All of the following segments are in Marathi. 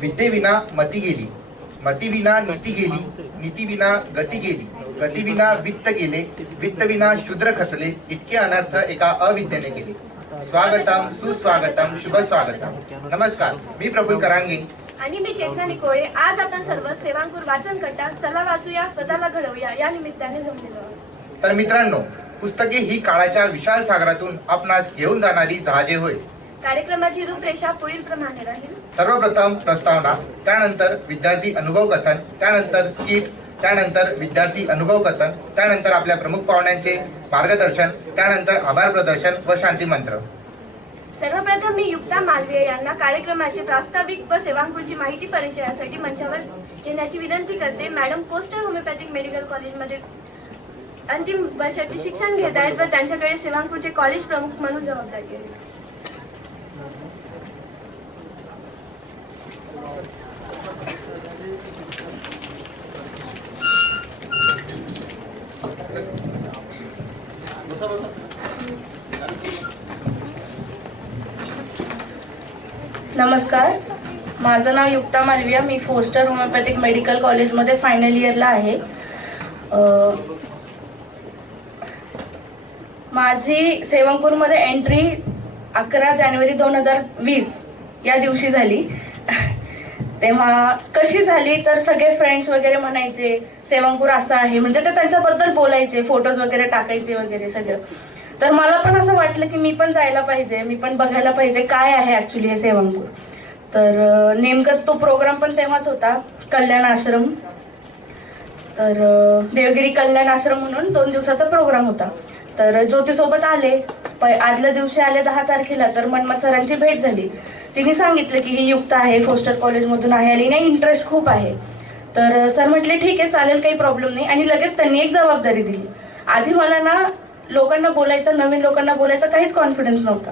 विद्येविना मती गेली, मतीविना नीती गेली, नीतीविना गती गेली, गतीविना वित्त गेले, वित्तविना शूद्र खचले, इतके अनर्थ एका अविद्येने केले. स्वागतम, सुस्वागतम, शुभ स्वागतम. नमस्कार, मी प्रफुल्ल करांगे आणि मी चेतना निकोळे. आज आपण सर्व सेवांकुर वाचन कट्टा चला वाचूया स्वतःला घडवूया या निमित्ताने जमलेलो आहोत. तर मित्रांनो, पुस्तके ही काळाच्या विशाल सागरातून आपणास घेऊन जाणारी जहाजे होय. कार्यक्रमाची रूपरेषा पुढील प्रमाणे राहील. सर्वप्रथम प्रस्तावना, त्यानंतर विद्यार्थी अनुभव कथन, त्यानंतर स्किट, त्यानंतर विद्यार्थी अनुभव कथन, त्यानंतर आपल्या प्रमुख पाहुण्यांचे मार्गदर्शन, त्यानंतर आभार प्रदर्शन व शांती मंत्र. सर्वप्रथम मी युक्ता मालवीय यांना कार्यक्रमाची प्रास्ताविक व सेवांकुरची माहिती परिचयासाठी मंचावर येण्याची विनंती करते. मॅडम पोस्टर होमिओपॅथिक मेडिकल कॉलेजमध्ये अंतिम वर्षाचे शिक्षण घेत आहेत व त्यांच्याकडे सेवांकुरचे कॉलेज प्रमुख म्हणून जबाबदारी आहे. नमस्कार, माझं नाव युक्ता मालविया. मी फोस्टर होमिओपॅथिक मेडिकल कॉलेजमध्ये फायनल इयरला आहे. माझी सेवंकूरमध्ये एंट्री 11 जानेवारी 2020 या दिवशी झाली. तेव्हा कशी झाली तर सगळे फ्रेंड्स वगैरे म्हणायचे सेवंकूर असं आहे, म्हणजे ते त्यांच्याबद्दल बोलायचे, फोटोज वगैरे टाकायचे वगैरे सगळं. तर मला पण असं वाटलं की मी पण जायला पाहिजे, मी पण बघायला पाहिजे काय आहे ऍक्च्युली हे सेवंकूर. तर नेमकंच तो प्रोग्राम पण तेव्हाच होता, कल्याण आश्रम. तर देवगिरी कल्याण आश्रम म्हणून 2 दिवसाचा प्रोग्राम होता. तर ज्योतीसोबत आले, आदल्या दिवशी आले 10 तारखेला. तर मनमत सरांची भेट झाली. तिने सांगितलं की ही युक्त आहे, फोस्टर कॉलेजमधून आहे आणि नाही इंटरेस्ट खूप आहे. तर सर म्हटले ठीक आहे चालेल, काही प्रॉब्लेम नाही. आणि लगेच त्यांनी एक जबाबदारी दिली. आधी मला ना लोकांना बोलायचं, नवीन लोकांना बोलायचा काहीच कॉन्फिडन्स नव्हता.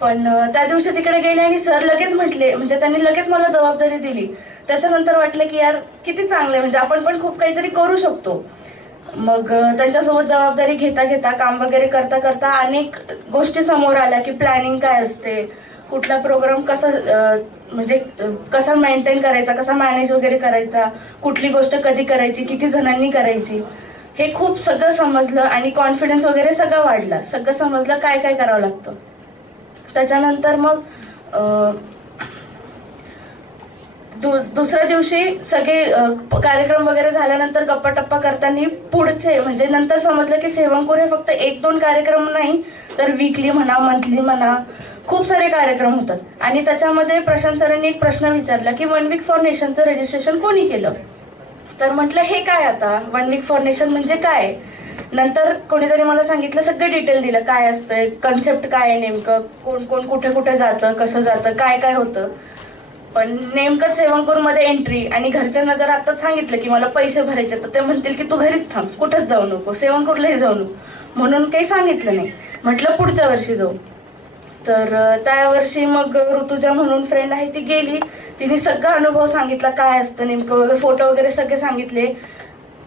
पण त्या दिवशी तिकडे गेले आणि सर लगेच म्हटले, म्हणजे त्यांनी लगेच मला जबाबदारी दिली. त्याच्यानंतर वाटलं की यार किती चांगलं आहे, म्हणजे आपण पण खूप काहीतरी करू शकतो. मग त्यांच्यासोबत जबाबदारी घेता घेता, काम वगैरे करता करता अनेक गोष्टी समोर आल्या की प्लॅनिंग काय असते, कुठला प्रोग्राम कसा म्हणजे कसा मेंटेन करायचा, कसा मॅनेज वगैरे करायचा, कुठली गोष्ट कधी करायची, किती जणांनी करायची, हे खूप सगळं समजलं. आणि कॉन्फिडन्स वगैरे सगळं वाढला, सगळं समजलं काय काय करावं लागतं. त्याच्यानंतर मग दुसऱ्या दिवशी सगळे कार्यक्रम वगैरे झाल्यानंतर गप्पा टप्पा करताना पुढचे म्हणजे नंतर समजलं की सेवंकूर हे फक्त 1-2 कार्यक्रम नाही, तर वीकली म्हणा, मंथली म्हणा, खूप सारे कार्यक्रम होतात. आणि त्याच्यामध्ये प्रशांत सरांनी एक प्रश्न विचारला की 1 वीक फॉर नेशनचं रजिस्ट्रेशन कोणी केलं. तर म्हटलं हे काय आता 1 वीक फॉर नेशन म्हणजे काय. नंतर कोणीतरी मला सांगितलं, सगळं डिटेल दिलं काय असतंय, कन्सेप्ट काय आहे नेमकं, कोण कोण कुठे कुठे जातं, कसं जातं, काय काय होतं. पण नेमकंच सेवंकूरमध्ये एंट्री आणि घरच्यांना जर आताच सांगितलं की मला पैसे भरायचे, तर ते म्हणतील की तू घरीच थांब, कुठंच जाऊ नको, सेवंकूरलाही जाऊ नको. म्हणून काही सांगितलं नाही. म्हटलं पुढच्या वर्षी जाऊ. तर त्या वर्षी मग ऋतुजा म्हणून फ्रेंड आहे ती गेली. तिने सगळा अनुभव सांगितला काय असतं नेमकं, फोटो वगैरे सगळे सांगितले.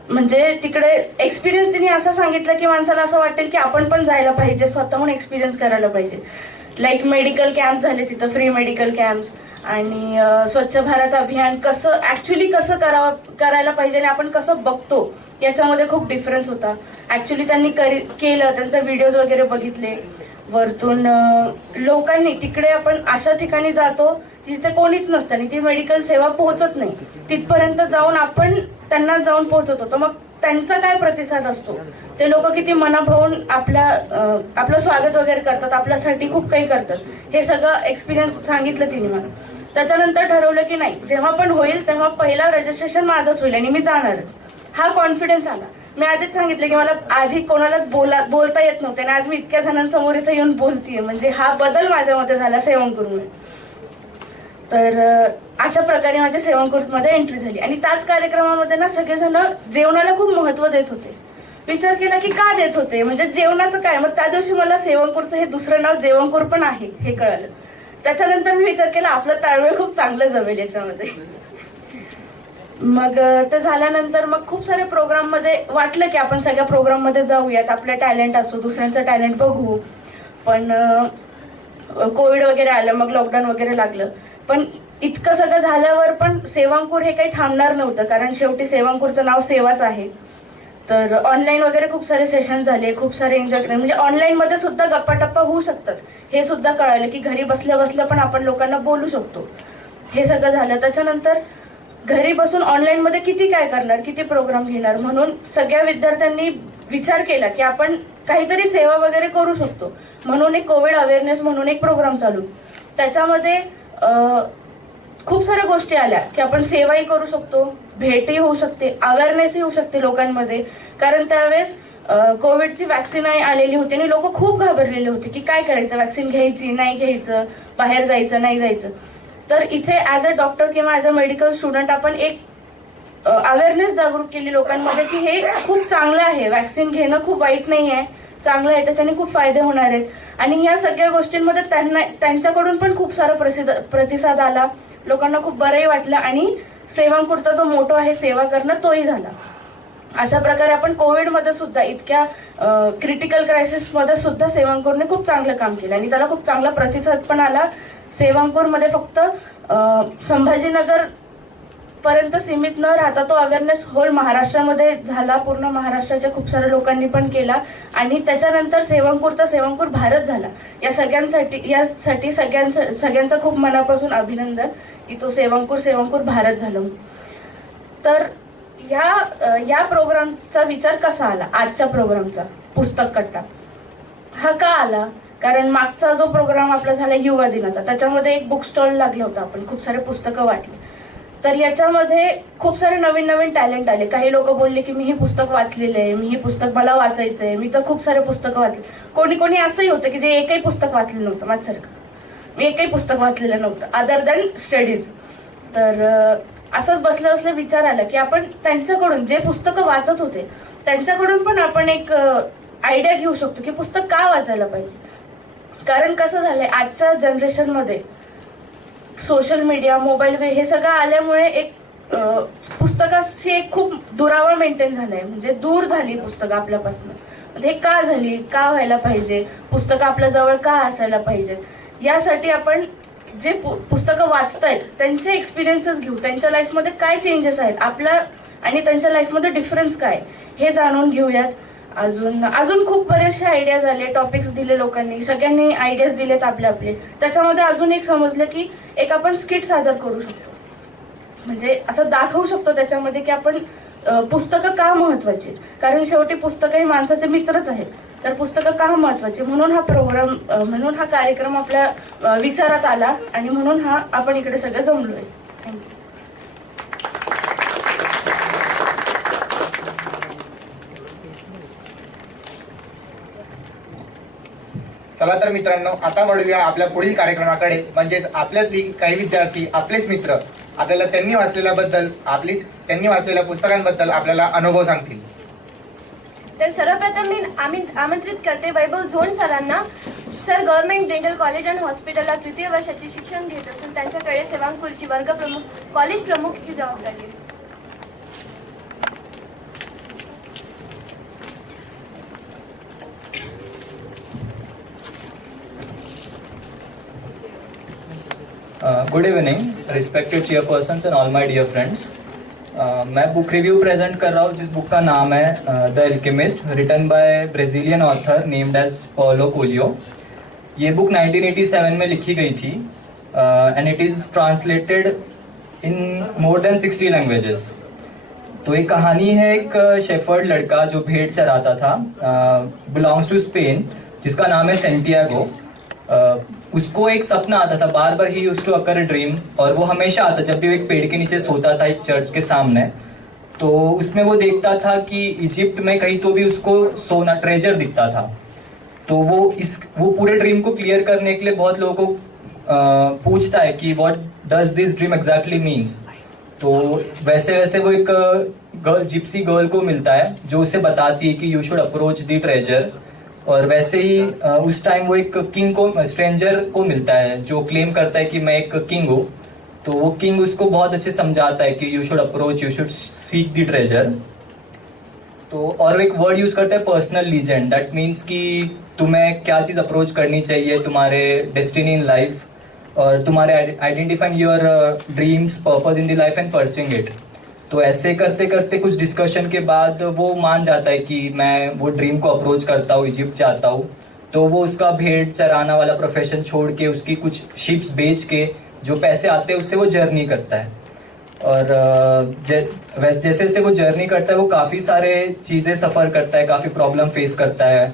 म्हणजे तिकडे एक्सपिरियन्स तिने असं सांगितलं की माणसाला असं वाटेल की आपण पण जायला पाहिजे, स्वतःहून एक्सपिरियन्स करायला पाहिजे. लाईक मेडिकल कॅम्प झाले तिथं, फ्री मेडिकल कॅम्प्स. आणि स्वच्छ भारत अभियान कसं ऍक्च्युली कसं करायला पाहिजे आणि आपण कसं बघतो याच्यामध्ये खूप डिफरन्स होता. ऍक्च्युली त्यांनी केलं, त्यांचे व्हिडिओज वगैरे बघितले. वरतून लोकांनी तिकडे आपण अशा ठिकाणी जातो जिथे कोणीच नसतं आणि ती मेडिकल सेवा पोहोचत नाही, तिथपर्यंत जाऊन आपण त्यांना जाऊन पोहोचत होतो. मग त्यांचा काय प्रतिसाद असतो, ते लोक किती मनाभावून आपलं स्वागत वगैरे करतात, आपल्यासाठी खूप काही करतात. हे सगळं एक्सपिरियन्स सांगितलं तिने मला. त्याच्यानंतर ठरवलं की नाही, जेव्हा पण होईल तेव्हा पहिला रजिस्ट्रेशन माझंच होईल आणि मी जाणारच. हा कॉन्फिडन्स आला. मी आधीच सांगितलं की मला आधी कोणालाच बोलता येत नव्हते आणि आज मी इतक्या जणांसमोर इथे येऊन बोलतीये, म्हणजे हा बदल माझ्यामध्ये झाला सेवंकूरमुळे. तर अशा प्रकारे माझ्या सेवंकूरमध्ये एंट्री झाली. आणि त्याच कार्यक्रमामध्ये ना सगळेजण जेवणाला खूप महत्व देत होते. विचार केला की का देत होते, म्हणजे जेवणाचं काय. मग त्या दिवशी मला सेवंकूरचं हे दुसरं नाव जेवंकूर पण आहे हे कळालं. त्याच्यानंतर मी विचार केला आपलं ताळमेळ खूप चांगलं जमेल याच्यामध्ये. मग ते झाल्यानंतर मग खूप सारे प्रोग्राम मध्ये वाटलं की आपण सगळ्या प्रोग्राम मध्ये जाऊयात, आपलं टॅलेंट असो, दुसऱ्यांचं टॅलेंट बघू. पण कोविड वगैरे आलं, मग लॉकडाऊन वगैरे लागलं. पण इतकं सगळं झाल्यावर पण सेवांकूर हे काही थांबणार नव्हतं, कारण शेवटी सेवांकूरचं नाव सेवाच आहे. तर ऑनलाईन वगैरे खूप सारे सेशन झाले, खूप सारे एन्जॉय म्हणजे ऑनलाईन मध्ये सुद्धा गप्पा टप्पा होऊ शकतात हे सुद्धा कळालं की घरी बसल्या बसल्या पण आपण लोकांना बोलू शकतो. हे सगळं झालं. त्याच्यानंतर घरी बसून ऑनलाईन मध्ये किती काय करणार, किती प्रोग्राम घेणार, म्हणून सगळ्या विद्यार्थ्यांनी विचार केला की आपण काहीतरी सेवा वगैरे करू शकतो. म्हणून एक कोविड अवेअरनेस म्हणून एक प्रोग्राम चालू. त्याच्यामध्ये खूप साऱ्या गोष्टी आल्या की आपण सेवाही करू शकतो, भेटही होऊ शकते, अवेअरनेसही होऊ शकते लोकांमध्ये. कारण त्यावेळेस कोविडची वॅक्सिन आलेली होती आणि लोक खूप घाबरलेले होते की काय करायचं, वॅक्सिन घ्यायची नाही घ्यायचं, बाहेर जायचं नाही जायचं. तर इथे ऍज अ डॉक्टर किंवा ऍज अ मेडिकल स्टुडंट आपण एक अवेअरनेस जागरूक केली लोकांमध्ये की हे खूप चांगलं आहे, वॅक्सिन घेणं खूप वाईट नाही आहे, चांगलं आहे, त्याच्याने खूप फायदे होणार आहेत. आणि या सगळ्या गोष्टींमध्ये त्यांच्याकडून पण खूप सारा प्रतिसाद आला, लोकांना खूप बरंही वाटलं आणि सेवांकूरचा जो मोटो आहे सेवा करणं तोही झाला. अशा प्रकारे आपण कोविडमध्ये सुद्धा इतक्या क्रिटिकल क्रायसिस मध्ये सुद्धा सेवांकूरने खूप चांगलं काम केलं आणि त्याला खूप चांगला प्रतिसाद पण आला. सेवांकूरमध्ये फक्त संभाजीनगर पर्यंत सीमित न राहता तो अवेअरनेस होल महाराष्ट्रामध्ये झाला, पूर्ण महाराष्ट्राच्या खूप साऱ्या लोकांनी पण केला आणि त्याच्यानंतर सेवांकूर भारत झाला. यासाठी सगळ्यांचं खूप मनापासून अभिनंदन की तो सेवांकूर भारत झालं. तर या प्रोग्रामचा विचार कसा आला, आजच्या प्रोग्रामचा पुस्तक कट्टा हा का आला, कारण मागचा जो प्रोग्राम आपला झाला युवा दिनाचा त्याच्यामध्ये एक बुक स्टॉल लागलं होतं, आपण खूप सारे पुस्तकं वाटली. तर याच्यामध्ये खूप सारे नवीन नवीन टॅलेंट आले. काही लोक बोलले की मी हे पुस्तक वाचलेलं आहे, मी हे पुस्तक मला वाचायचंय, मी तर खूप सारे पुस्तकं वाचले. कोणी असंही होतं की जे एकही पुस्तक वाचलेलं नव्हतं, माझ्यासारखं मी एकही पुस्तक वाचलेलं नव्हतं अदर दॅन स्टडीज. तर असंच बसल्या बसल्या विचार आला की आपण त्यांच्याकडून जे पुस्तकं वाचत होते त्यांच्याकडून पण आपण एक आयडिया घेऊ शकतो की पुस्तक का वाचायला पाहिजे. कारण कसं झालंय आजच्या जनरेशनमध्ये सोशल मीडिया, मोबाईल हे सगळं आल्यामुळे एक पुस्तकाशी एक खूप दुरावा मेंटेन झालाय, म्हणजे दूर झाली पुस्तकं आपल्यापासून. हे का झाली, का व्हायला पाहिजे, पुस्तकं आपल्या जवळ का असायला पाहिजेत, यासाठी आपण जे पुस्तकं वाचतायत त्यांचे एक्सपिरियन्सेस घेऊ, त्यांच्या लाईफमध्ये काय चेंजेस आहेत आपल्या आणि त्यांच्या लाईफमध्ये डिफरन्स काय हे जाणून घेऊयात. अजून खूप बरेचसे आयडियाज आले, टॉपिक्स दिले लोकांनी, सगळ्यांनी आयडियाज दिलेत आपले आपले. त्याच्यामध्ये अजून एक समजलं की एक आपण स्किट सादर करू शकतो, म्हणजे असं दाखवू शकतो त्याच्यामध्ये की आपण पुस्तकं का महत्वाची, कारण शेवटी पुस्तकं हे माणसाचे मित्रच आहेत. तर पुस्तकं का महत्वाची म्हणून हा कार्यक्रम आपल्या विचारात आला आणि म्हणून आपण इकडे सगळे जमलोय. थँक्यू. चला तर मित्रांनो, आता वळूया आपल्या पुढील कार्यक्रमाकडे, म्हणजेच आपल्यातली काही विद्यार्थी, आपलेच मित्र आपल्याला त्यांनी वाचलेल्या पुस्तकांबद्दल आपल्याला अनुभव सांगतील. तर सर्वप्रथम मी आमंत्रित करते वैभव झोन सरांना. Sir government dental college and हॉस्पिटलला तृतीय वर्षाचे शिक्षण घेत असून त्यांच्याकडे सेवांकूरची वर्गप्रमुख, कॉलेज प्रमुख ही जबाबदारी आहे. Good evening respected chairpersons and all my dear friends. मैं बुक रिव्यू प्रेजेंट कर रहा हूँ जिस बुक का नाम है the alchemist, written by Brazilian author named as Paulo Coelho. ये बुक 1987 में लिखी गई थी and it is translated in more than 60 languages. तो एक कहानी है एक शेफर्ड लड़का जो भेड़ चराता था, बिलोंग्स टू स्पेन, जिसका नाम है सेंटियागो. उसको एक सपना आता था, बार बार he used to occur dream, और वो हमेशा आता जब भी वो एक पेड़ के नीचे सोता था एक चर्च के सामने, तो उसमें वो देखता था कि इजिप्ट में कहीं तो भी उसको सोना ट्रेजर दिखता था. तो वो पूरे ड्रीम को क्लियर करने के लिए बहुत लोगों को पूछता है कि what does this dream exactly means. तो वैसे वैसे वो एक जिप्सी गर्ल को मिलता है जो उसे बताती है कि you should approach the treasure. और वैसे ही उस टाइम वो एक किंग को, स्ट्रेंजर को मिलता है जो क्लेम करता है कि मैं एक किंग हूँ. तो वो किंग उसको बहुत अच्छे समझाता है कि you should approach, you should sick the treasure. तो और एक वर्ड यूज करता है पर्सनल लीजेंड, दैट मीन्स कि तुम्हें क्या चीज अप्रोच करनी चाहिए, तुम्हारे डेस्टिनी इन लाइफ. और तुम्हारे identifying your dreams purpose in the life end pursuing it. तो ऐसे करते करते कुछ डिस्कशन के बाद वो मान जाता है कि मैं वो ड्रीम को अप्रोच करता हूँ, इजिप्ट चाहता हूँ। तो वो उसका भेड़ चराना वाला प्रोफेशन छोड़ के उसकी कुछ शिप्स बेच के जो पैसे आते हैं उससे वो जर्नी करता है। और जैसे जैसे वो जर्नी करता है वो काफ़ी सारे चीज़ें सफ़र करता है, काफ़ी प्रॉब्लम फेस करता है।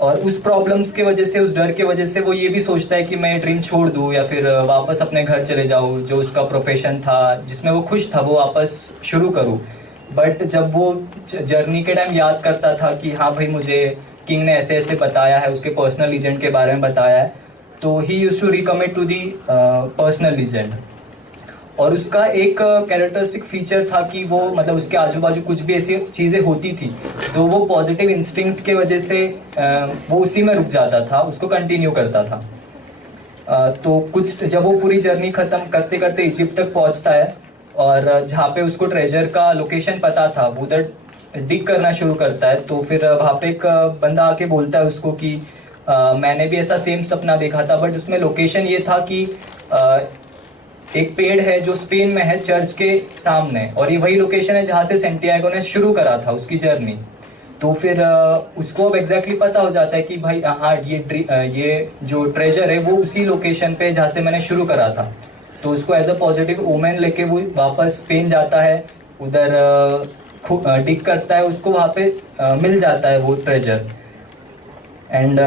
और उस प्रॉब्लम्स के वजह से, उस डर के वजह से वो ये भी सोचता है कि मैं ड्रीम छोड़ दूँ या फिर वापस अपने घर चले जाऊँ, जो उसका प्रोफेशन था जिसमें वो खुश था वो वापस शुरू करूँ। बट जब वो जर्नी के टाइम याद करता था कि हाँ भाई मुझे किंग ने ऐसे ऐसे बताया है, उसके पर्सनल लीजेंड के बारे में बताया है, तो he used to recommit to the personal legend. और उसका एक कैरेक्टरिस्टिक फीचर था कि वो मतलब उसके आजू बाजू कुछ भी ऐसी चीज़ें होती थी तो वो पॉजिटिव इंस्टिंक्ट के वजह से वो उसी में रुक जाता था, उसको कंटिन्यू करता था। तो कुछ जब वो पूरी जर्नी ख़त्म करते करते इजिप्ट तक पहुंचता है और जहाँ पे उसको ट्रेजर का लोकेशन पता था वो उधर डिग करना शुरू करता है। तो फिर वहाँ पे एक बंदा आके बोलता है उसको कि मैंने भी ऐसा सेम सपना देखा था, बट उसमें लोकेशन ये था कि एक पेड़ है जो स्पेन में है, चर्च के सामने, और ये वही लोकेशन है जहाँ से सेंटियागो ने शुरू करा था उसकी जर्नी। तो फिर उसको अब एग्जैक्टली पता हो जाता है कि भाई हाँ ये जो ट्रेजर है वो उसी लोकेशन पे जहाँ से मैंने शुरू करा था। तो उसको एज अ पॉजिटिव ओमेन लेके वो वापस स्पेन जाता है, उधर डिग करता है, उसको वहाँ पे मिल जाता है वो treasure. And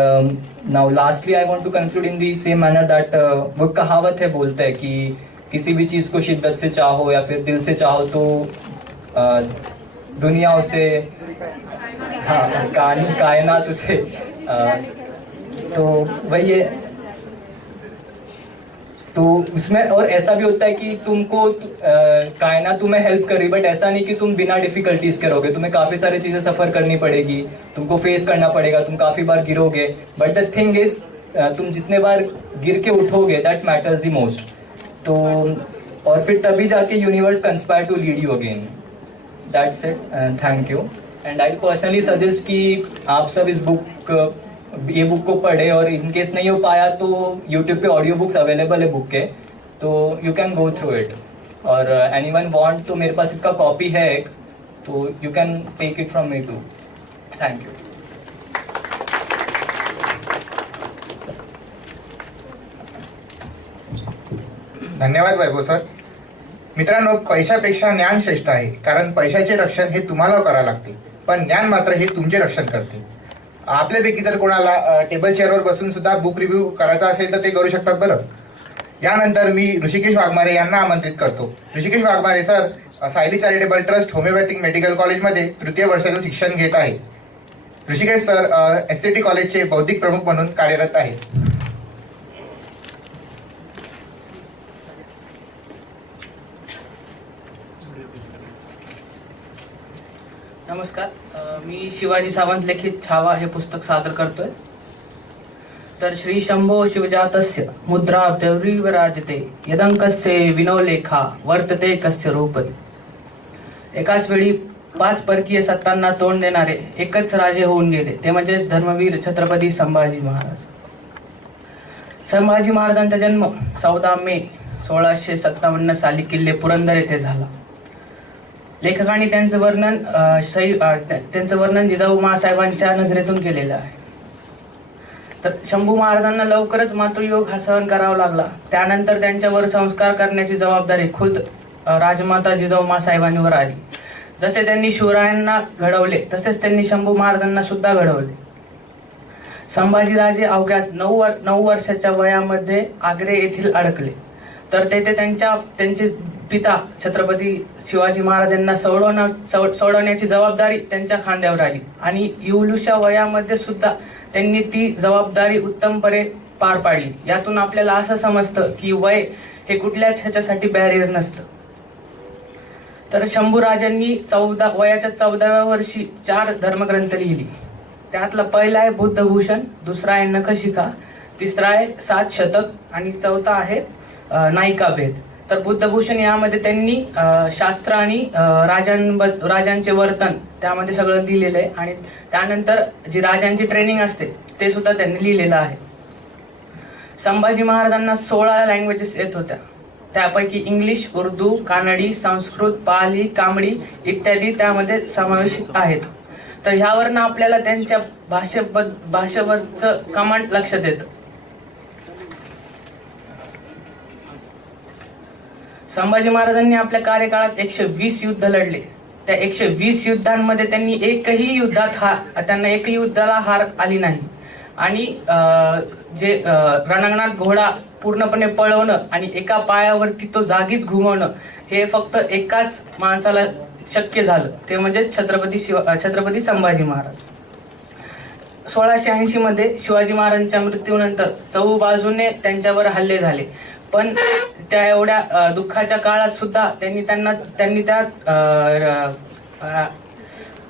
now lastly I want to conclude in the same manner that वो कहावत है, बोलते हैं कि किसी भी चीज़ को शिद्दत से चाहो या फिर दिल से चाहो तो दुनिया उसे, हाँ, कायनात उसे, तो वही है। तो उसमें और ऐसा भी होता है कि तुमको कायनात तुम्हें हेल्प कर रही, बट ऐसा नहीं कि तुम बिना डिफिकल्टीज के रहोगे, तुम्हें काफ़ी सारी चीज़ें सफ़र करनी पड़ेगी, तुमको फेस करना पड़ेगा, तुम काफ़ी बार गिरोगे, बट द थिंग इज तुम जितने बार गिर के उठोगे दैट मैटर्स द मोस्ट। तो और फिर तभी जाके universe conspire to lead you again. That's it, thank you. And I personally suggest कि आप सब इस ये बुक को पढ़े, और इनकेस नहीं हो पाया तो यूट्यूब पे ऑडियो बुक्स अवेलेबल है बुक के, तो you can go through it. और एनीवन वांट तो मेरे पास इसका कॉपी है एक, तो you can take it from me too. Thank you. धन्यवाद वैभव सर। मित्रांनो, पैशापेक्षा ज्ञान श्रेष्ठ आहे, कारण पैशाचे रक्षण हे तुम्हाला करावे लागते, पण ज्ञान मात्र हे तुमचे रक्षण करते। आपल्यापैकी जर कोणाला टेबल चेअरवर बसून सुद्धा बुक रिव्ह्यू करायचा असेल तर ते करू शकतात बरं। यानंतर मी ऋषिकेश वाघमारे यांना आमंत्रित करतो। Rishikesh Waghmare sir Sayali charitable trust homeopathic medical कॉलेजमध्ये तृतीय वर्षाचं शिक्षण घेत आहे। ऋषिकेश सर SCT कॉलेजचे बौद्धिक प्रमुख म्हणून कार्यरत आहेत। नमस्कार, मी शिवाजी सावंत लिखित छावा हे पुस्तक सादर करतोय। तर श्री शंभो शिवजातस्य मुद्रा देवरीव राजते यदंकस्य विनोलेखा वर्तते कस्य रूपते। एकाच वेळी 5 परकीय सत्तांना तोंड देणारे एकच राजे होऊन गेले, ते म्हणजेच धर्मवीर छत्रपती संभाजी महाराज। संभाजी महाराजांचा जन्म 14 मे 1657 साली किल्ले पुरंदर येथे झाला। लेखकांनी त्यांचं वर्णन जिजाऊ माँसाहेबांच्या नजरेतून केलेलं आहे। तर शंभू महाराजांना लवकरच मातृयोग हा सहन करावा लागला। त्यानंतर त्यांच्यावर संस्कार करण्याची जबाबदारी खुद राजमाता जिजाऊ माँसाहेबांवर आली। जसे त्यांनी शिवरायांना घडवले तसेच त्यांनी शंभू महाराजांना सुद्धा घडवले। संभाजीराजे अवघ्या 9 वर्षाच्या वयामध्ये आग्रे येथील अडकले, तर तेथे त्यांचे पिता छत्रपती शिवाजी महाराजांना सोडवण्याची जबाबदारी त्यांच्या खांद्यावर आली, आणि इवलूच्या वयामध्ये सुद्धा त्यांनी ती जबाबदारी उत्तमपणे पार पाडली। यातून आपल्याला असं समजतं की वय हे कुठल्याच ह्याच्यासाठी बॅरियर नसतं। तर शंभूराजांनी वयाच्या 14व्या वर्षी 4 धर्मग्रंथ लिहिली। त्यातला पहिला आहे बुद्धभूषण, दुसरा आहे नखशिखा, तिसरा आहे 7 शतक आणि चौथा आहे नायिकाभेद। तर बुद्धभूषण यामध्ये त्यांनी शास्त्र आणि राजांचे वर्तन त्यामध्ये सगळं लिहिलेलं आहे, आणि त्यानंतर जी राजांची ट्रेनिंग असते ते सुद्धा त्यांनी लिहिलेलं आहे। संभाजी महाराजांना 16 लँग्वेजेस येत होत्या. त्यापैकी इंग्लिश, उर्दू, कानडी, संस्कृत, पाली, कांबडी इत्यादी त्यामध्ये समावेशित आहेत. तर ह्यावरनं आपल्याला त्यांच्या भाषेवरचं कमांड लक्षात येतं. संभाजी महाराजांनी आपल्या कार्यकाळात 120 युद्ध लढले. त्या 120 युद्धांमध्ये त्यांना एकही युद्धाला हार आली नाही. आणि जे रणांगणात घोडा पूर्णपणे पळवणं आणि एका पायावरती तो जागीच घुमवणं हे फक्त एकाच माणसाला शक्य झालं, ते म्हणजे छत्रपती संभाजी महाराज. 1680 मध्ये शिवाजी महाराजांच्या मृत्यूनंतर चहूबाजूने त्यांच्यावर हल्ले झाले. पण त्या एवढ्या दुःखाच्या काळात सुद्धा त्यांनी त्या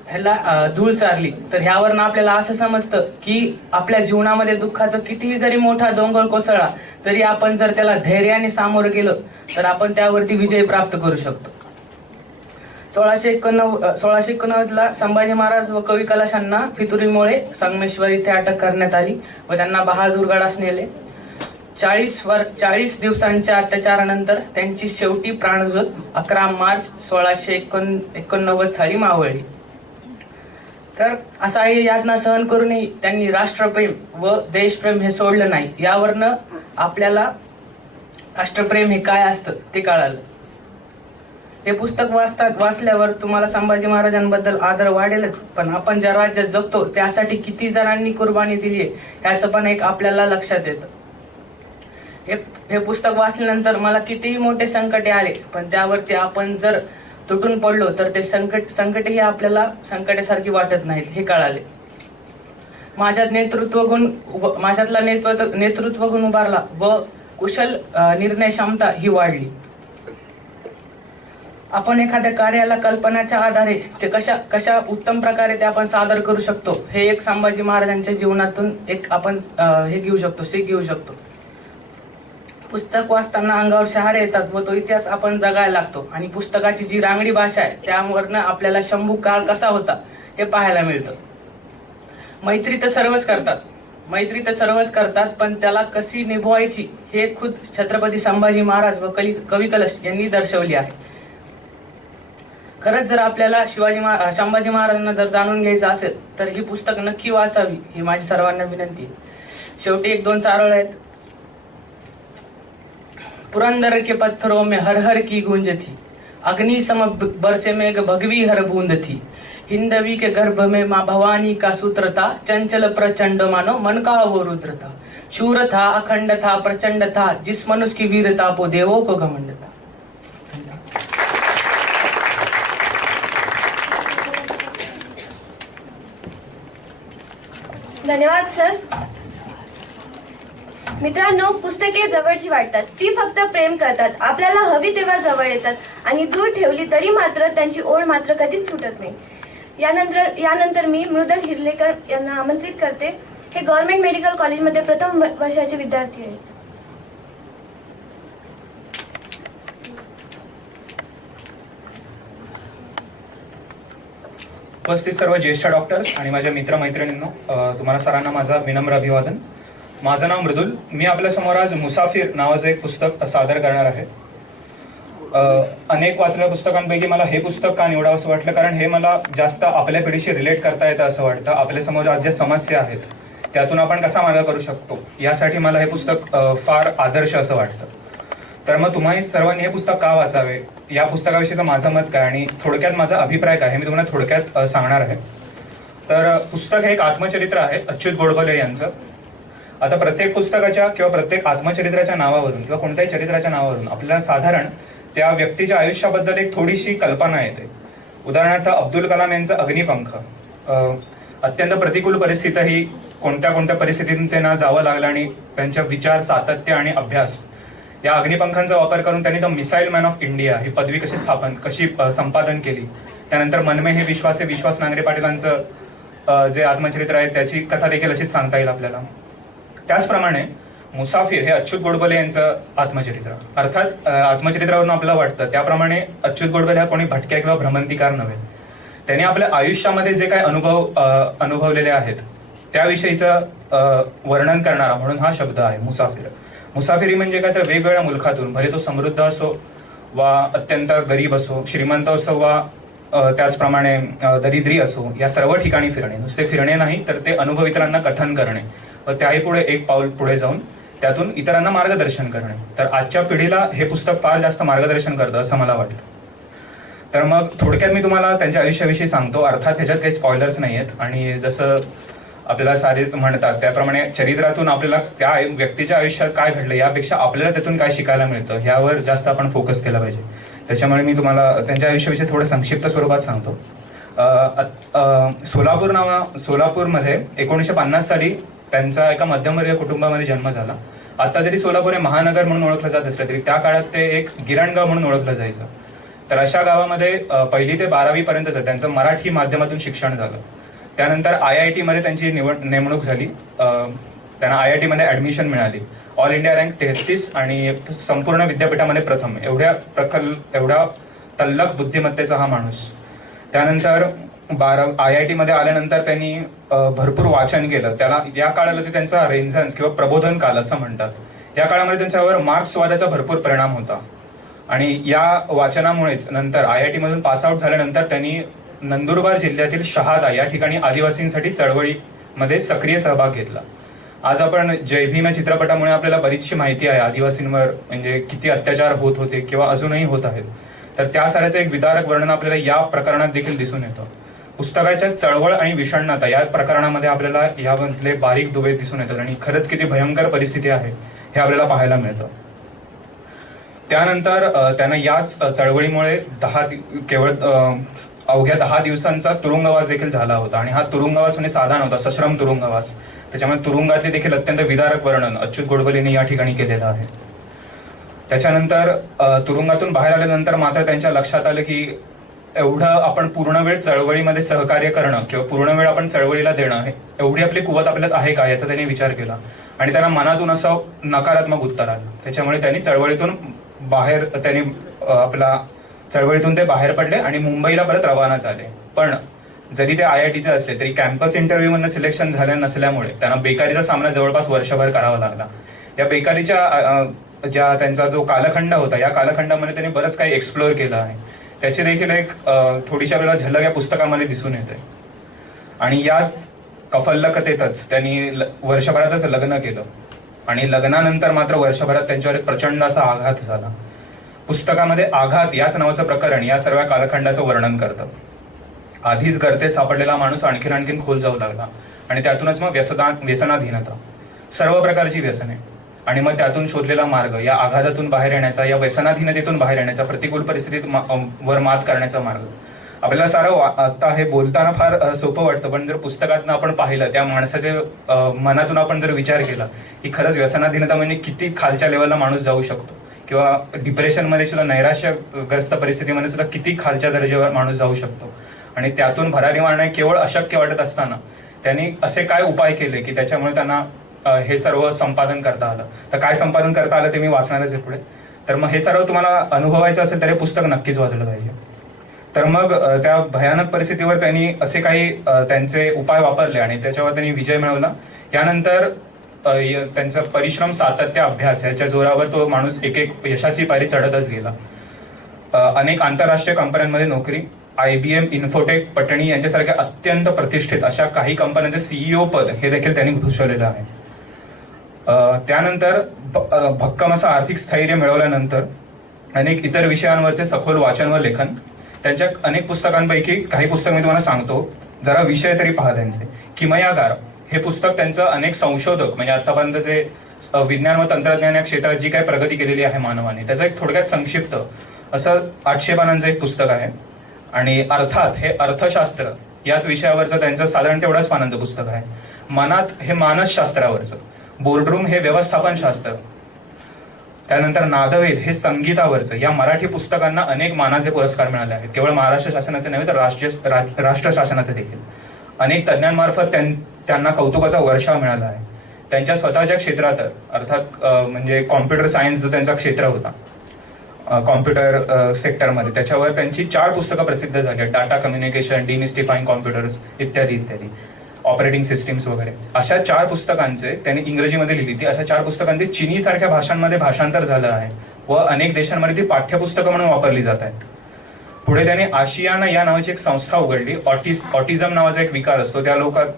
ह्याला धूळ सारली. तर ह्यावरनं आपल्याला असं समजतं की आपल्या जीवनामध्ये दुःखाचं कितीही जरी मोठा डोंगर कोसळला तरी आपण जर त्याला धैर्याने सामोरं गेलं तर आपण त्यावरती विजय प्राप्त करू शकतो. 1689 ला संभाजी महाराज व कवी कलाशांना फितुरीमुळे संगमेश्वर इथे अटक करण्यात आली व त्यांना बहादूरगडास नेले. 40 दिवसांच्या अत्याचारानंतर त्यांची शेवटी प्राणज्योत 11 मार्च 1689 साली मावळली. तर असाही यातना सहन करूनही त्यांनी राष्ट्रप्रेम व देशप्रेम हे सोडलं नाही. यावरनं आपल्याला राष्ट्रप्रेम हे काय असतं ते कळालं. हे पुस्तक वाचल्यावर तुम्हाला संभाजी महाराजांबद्दल आदर वाढेलच, पण आपण ज्या राज्यात जगतो त्यासाठी किती जणांनी कुर्बानी दिली आहे ह्याचं पण एक आपल्याला लक्षात येतं. हे पुस्तक वाचल्यानंतर मला कितीही मोठे संकटे आले, पण त्यावरती आपण जर तुटून पडलो तर ते संकटही आपल्याला संकटासारखी वाटत नाहीत हे कळाले. माझ्यातला नेतृत्व गुण उभारला व कुशल निर्णय क्षमता ही वाढली. आपण एखाद्या कार्याला कल्पनाच्या आधारे ते कशा उत्तम प्रकारे ते आपण सादर करू शकतो हे एक संभाजी महाराजांच्या जीवनातून एक आपण सीख घेऊ शकतो. पुस्तक वाचताना अंगावर शहारे येतात व तो इतिहास आपण जगायला लागतो. आणि पुस्तकाची जी रांगडी भाषा आहे त्यावरनं आपल्याला शंभू काळ कसा होता हे पाहायला मिळतं. मैत्री तर सर्वच करतात पण त्याला कशी निभवायची हे खुद छत्रपती संभाजी महाराज व कवी कलश यांनी दर्शवली आहे. खरंच जर आपल्याला संभाजी महाराजांना जर जाणून घ्यायचं असेल तर ही पुस्तक नक्की वाचावी ही माझी सर्वांना विनंती आहे. शेवटी 1-2 चारोळ आहेत. पुरंदर के पत्थरों में हर हर की गूंज थी, अग्नि सम बरसे में भगवी हर बूंद थी, हिंदवी के गर्भ में माँ भवानी का सूत्र था, चंचल प्रचंड मानो मन का वो रुद्र था, शूर था अखंड था प्रचंड था, जिस मनुष्य की वीरता को देवों को घमंड था. धन्यवाद सर. मित्रांनो, पुस्तके जवळची वाटतात, ती फक्त प्रेम करतात, आपल्याला हवी तेव्हा जवळ येतात आणि दूर ठेवली तरी मात्र त्यांची ओढ मात्र कधीच सुटत नाही. यानंतर मी मृदल हिरलेकर यांना आमंत्रित करते. हे गव्हर्नमेंट मेडिकल कॉलेजमध्ये प्रथम वर्षाचे विद्यार्थी आहेत. उपस्थित सर्व ज्येष्ठ डॉक्टर्स आणि माझ्या मित्रमैत्रिणींनो, तुम्हाला सर्वांना माझा विनम्र अभिवादन. माझं नाव मृदुल. मी आपल्या समोर आज मुसाफिर नावाचं एक पुस्तक सादर करणार आहे. अनेक वाचलेल्या पुस्तकांपैकी मला हे पुस्तक का निवडावं असं वाटलं, कारण हे मला जास्त आपल्या पिढीशी रिलेट करता येतं असं वाटतं. आपल्या समोर आज ज्या समस्या आहेत त्यातून आपण कसा मार्ग करू शकतो यासाठी मला हे पुस्तक फार आदर्श असं वाटतं. तर मग तुम्ही सर्वांनी हे पुस्तक का वाचावे, या पुस्तकाविषयीचं माझं मत काय आणि थोडक्यात माझा अभिप्राय काय हे मी तुम्हाला थोडक्यात सांगणार आहे. तर पुस्तक हे एक आत्मचरित्र आहे अच्युत गोडबोले यांचं. आता प्रत्येक पुस्तकाच्या किंवा प्रत्येक आत्मचरित्राच्या नावावरून किंवा कोणत्याही चरित्राच्या नावावरून आपल्याला साधारण त्या व्यक्तीच्या आयुष्याबद्दल एक थोडीशी कल्पना येते. उदाहरणार्थ अब्दुल कलाम यांचं अग्निपंख. अत्यंत प्रतिकूल परिस्थितीही कोणत्या परिस्थितीतून त्यांना जावं लागलं आणि त्यांच्या विचार, सातत्य आणि अभ्यास या अग्निपंखांचा वापर करून त्यांनी the missile man of India ही पदवी कशी संपादन केली. त्यानंतर मनमे हे विश्वास नांगरे पाटीलांचं जे आत्मचरित्र आहे त्याची कथा देखील अशीच सांगता येईल आपल्याला. त्याचप्रमाणे मुसाफिर हे अच्युत गोडबोले यांचं आत्मचरित्र. अर्थात आत्मचरित्रावरून आपल्याला वाटतं त्याप्रमाणे अच्युत गोडबोले हा कोणी भटक्या किंवा भ्रमंतीकार नव्हे. त्यांनी आपल्या आयुष्यामध्ये जे काही अनुभवलेले आहेत त्याविषयीचं वर्णन करणारा म्हणून हा शब्द आहे मुसाफिर. मुसाफिरी म्हणजे काय तर वेगवेगळ्या मुलखातून, भले तो समृद्ध असो वा अत्यंत गरीब असो, श्रीमंत असो वा त्याचप्रमाणे दरिद्री असो, या सर्व ठिकाणी फिरणे. नुसते फिरणे नाही तर ते अनुभव इतरांना कथन करणे व त्याही पुढे एक पाऊल पुढे जाऊन त्यातून इतरांना मार्गदर्शन करणे. तर आजच्या पिढीला हे पुस्तक फार जास्त मार्गदर्शन करतं असं मला वाटतं. तर मग थोडक्यात मी तुम्हाला त्यांच्या आयुष्याविषयी सांगतो. अर्थात ह्याच्यात काही स्पॉयलर्स नाही आहेत आणि जसं आपल्याला सारे म्हणतात त्याप्रमाणे चरित्रातून आपल्याला त्या व्यक्तीच्या आयुष्यात काय घडलं यापेक्षा आपल्याला त्यातून काय शिकायला मिळतं ह्यावर जास्त आपण फोकस केला पाहिजे. त्याच्यामुळे मी तुम्हाला त्यांच्या आयुष्याविषयी थोडं संक्षिप्त स्वरूपात सांगतो. सोलापूरमध्ये 1950 साली त्यांचा एका मध्यमवर्गीय कुटुंबामध्ये जन्म झाला. आता जरी सोलापूर हे महानगर म्हणून ओळखलं जात असलं तरी त्या काळात ते एक गिरणगाव म्हणून ओळखलं जायचं. तर अशा गावामध्ये 1ली ते 12वी पर्यंतचं त्यांचं मराठी माध्यमातून शिक्षण झालं. त्यानंतर IIT मध्ये त्यांची नेमणूक झाली. त्यांना IIT मध्ये ऍडमिशन मिळाली. ऑल इंडिया रँक 33 आणि संपूर्ण विद्यापीठामध्ये प्रथम. एवढा तल्लख बुद्धिमत्तेचा हा माणूस. त्यानंतर IIT मध्ये आल्यानंतर त्यांनी भरपूर वाचन केलं. त्याला या काळाला ते त्यांचा रेन्झन्स किंवा प्रबोधन काल असं म्हणतात. या काळामध्ये त्यांच्यावर मार्क्सवादाचा भरपूर परिणाम होता आणि या वाचनामुळेच नंतर IIT मधून पासआउट झाल्यानंतर त्यांनी नंदुरबार जिल्ह्यातील शहादा या ठिकाणी आदिवासींसाठी चळवळीमध्ये सक्रिय सहभाग घेतला. आज आपण जय भीम या चित्रपटामुळे आपल्याला बरीचशी माहिती आहे आदिवासींवर म्हणजे किती अत्याचार होत होते किंवा अजूनही होत आहेत. तर त्या साऱ्याचं एक विदारक वर्णन आपल्याला या प्रकरणात देखील दिसून येतं. पुस्तकाच्या चळवळ आणि विषण्णता या प्रकरणामध्ये आपल्याला यामधले बारीक दुवे दिसून येतात आणि खरंच किती भयंकर परिस्थिती आहे हे आपल्याला पाहायला मिळतं. त्यानंतर त्यानं याच चळवळीमुळे केवळ अवघ्या 10 दिवसांचा तुरुंगवास देखील झाला होता आणि हा तुरुंगवास म्हणजे साधा नव्हता, सश्रम तुरुंगवास. त्याच्यामुळे तुरुंगातले देखील अत्यंत विदारक वर्णन अच्युत गोडबोलेंनी या ठिकाणी केलेलं आहे. त्याच्यानंतर तुरुंगातून बाहेर आल्यानंतर मात्र त्यांच्या लक्षात आलं की एवढं आपण पूर्ण वेळ चळवळीमध्ये सहकार्य करणं किंवा पूर्ण वेळ आपण चळवळीला देणं एवढी आपली कुवत आपल्यात आहे का याचा त्यांनी विचार केला आणि त्यांना मनातून असं नकारात्मक उत्तर आलं. त्याच्यामुळे त्यांनी चळवळीतून ते बाहेर पडले आणि मुंबईला परत रवाना झाले. पण जरी ते IITचे असले तरी कॅम्पस इंटरव्ह्यू मधनं सिलेक्शन झालं नसल्यामुळे त्यांना बेकारीचा सामना जवळपास वर्षभर करावा लागला. या बेकारीच्या त्यांचा जो कालखंड होता या कालखंडामध्ये त्यांनी बरंच काही एक्सप्लोअर केलं आहे. त्याची देखील एक थोडीशी आपल्याला झलक या पुस्तकामध्ये दिसून येते. आणि याच कफल्लकतेतच त्यांनी वर्षभरातच लग्न केलं आणि लग्नानंतर मात्र वर्षभरात त्यांच्यावर एक प्रचंड असा आघात झाला. पुस्तकामध्ये आघात याच नावाचं प्रकरण या सर्व कालखंडाचं वर्णन करतं. आधीच गर्तेत सापडलेला माणूस आणखीन खोल जाऊ लागला आणि त्यातूनच मग व्यसनाधीनता, सर्व प्रकारची व्यसने आणि मग त्यातून शोधलेला मार्ग, या आघातातून बाहेर येण्याचा, या व्यसनाधीनतेतून बाहेर येण्याचा, प्रतिकूल परिस्थितीत वर मात करण्याचा मार्ग. आपल्याला सारं आता हे बोलताना फार सोपं वाटतं, पण जर पुस्तकातनं आपण पाहिलं त्या माणसाच्या मनातून आपण जर विचार केला की खरंच व्यसनाधीनता म्हणजे किती खालच्या लेवलला माणूस जाऊ शकतो किंवा डिप्रेशनमध्ये सुद्धा, नैराश्यग्रस्त परिस्थितीमध्ये सुद्धा किती खालच्या दर्जावर माणूस जाऊ शकतो आणि त्यातून भरारी मारणे केवळ अशक्य वाटत असताना त्यांनी असे काय उपाय केले की त्याच्यामुळे त्यांना हे सर्व संपादन करता आलं. तर काय संपादन करता आलं ते मी वाचणारच आहे पुढे. तर मग हे सर्व तुम्हाला अनुभवायचं असेल तर हे पुस्तक नक्कीच वाचलं पाहिजे. तर मग त्या भयानक परिस्थितीवर त्यांनी असे काही त्यांचे उपाय वापरले आणि त्याच्यावर त्यांनी विजय मिळवला. यानंतर त्यांचा परिश्रम, सातत्य, अभ्यास याच्या जोरावर तो माणूस एक यशाची पायरी चढतच गेला. अनेक आंतरराष्ट्रीय कंपन्यांमध्ये नोकरी, IBM, इन्फोटेक, पटणी यांच्यासारख्या अत्यंत प्रतिष्ठित अशा काही कंपन्यांचे CEO पद हे देखील त्यांनी भूषवलेलं आहे. त्यानंतर भक्कम असं आर्थिक स्थैर्य मिळवल्यानंतर अनेक इतर विषयांवरचे सखोल वाचन व लेखन. त्यांच्या अनेक पुस्तकांपैकी काही पुस्तक मी तुम्हाला सांगतो, जरा विषय तरी पहा त्यांचे. किमयागार हे पुस्तक त्यांचं अनेक संशोधक म्हणजे आतापर्यंतचे विज्ञान व तंत्रज्ञान या क्षेत्रात जी काही प्रगती केलेली आहे मानवाने त्याचं एक थोडक्यात संक्षिप्त असं 800 पानांचं एक पुस्तक आहे. आणि अर्थात हे अर्थशास्त्र याच विषयावरचं त्यांचं साधारण तेवढ्याच पानांचं पुस्तक आहे. मनात हे मानसशास्त्रावरचं, बोर्डरूम हे व्यवस्थापन शास्त्र, त्यानंतर नादवेद हे संगीतावरचं. या मराठी पुस्तकांना अनेक मानाचे पुरस्कार मिळाले आहेत, केवळ महाराष्ट्र शासनाचे नव्हे तर राष्ट्र शासनाचे देखील. अनेक तज्ञांमार्फत त्यांना कौतुकाचा वर्षाव मिळाला आहे. त्यांच्या स्वतःच्या क्षेत्रात अर्थात म्हणजे कॉम्प्युटर सायन्स जो त्यांचा क्षेत्र होता कॉम्प्युटर सेक्टरमध्ये, त्याच्यावर त्यांची 4 पुस्तकं प्रसिद्ध झाली आहेत. डाटा कम्युनिकेशन, डिमिस्टिफाईंग कॉम्प्युटर्स इत्यादी इत्यादी. ऑपरेटिंग सिस्टीम्स वगैरे, अशा 4 पुस्तकांचे त्यांनी इंग्रजीमध्ये लिहिली ती. अशा 4 पुस्तकांचे चिनी सारख्या भाषांमध्ये भाषांतर झालं आहे व अनेक देशांमध्ये ती पाठ्यपुस्तकं म्हणून वापरली जात आहेत. पुढे त्यांनी आशियाना या नावाची एक संस्था उघडली. ऑटिझम नावाचा एक विकार असतो,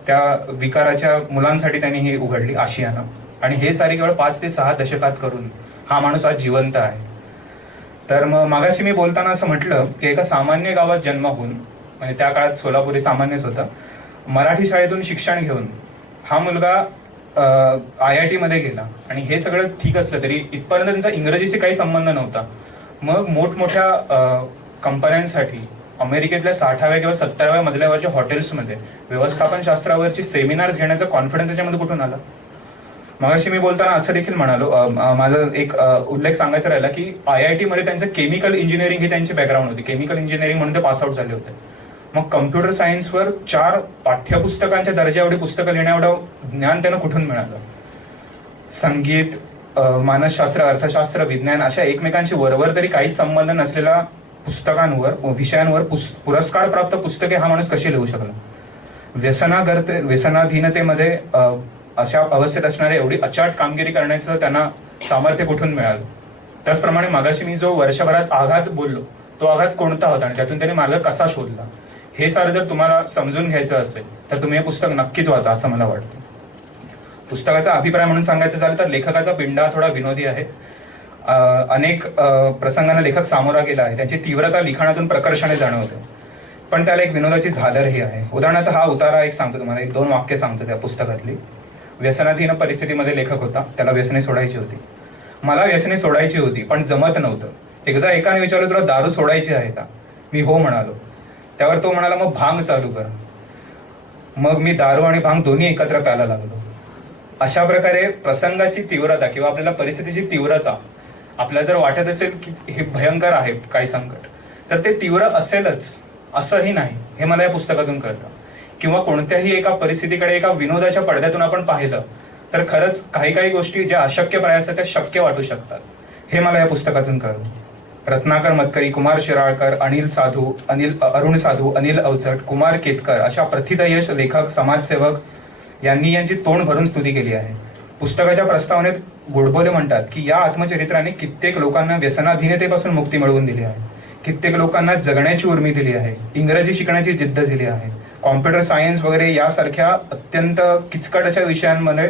त्या विकाराच्या मुलांसाठी त्यांनी ही उघडली आशियाना. आणि हे सारे केवळ 5 ते 6 दशकात करून हा माणूस आज जिवंत आहे. तर मग मागाशी मी बोलताना असं म्हटलं की एका सामान्य गावात जन्म होऊन, म्हणजे त्या काळात सोलापूर हे सामान्यच होतं, मराठी शाळेतून शिक्षण घेऊन हा मुलगा IIT मध्ये गेला. आणि हे सगळं ठीक असलं तरी इथपर्यंत त्यांचा इंग्रजीशी काही संबंध नव्हता. मग मोठमोठ्या कंपन्यांसाठी अमेरिकेतल्या 60व्या किंवा 70व्या मजल्यावरच्या हॉटेल्समध्ये व्यवस्थापन शास्त्रावरची सेमिनार्स घेण्याचा कॉन्फिडन्स त्याच्यामध्ये कुठून आला? मगाशी मी बोलताना असं देखील म्हणालो, माझा एक उल्लेख सांगायचा राहिला की IIT मध्ये त्यांचं केमिकल इंजिनिअरिंग ही त्यांची बॅकग्राऊंड होती. केमिकल इंजिनिअरिंग म्हणून ते पासआउट झाले होते. मग कम्प्युटर सायन्सवर 4 पाठ्यपुस्तकांच्या दर्जा एवढी पुस्तकं लिहिण्याएवढं ज्ञान त्यांना कुठून मिळालं? संगीत, मानसशास्त्र, अर्थशास्त्र, विज्ञान अशा एकमेकांशी वरवर तरी काहीच संबंध नसलेल्या पुस्तकांवर, विषयांवर पुरस्कार प्राप्त पुस्तके हा माणूस कशी लिहू शकला? व्यसनाधीनतेमध्ये अशा अवस्थेत असणारे एवढी अचाट कामगिरी करण्याचं त्यांना सामर्थ्य कुठून मिळालं? त्याचप्रमाणे मागाशी मी जो वर्षभरात आघात बोललो, तो आघात कोणता होता आणि त्यातून त्यांनी मार्ग कसा शोधला, हे सारं जर तुम्हाला समजून घ्यायचं असेल तर तुम्ही हे पुस्तक नक्कीच वाचा असं मला वाटतं. पुस्तकाचा अभिप्राय म्हणून सांगायचं झालं तर लेखकाचा पिंडा थोडा विनोदी आहे. अनेक प्रसंगांना लेखक सामोरा गेला आहे. त्याची तीव्रता लिखाणातून प्रकर्षाने जाणवते. पण त्याला एक विनोदाची झालरही आहे. उदाहरणार्थ हा उतारा एक सांगतो तुम्हाला, 1-2 वाक्य सांगतो त्या पुस्तकातली. व्यसनाधीन परिस्थितीमध्ये लेखक होता. त्याला व्यसने सोडायची होती. मला व्यसने सोडायची होती पण जमत नव्हतं. एकदा एकाने विचारलं, तुला दारू सोडायची आहे का? मी हो म्हणालो. त्यावर तो म्हणाला, मग भांग चालू कर. मग मी दारू आणि भांग दोन्ही एकत्र प्यायला लागलो. अशा प्रकारे प्रसंगाची तीव्रता किंवा आपल्याला परिस्थितीची तीव्रता आपल्याला जर वाटत असेल की हे भयंकर आहे काही संकट, तर ते तीव्र असेलच असंही नाही, हे मला या पुस्तकातून कळतं. किंवा कोणत्याही एका परिस्थितीकडे एका विनोदाच्या पडद्यातून आपण पाहिलं तर खरंच काही गोष्टी ज्या अशक्यप्राय असतात त्या शक्य वाटू शकतात, हे मला या पुस्तकातून कळलं. रत्नाकर मतकरी, कुमार शिराळकर, अरुण साधू, अनिल अवचट, कुमार केतकर अशा प्रथितयश लेखक, समाजसेवक यांनी यांची तोंड भरून स्तुती केली आहे. पुस्तकाच्या प्रस्तावनेत गोडबोले म्हणतात की या आत्मचरित्राने कित्येक लोकांना व्यसनाधीनतेपासून मुक्ती मिळवून दिली आहे. कित्येक लोकांना जगण्याची उर्मी दिली आहे. इंग्रजी शिकण्याची जिद्द दिली आहे. कॉम्प्युटर सायन्स वगैरे यासारख्या अत्यंत किचकट अशा विषयांमध्ये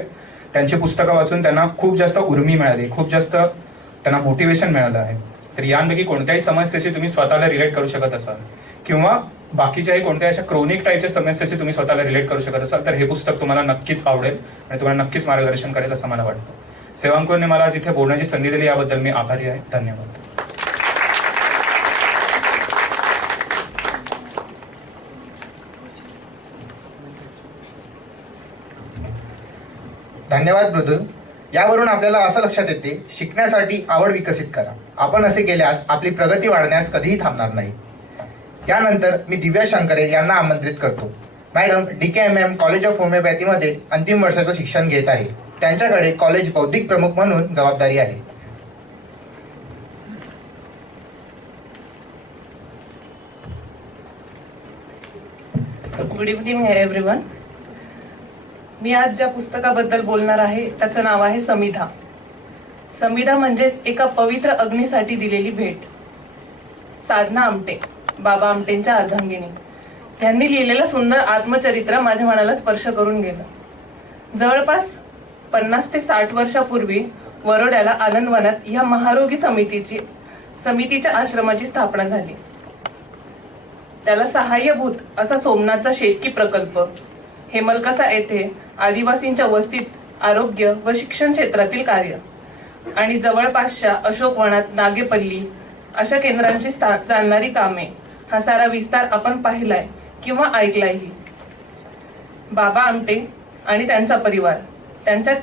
त्यांची पुस्तकं वाचून त्यांना खूप जास्त उर्मी मिळाली, खूप जास्त त्यांना मोटिवेशन मिळालं आहे. तर यांपैकी कोणत्याही समस्येशी तुम्ही स्वतःला रिलेट करू शकत असाल किंवा बाकीच्याही कोणत्या अशा क्रोनिक टाईपच्या समस्येशी तुम्ही स्वतःला रिलेट करू शकत असाल तर हे पुस्तक तुम्हाला नक्कीच आवडेल आणि तुम्हाला नक्कीच मार्गदर्शन करेल असं मला वाटतं. सेवांकुरने मला आज इथे बोलण्याची संधी दिली याबद्दल मी आभारी आहे. धन्यवाद. धन्यवाद मृदुल. यावरून आपल्याला असं लक्षात येते, शिकण्यासाठी आवड विकसित करा. आपण असे केल्यास आपली प्रगती वाढण्यास कधीही थांबणार नाही. यानंतर मी दिव्या शंकरे यांना आमंत्रित करतो. मॅडम DKMM कॉलेज ऑफ होमिओपॅथीमध्ये अंतिम वर्षाचं शिक्षण घेत आहे. त्यांच्याकडे कॉलेज बौद्धिक प्रमुख म्हणून जबाबदारी आहे. Good evening everyone. मी आज ज्या पुस्तकाबद्दल बोलणार आहे त्याचं नाव आहे समिधा. समिधा म्हणजेच एका पवित्र अग्नीसाठी दिलेली भेट. साधना आमटे, बाबा आमटेंच्या अर्धांगिनी, त्यांनी लिहिलेलं सुंदर आत्मचरित्र माझ्या मनाला स्पर्श करून गेलं. जवळपास 50 ते 60 वर्षापूर्वी वरोड्याला आनंदवनात या महारोगी समितीच्या आश्रमाची स्थापना झाली. त्याला सहाय्यभूत असा सोमनाथचा शेतकी प्रकल्प, हेमलकसा येथे आदिवासींच्या वस्तीत आरोग्य व शिक्षण क्षेत्रातील कार्य आणि जवळपासच्या अशोकवनात नागेपल्ली अशा केंद्रांची चालणारी कामे, हा सारा विस्तार आपण पाहिलाय किंवा ऐकलायही. बाबा आमटे आणि त्यांचा परिवार, त्यांच्या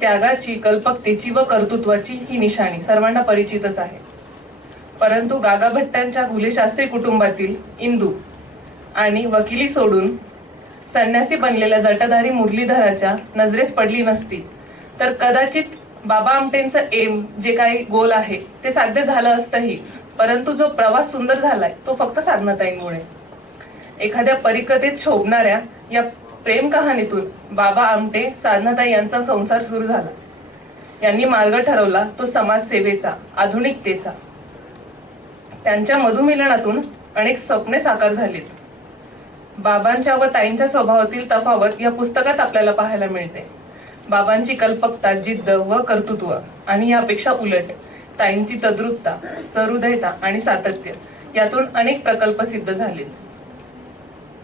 त्यागाची, कल्पकतेची व कर्तृत्वाची ही निशाणी सर्वांना परिचितच आहे. परंतु गागा भट्टांच्या घुलेशास्त्री कुटुंबातील इंदू आणि वकिली सोडून संन्यासी बनलेल्या जटाधारी मुरलीधराच्या नजरेस पडली नसती तर कदाचित बाबा आमटेंचं एम, जे काही गोल आहे ते साध्य झालं असतंही. परंतु जो प्रवास सुंदर झालाय तो फक्त साधनाताईंमुळे. एखाद्या परिकथेत शोभणाऱ्या या प्रेम कहाणीतून बाबा आमटे साधनाताई यांचा संसार सुरू झाला. यांनी मार्ग ठरवला तो समाजसेवेचा, आधुनिकतेचा. त्यांच्या मधुमिलनातून अनेक स्वप्ने साकार झालीत. बाबांच्या व ताईंच्या स्वभावातील तफावत या पुस्तकात आपल्याला पाहायला मिळते. बाबांची कल्पकता, जिद्द व कर्तृत्व आणि यापेक्षा उलट ताईंची तद्रुपता, सहृदयता आणि सातत्य यातून अनेक प्रकल्प सिद्ध झालेत.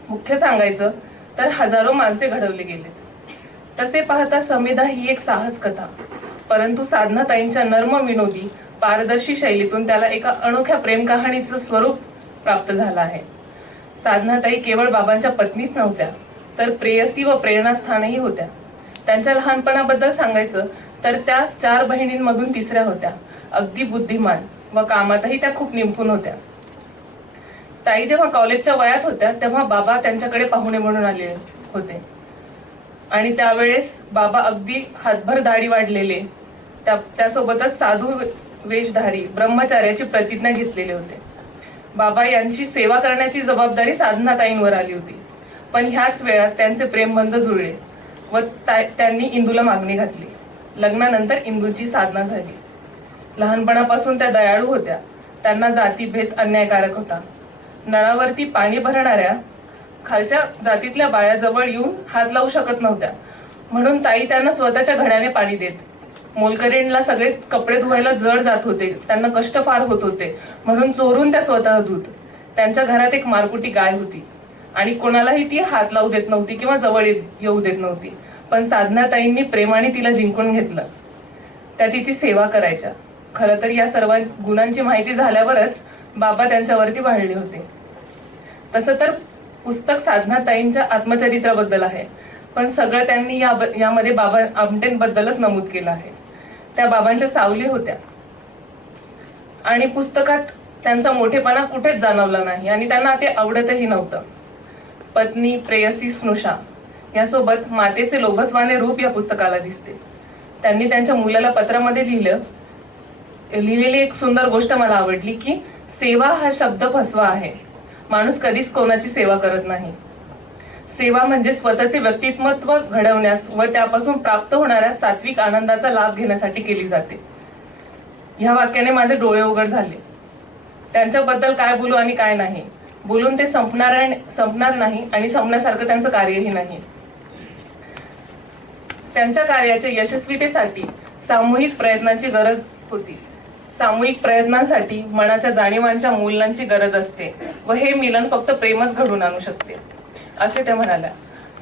मुख्य सांगायचं तर हजारो माणसे घडवली गेलेत. तसे पाहता समिधा ही एक साहस कथा, परंतु साधनाताईंच्या नर्म विनोदी पारदर्शी शैलीतून त्याला एका अनोख्या प्रेम कहाणीचं स्वरूप प्राप्त झालं आहे. साधनाताई केवळ बाबांच्या पत्नीच नव्हत्या, तर प्रेयसी व प्रेरणास्थानही होत्या. त्यांच्या लहानपणाबद्दल सांगायचं तर त्या 4 बहिणींमधून तिसऱ्या होत्या. अगदी बुद्धिमान व कामातही त्या खूप निपुण होत्या. ताई जेव्हा कॉलेजच्या वयात होत्या तेव्हा बाबा त्यांच्याकडे पाहुणे म्हणून आले होते आणि त्यावेळेस बाबा अगदी हातभर दाढी वाढलेले, त्यासोबतच साधू वेशधारी ब्रह्मचार्याची प्रतिज्ञा घेतलेले होते. बाबा यांची सेवा करण्याची जबाबदारी साधनाताईंवर आली होती. पण ह्याच वेळात त्यांचे प्रेमबंध जुळले व त्यांनी इंदूला मागणी घातली. लग्नानंतर इंदूची साधना झाली. लहानपणापासून त्या दयाळू होत्या. त्यांना जातीभेद अन्यायकारक होता. नळावरती पाणी भरणाऱ्या खालच्या जातीतल्या बाया जवळ येऊन हात लावू शकत नव्हत्या, म्हणून ताई त्यांना स्वतःच्या घड्याने पाणी देत. मोलकरीणला सगळे कपडे धुवायला जड जात होते, त्यांना कष्ट फार होत होते, म्हणून चोरून त्या स्वतः धुत. त्यांच्या घरात एक मारकुटी गाय होती आणि कोणालाही ती हात लावू देत नव्हती किंवा जवळ येऊ देत नव्हती. पण साधनाताईंनी प्रेमाने तिला जिंकून घेतलं. त्या तिची सेवा करायच्या. खरं तर या सर्व गुणांची माहिती झाल्यावरच बाबा त्यांच्यावरती वाढले होते. तसं तर पुस्तक साधनाताईंच्या आत्मचरित्राबद्दल आहे, पण सगळं त्यांनी यामध्ये बाबा आमटेंबद्दलच नमूद केलं आहे. त्या बाबांच्या सावली होत्या आणि पुस्तकात त्यांचा मोठेपणा कुठेच जाणवला नाही आणि त्यांना ते आवडतही नव्हतं. पत्नी, प्रेयसी स्नुषा यासोबत मातेचे लोभसवाने रूप या पुस्तकाला दिसते. त्यांनी त्यांच्या मुलाला पत्रामध्ये लिहिलेली एक सुंदर गोष्ट मला आवडली की सेवा हा शब्द फसवा आहे. माणूस कधीच कोणाची सेवा करत नाही. सेवा म्हणजे स्वतःचे व्यक्तिमत्व घडवण्यास व त्यापासून प्राप्त होणाऱ्या सात्विक आनंदाचा लाभ घेण्यासाठी केली जाते. ह्या वाक्याने माझे डोळे उघड झाले. त्यांच्याबद्दल काय बोलू आणि काय नाही. बोलून ते संपणार नाही आणि संपण्यासारखं त्यांचं कार्यही नाही. त्यांच्या कार्याच्या यशस्वीतेसाठी सामूहिक प्रयत्नांची गरज होती. सामूहिक प्रयत्नांसाठी मनाच्या जाणीवांच्या मूल्यांची गरज असते व हे मिलन फक्त प्रेमच घडवून आणू शकते, असे त्या म्हणाल्या.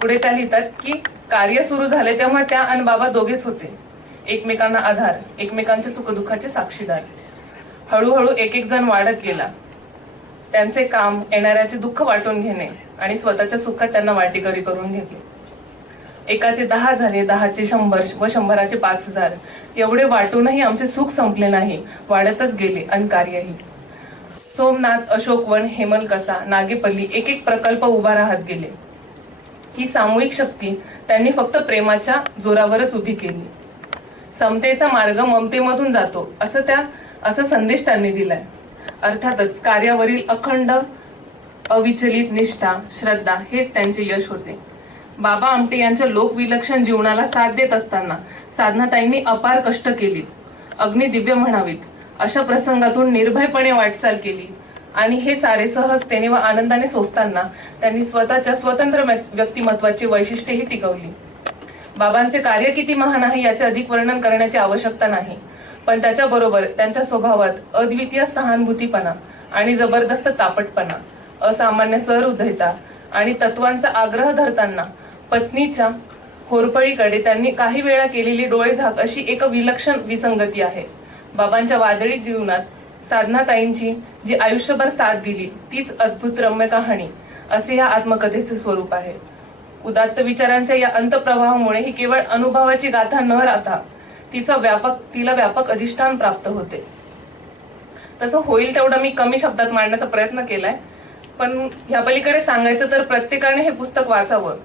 पुढे त्या लिहितात की कार्य सुरू झाले तेव्हा त्या आणि बाबा दोघेच होते, एकमेकांना आधार, एकमेकांच्या सुखदुःखाचे साक्षीदार. हळूहळू एक जण वाढत गेला. त्यांचे काम येणाऱ्याचे दुःख वाटून घेणे आणि स्वतःच्या सुखात त्यांना वाटेकरी करून घेतले. एकाचे 10 झाले, 10चे 100 व 100चे 5000. एवढे वाटूनही आमचे सुख संपले नाही, वाढतच गेले आणि कार्यही. सोमनाथ, अशोकवन, हेमलकसा, नागेपल्ली एक प्रकल्प उभा राहत गेले. ही सामूहिक शक्ती त्यांनी फक्त प्रेमाच्या जोरावरच उभी केली. समतेचा मार्ग ममतेमधून जातो असा संदेश त्यांनी दिलाय. अर्थातच कार्यावरील अखंड अविचलित निष्ठा, श्रद्धा हेच त्यांचे यश होते. बाबा आमटे यांच्या लोकविलक्षण जीवनाला साथ देत असताना साधनाताईंनी अपार कष्ट केली. अग्निदिव्य म्हणावीत अशा प्रसंगातून निर्भयपणे वाटचाल केली आणि हे सारे सहजतेने व आनंदाने सोसताना त्यांनी स्वतःच्या स्वतंत्र व्यक्तिमत्वाची वैशिष्ट्येही टिकवली. बाबांचे कार्य किती महान आहे याचे अधिक वर्णन करण्याची आवश्यकता नाही, पण त्याच्याबरोबर त्यांच्या स्वभावात अद्वितीय सहानुभूतीपणा आणि जबरदस्त तापटपणा, असामान्य सहृदयता आणि तत्वांचा आग्रह धरताना पत्नीच्या होरपळीकडे त्यांनी काही वेळा केलेली डोळेझाक अशी एक विलक्षण विसंगती आहे. बाबांच्या वादळी जीवनात साधनाताईंची जी आयुष्यभर साथ दिली तीच अद्भुत रम्य कहाणी असे या आत्मकथेचे स्वरूप आहे. उदात्त विचारांच्या या अंतप्रवाहामुळे ही केवळ अनुभवाची गाथा न राहता तिला व्यापक अधिष्ठान प्राप्त होते. तसं होईल तेवढं मी कमी शब्दात मांडण्याचा प्रयत्न केलाय, पण ह्या पलीकडे सांगायचं तर प्रत्येकाने हे पुस्तक वाचावं.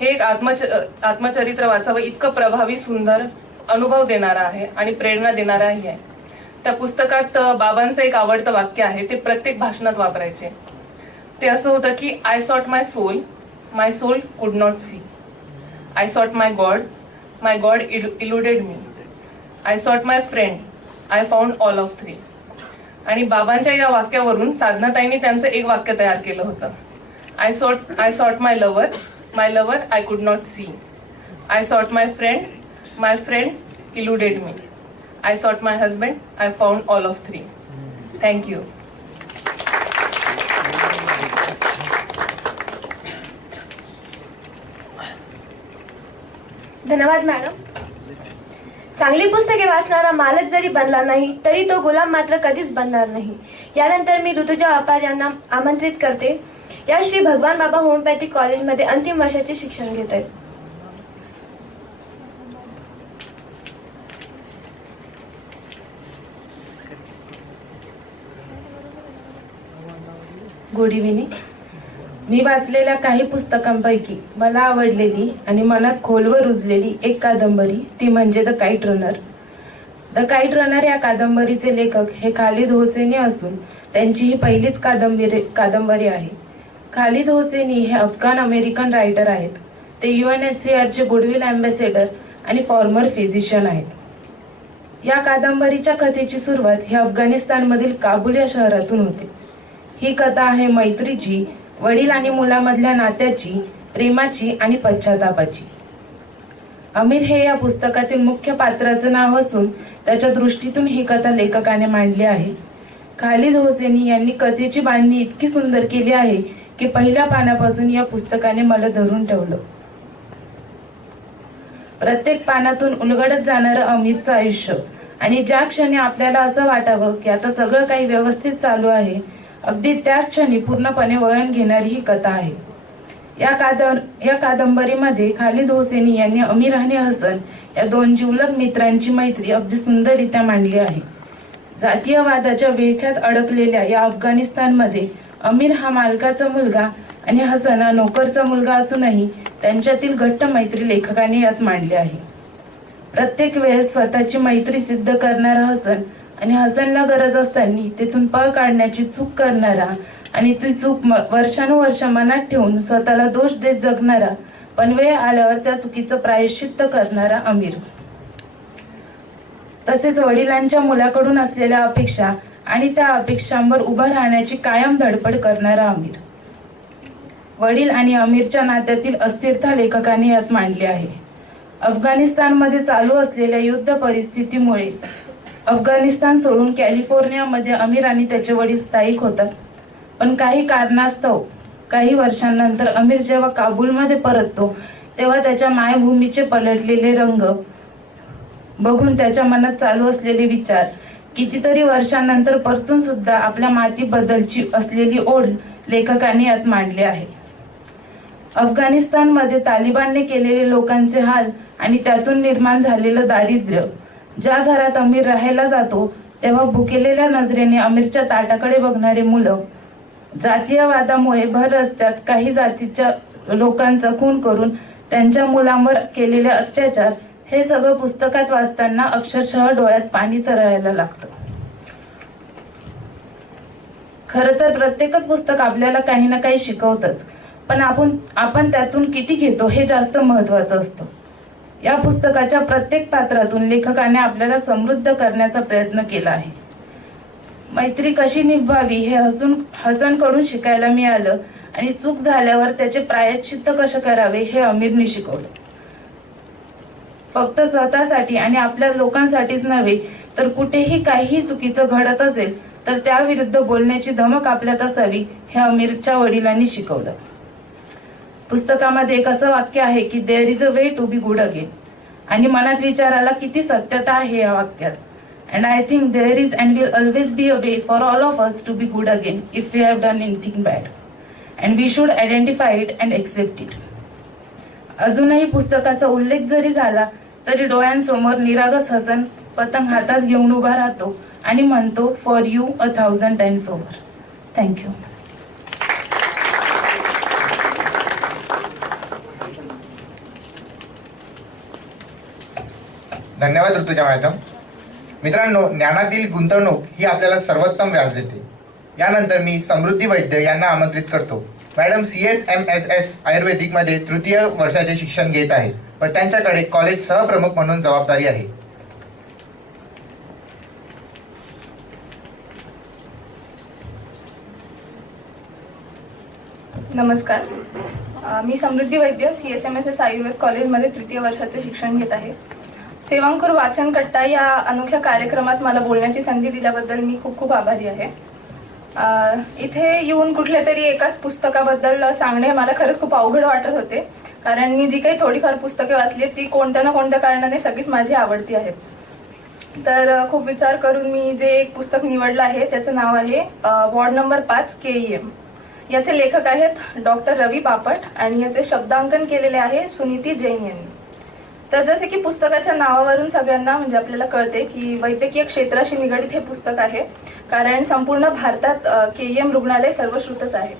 हे एक आत्मचरित्र वाचावं. इतकं प्रभावी, सुंदर, अनुभव देणारा आहे आणि प्रेरणा देणाराही आहे. त्या पुस्तकात बाबांचं एक आवडतं वाक्य आहे, ते प्रत्येक भाषणात वापरायचे. ते असं होतं की I sought my soul my soul could not see. I sought my God eluded me. I sought my friend, I found all of three. आणि बाबांच्या या वाक्यावरून साधनाताईंनी त्यांचं एक वाक्य तयार केलं होतं. I sought my lover I could not see. I sought my friend eluded me. I sought my husband, I found all of three. Thank you. धन्यवाद मॅडम. चांगली पुस्तके वाचणारा मालक जरी बनला नाही तरी तो गुलाम मात्र कधीच बनणार नाही. यानंतर मी ऋतुजा अपार यांना आमंत्रित करते. या श्री भगवान बाबा होमिओपॅथिक कॉलेजमध्ये अंतिम वर्षाचे शिक्षण घेत आहेत. Good evening. मी वाचलेल्या काही पुस्तकांपैकी मला आवडलेली आणि मनात खोलवर रुजलेली एक कादंबरी ती म्हणजे the kite runner. The kite runner या कादंबरीचे लेखक हे खालिद होसेनी असून त्यांची ही पहिलीच कादंबरी आहे. खालिद होसेनी हे अफगाण अमेरिकन रायटर आहेत. ते UNHCRचे गुडविल अँबॅसेडर आणि फॉर्मर फिजिशियन आहेत. या कादंबरीच्या कथेची सुरुवात ही अफगाणिस्तानमधील काबूल या शहरातून होते. ही कथा आहे मैत्रीची, वडील आणि मुलामधल्या नात्याची, प्रेमाची आणि पश्चातापाची. अमीर हे या पुस्तकातील मुख्य पात्राचं नाव असून त्याच्या दृष्टीतून ही कथा लेखकाने मांडली आहे. खालिद होसेनी यांनी कथेची बांधणी इतकी सुंदर केली आहे की पहिल्या पानापासून या पुस्तकाने मला धरून ठेवलं. प्रत्येक पानातून उलगडत जाणारं अमीरचं आयुष्य आणि ज्या क्षणी आपल्याला असं वाटावं की आता सगळं काही व्यवस्थित चालू आहे, अगदी त्याच क्षणी पूर्णपणे वळण घेणारी ही कथा आहे. या कादंबरीमध्ये खालिद होसेनी यांनी अमीर आणि हसन या दोन जिवलग मित्रांची मैत्री अगदी सुंदररित्या मांडली आहे. जातीयवादाच्या विळख्यात अडकलेल्या या अफगाणिस्तानमध्ये अमीर हा मालकाचा मुलगा आणि हसन हा नोकरचा मुलगा असूनही त्यांच्यातील घट्ट मैत्री लेखकाने यात मांडली आहे. प्रत्येक वेळेस स्वतःची मैत्री सिद्ध करणारा हसन आणि हसनला गरज असताना तेथून पळ काढण्याची चूक करणारा आणि ती चूक वर्षानुवर्ष मनात ठेवून स्वतःला दोष देत जगणारा, पण वेळ आल्यावर त्या चुकीचं प्रायश्चित्त करणारा अमीर. तसेच वडिलांच्या मुलाकडून असलेल्या अपेक्षा आणि त्या अपेक्षांवर उभं राहण्याची कायम धडपड करणारा अमीर. वडील आणि अमीरच्या नात्यातील अस्थिरता लेखकाने यात मांडली आहे. अफगाणिस्तानमध्ये चालू असलेल्या युद्ध परिस्थितीमुळे अफगाणिस्तान सोडून कॅलिफोर्नियामध्ये अमीर आणि त्याचे वडील स्थायिक होतात. पण काही कारणास्तव काही वर्षांनंतर अमीर जेव्हा काबूलमध्ये परततो तेव्हा त्याच्या मायभूमीचे पलटलेले रंग बघून त्याच्या मनात चालू असलेले विचार, कितीतरी वर्षांनंतर परतून सुद्धा आपल्या मातीबद्दलची असलेली ओढ लेखकाने यात मांडली आहे. अफगाणिस्तानमध्ये तालिबानने केलेले लोकांचे हाल आणि त्यातून निर्माण झालेलं दारिद्र्य, ज्या घरात अमीर राहायला जातो तेव्हा भुकेलेल्या नजरेने अमीरच्या ताटाकडे बघणारे मुलं, जातीयवादामुळे भर रस्त्यात काही जातीच्या लोकांचा खून करून त्यांच्या मुलांवर केलेले अत्याचार, हे सगळं पुस्तकात वाचताना अक्षरशः डोळ्यात पाणी तरळायला लागतं. खरं तर प्रत्येकच पुस्तक आपल्याला काही ना काही शिकवतच, पण आपण त्यातून किती घेतो हे जास्त महत्वाचं असतं. या पुस्तकाच्या प्रत्येक पात्रातून लेखकाने आपल्याला समृद्ध करण्याचा प्रयत्न केला आहे. मैत्री कशी निभावी हे हसनकडून शिकायला मिळालं आणि चूक झाल्यावर त्याचे प्रायश्चित्त कसे करावे हे अमीरने शिकवलं. फक्त स्वतःसाठी आणि आपल्या लोकांसाठीच नव्हे तर कुठेही काहीही चुकीचं घडत असेल तर त्याविरुद्ध बोलण्याची धमक आपल्यात असावी हे अमीरच्या वडिलांनी शिकवलं. पुस्तकामध्ये एक असं वाक्य आहे की there is a way to be good again, आणि मनात विचाराला किती सत्यता आहे या वाक्यात. And I think there is and will always be a way for all of us to be good again if we have done anything bad, and we should identify it and accept it. अजूनही पुस्तकाचा उल्लेख जरी झाला तरी डोळ्यांसमोर निरागस हसन पतंग हातात घेऊन उभा राहतो आणि म्हणतो, for you 1000 times over. Thank you. धन्यवाद ऋतुजा मॅडम. मित्रांनो, ज्ञानातील गुंतवणूक ही आपल्याला सर्वोत्तम व्याज देते. यानंतर मी समृद्धी वैद्य यांना आमंत्रित करतो. मॅडम CSMSS आयुर्वेदिकमध्ये तृतीय वर्षाचे शिक्षण घेत आहेत व त्यांच्याकडे कॉलेज सहप्रमुख म्हणून जबाबदारी आहे. नमस्कार. मी समृद्धी वैद्य CSMSS आयुर्वेद कॉलेजमध्ये तृतीय वर्षाचे शिक्षण घेत आहे. सेवांकुर वाचन कट्टा या अनोख्या कार्यक्रमात मला बोलण्याची संधी दिल्याबद्दल मी खूप खूप आभारी आहे. इथे येऊन कुठल्या तरी एकाच पुस्तकाबद्दल सांगणे मला खरंच खूप अवघड वाटत होते, कारण मी जी काही थोडीफार पुस्तके वाचली ती कोणत्या ना कोणत्या कारणाने सगळीच माझी आवडती आहेत. तर खूप विचार करून मी जे एक पुस्तक निवडलं आहे त्याचं नाव आहे वॉर्ड नंबर 5 KEM. याचे लेखक आहेत डॉक्टर रवी बापट आणि याचे शब्दांकन केलेले आहे सुनीती जैन यांनी. तर जसे की पुस्तकाच्या नावावरून सगळ्यांना म्हणजे आपल्याला कळते की वैद्यकीय क्षेत्राशी निगडित हे पुस्तक आहे, कारण संपूर्ण भारतात KEM रुग्णालय सर्वश्रुतच आहे.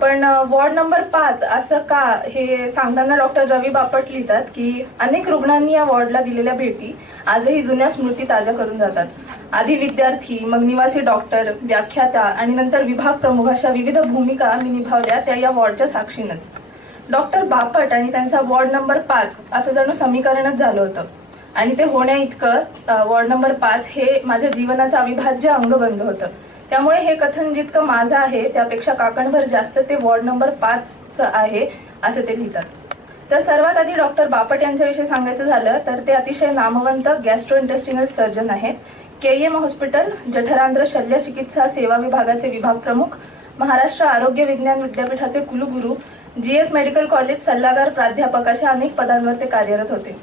पण वॉर्ड नंबर 5 असं का हे सांगताना डॉक्टर रवी बापट लिहितात की अनेक रुग्णांनी या वॉर्डला दिलेल्या भेटी आजही जुन्या स्मृती ताज्या करून जातात. आधी विद्यार्थी, मग निवासी डॉक्टर, व्याख्याता आणि नंतर विभाग प्रमुख अशा विविध भूमिका मी निभावल्या त्या या वॉर्डच्या साक्षीनच. डॉक्टर बापट आणि त्यांचा वॉर्ड नंबर 5 असं जणू समीकरणच झालं होतं आणि ते होण्या इतकं वॉर्ड नंबर 5 हे माझ्या जीवनाचं अविभाज्य अंग बनलं होतं. त्यामुळे हे कथन जितकं माझं आहे त्यापेक्षा काकणभर जास्त ते वॉर्ड नंबर 5 आहे असं ते लिहितात. तर सर्वात आधी डॉक्टर बापट यांच्याविषयी सांगायचं झालं तर ते अतिशय नामवंत गॅस्ट्रोइंटेस्टिनल सर्जन आहेत. KEM हॉस्पिटल, जठरांत्र शल्य चिकित्सा सेवा विभागाचे विभाग प्रमुख, महाराष्ट्र आरोग्य विज्ञान विद्यापीठाचे कुलगुरू, GS मेडिकल कॉलेज सल्लागार प्राध्यापक अशा अनेक पदांवर ते कार्यरत होते.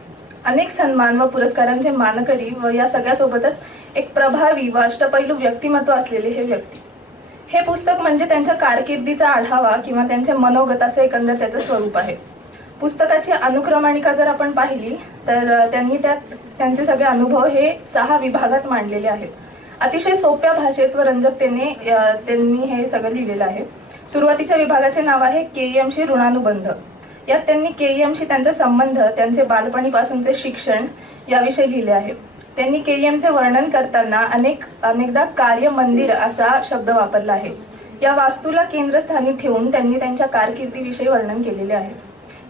अनेक सन्मान व पुरस्कारांचे मानकरी व या सगळ्यासोबतच एक प्रभावी व अष्टपैलू व्यक्तिमत्व असलेले हे व्यक्ती. हे पुस्तक म्हणजे त्यांच्या कारकिर्दीचा आढावा किंवा त्यांचे मनोगत असे एकंदर त्याचं स्वरूप आहे. पुस्तकाची अनुक्रमणिका जर आपण पाहिली तर त्यांनी त्यात त्यांचे सगळे अनुभव हे 6 विभागात मांडलेले आहेत. अतिशय सोप्या भाषेत व रंजकतेने त्यांनी हे सगळं लिहिलेलं आहे. सुरुवातीच्या विभागाचे नाव आहे KEMशी ऋणानुबंध. यात त्यांनी KEMशी त्यांचा संबंध, त्यांचे बालपणीपासूनचे शिक्षण याविषयी लिहिले आहे. त्यांनी KEMचे वर्णन करताना अनेकदा कार्य मंदिर असा शब्द वापरला आहे. या वास्तूला केंद्रस्थानी ठेवून त्यांनी त्यांच्या कारकिर्दीविषयी वर्णन केलेले आहे.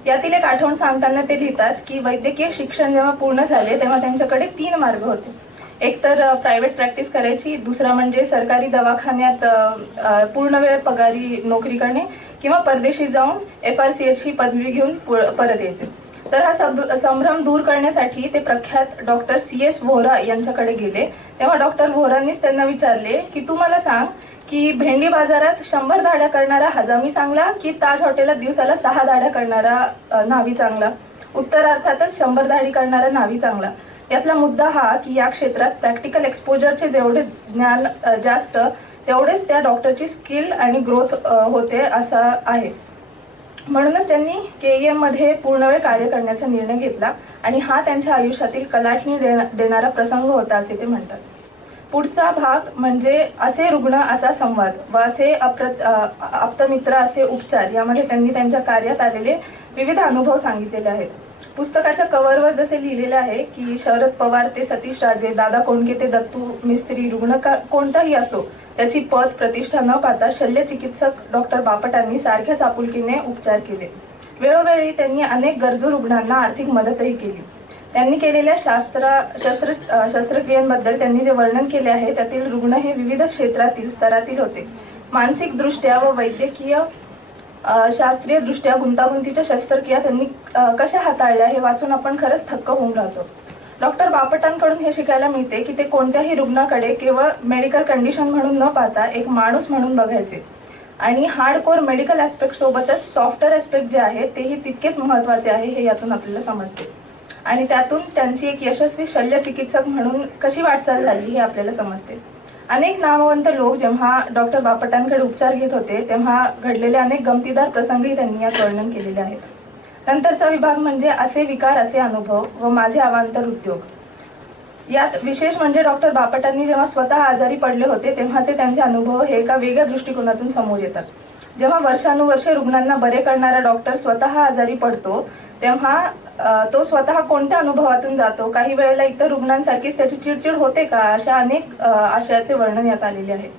यातील एक आठवण सांगताना ते लिहितात की वैद्यकीय शिक्षण जेव्हा पूर्ण झाले तेव्हा त्यांच्याकडे 3 मार्ग होते. एक तर प्रायव्हेट प्रॅक्टिस करायची, दुसरा म्हणजे सरकारी दवाखान्यात पूर्ण वेळ पगारी नोकरी करणे किंवा परदेशी जाऊन FRCH ही पदवी घेऊन परत यायचे. तर हा संभ्रम दूर करण्यासाठी ते प्रख्यात डॉक्टर CS व्होरा यांच्याकडे गेले. तेव्हा डॉक्टर व्होरांनीच त्यांना विचारले की तू मला सांग की भेंडी बाजारात 100 दाढ्या करणारा हजामी चांगला की ताज हॉटेलात दिवसाला 6 दाढ्या करणारा न्हावी चांगला? उत्तर अर्थातच 100 दाढी करणारा न्हावी चांगला. यातला मुद्दा हा की या क्षेत्रात प्रॅक्टिकल एक्सपोजरचे जेवढे ज्ञान जास्त तेवढेच त्या डॉक्टरची स्किल आणि ग्रोथ होते असं आहे. म्हणूनच त्यांनी KEM मध्ये पूर्ण वेळ कार्य करण्याचा निर्णय घेतला आणि हा त्यांच्या आयुष्यातील कलाटणी देणारा प्रसंग होता असे ते म्हणतात. पुढचा भाग म्हणजे असे रुग्ण असा संवाद व असे आप्तमित्र असे उपचार यामध्ये त्यांनी त्यांच्या कार्यात आलेले विविध अनुभव सांगितलेले आहेत. पुस्तकाच्या कव्हरवर जसे लिहिलेले आहे की शरद पवार ते सतीश राजे, दादा कोंडके ते दत्तू मिस्त्री, रुग्ण कोणताही असो त्याची पद प्रतिष्ठा न पाहता शल्य चिकित्सक डॉक्टर बापटांनी सारख्याच आपुलकीने उपचार केले. वेळोवेळी त्यांनी अनेक गरजू रुग्णांना आर्थिक मदतही केली. त्यांनी केलेल्या शस्त्रक्रियांबद्दल त्यांनी जे वर्णन केले आहे त्यातील रुग्ण हे विविध क्षेत्रातील स्तरातील होते. मानसिक दृष्ट्या व वैद्यकीय शास्त्रीय दृष्ट्या गुंतागुंतीच्या शस्त्रक्रिया त्यांनी कशा हाताळल्या हे वाचून आपण खरंच थक्क होऊन राहतो. डॉक्टर बापटांकडून हे शिकायला मिळते की ते कोणत्याही रुग्णाकडे केवळ मेडिकल कंडिशन म्हणून न पाहता एक माणूस म्हणून बघायचे आणि हार्डकोर मेडिकल ऍस्पेक्ट सोबतच सॉफ्टवेअर ऍस्पेक्ट जे आहे तेही तितकेच महत्वाचे आहे हे यातून आपल्याला समजते आणि त्यातून त्यांची एक यशस्वी शल्य चिकित्सक म्हणून कशी वाटचाल झाली हे आपल्याला समजते. अनेक नामवंत लोक जेव्हा डॉक्टर बापटांकडे उपचार घेत होते तेव्हा घडलेले अनेक गमतीदार प्रसंगही त्यांनी यात वर्णन केलेले आहेत. नंतरचा विभाग म्हणजे असे विकार असे अनुभव व माझे अवांतर उद्योग. यात विशेष म्हणजे डॉक्टर बापटांनी जेव्हा स्वतः आजारी पडले होते तेव्हाचे त्यांचे अनुभव हे एका वेगळ्या दृष्टिकोनातून समोर येतात. जेव्हा वर्षानुवर्षे रुग्णांना बरे करणारा डॉक्टर स्वतः आजारी पडतो तेव्हा तो स्वतः कोणत्या अनुभवातून जातो, काही वेळेला इतर रुग्णांसारखीच त्याची चिडचिड होते का, अशा अनेक आशयाचे वर्णन यात आलेले आहे.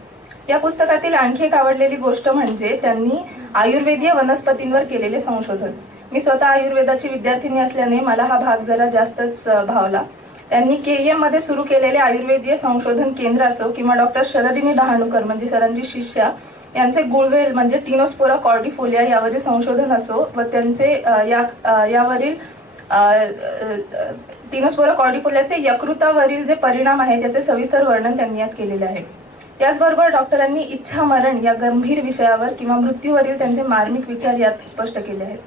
या पुस्तकातील आणखी एक आवडलेली गोष्ट म्हणजे त्यांनी आयुर्वेदीय वनस्पतींवर केलेले संशोधन. मी स्वतः आयुर्वेदाची विद्यार्थिनी असल्याने मला हा भाग जरा जास्तच भावला. त्यांनी KEM मध्ये सुरू केलेले आयुर्वेदीय संशोधन केंद्र असो किंवा डॉक्टर शरदिनी डहाणूकर म्हणजे सरांची शिष्या यांचे गुळवेल म्हणजे टिनोस्पोरा कॉर्डिफोलिया यावरील संशोधन असो व त्यांचे यावरील टिनोस्पोरा कॉर्डिफोलियाचे यकृतावरील जे परिणाम आहेत त्याचे सविस्तर वर्णन त्यांनी यात केलेले आहे. याचबरोबर डॉक्टरांनी इच्छा मरण या गंभीर विषयावर किंवा मृत्यूवरील त्यांचे मार्मिक विचार यात स्पष्ट केले आहेत.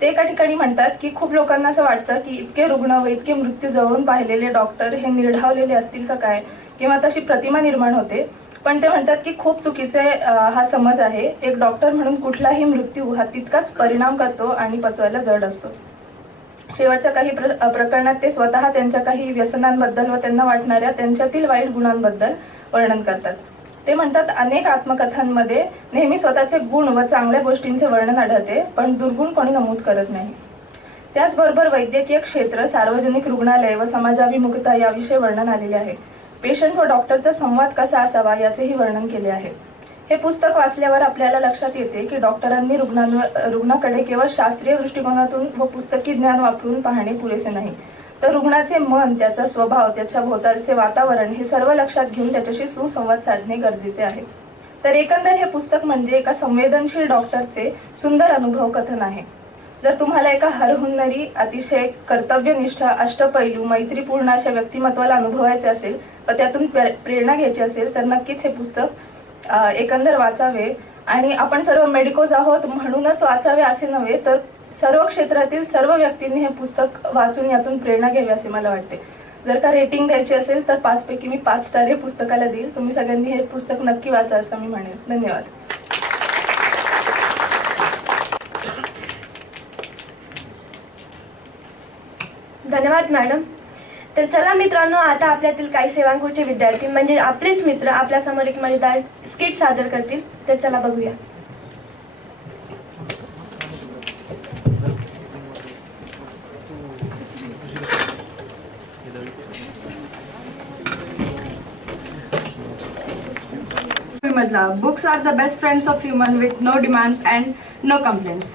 ते एका ठिकाणी म्हणतात की खूप लोकांना असं वाटतं की इतके रुग्ण व इतके मृत्यू जवळून पाहिलेले डॉक्टर हे निर्ढावलेले असतील का काय किंवा तशी प्रतिमा निर्माण होते. पण ते म्हणतात की खूप चुकीचे हा समज आहे. एक डॉक्टर म्हणून कुठलाही मृत्यू हा तितकाच परिणाम करतो आणि पचवायला जड असतो. शेवटच्या काही प्रकरणात ते स्वतः त्यांच्या काही व्यसनांबद्दल व त्यांना वाटणाऱ्या त्यांच्यातील वाईट गुणांबद्दल वर्णन करतात. ते म्हणतात अनेक आत्मकथांमध्ये नेहमी स्वतःचे गुण व चांगल्या गोष्टींचे वर्णन आढळते पण दुर्गुण कोणी नमूद करत नाही. त्याचबरोबर वैद्यकीय क्षेत्र, सार्वजनिक रुग्णालय व समाजाभिमुखता याविषयी वर्णन आलेले आहे. पेशंट व डॉक्टरचा संवाद कसा असावा याचेही वर्णन केले आहे. हे पुस्तक वाचल्यावर आपल्याला लक्षात येते की डॉक्टरांनी रुग्णाकडे केवळ शास्त्रीय दृष्टिकोनातून व पुस्तकी ज्ञान वापरून पाहणे पुरेसे नाही, तर रुग्णाचे मन, त्याचा स्वभाव, त्याच्या भोवतालचे वातावरण हे सर्व लक्षात घेऊन त्याच्याशी सुसंवाद साधणे गरजेचे आहे. तर एकंदर हे पुस्तक म्हणजे एका संवेदनशील डॉक्टरचे सुंदर अनुभव कथन आहे. जर तुम्हाला एका हरहुन्नरी, अतिशय कर्तव्यनिष्ठ, अष्टपैलू, मैत्रीपूर्ण अशा व्यक्तिमत्वाला अनुभवायचे असेल व त्यातून प्रेरणा घ्यायची असेल तर नक्कीच हे पुस्तक एकंदर वाचावे. आणि आपण सर्व मेडिकोज आहोत म्हणूनच वाचावे असे नव्हे, तर सर्व क्षेत्रातील सर्व व्यक्तींनी हे पुस्तक वाचून यातून प्रेरणा घ्यावी असे मला वाटते. जर का रेटिंग द्यायची असेल तर 5 पैकी मी 5 स्टार हे पुस्तकाला देईल. तुम्ही सगळ्यांनी हे पुस्तक नक्की वाचा असं मी म्हणेन. धन्यवाद. धन्यवाद मॅडम. तर चला मित्रांनो, आता आपल्यातील काही सेवांकुरचे विद्यार्थी म्हणजे आपलेच मित्र आपल्यासमोर एक मजेदार स्किट सादर करतील. तर चला बघूया. मधला books are the best friends of human with no demands and no complaints.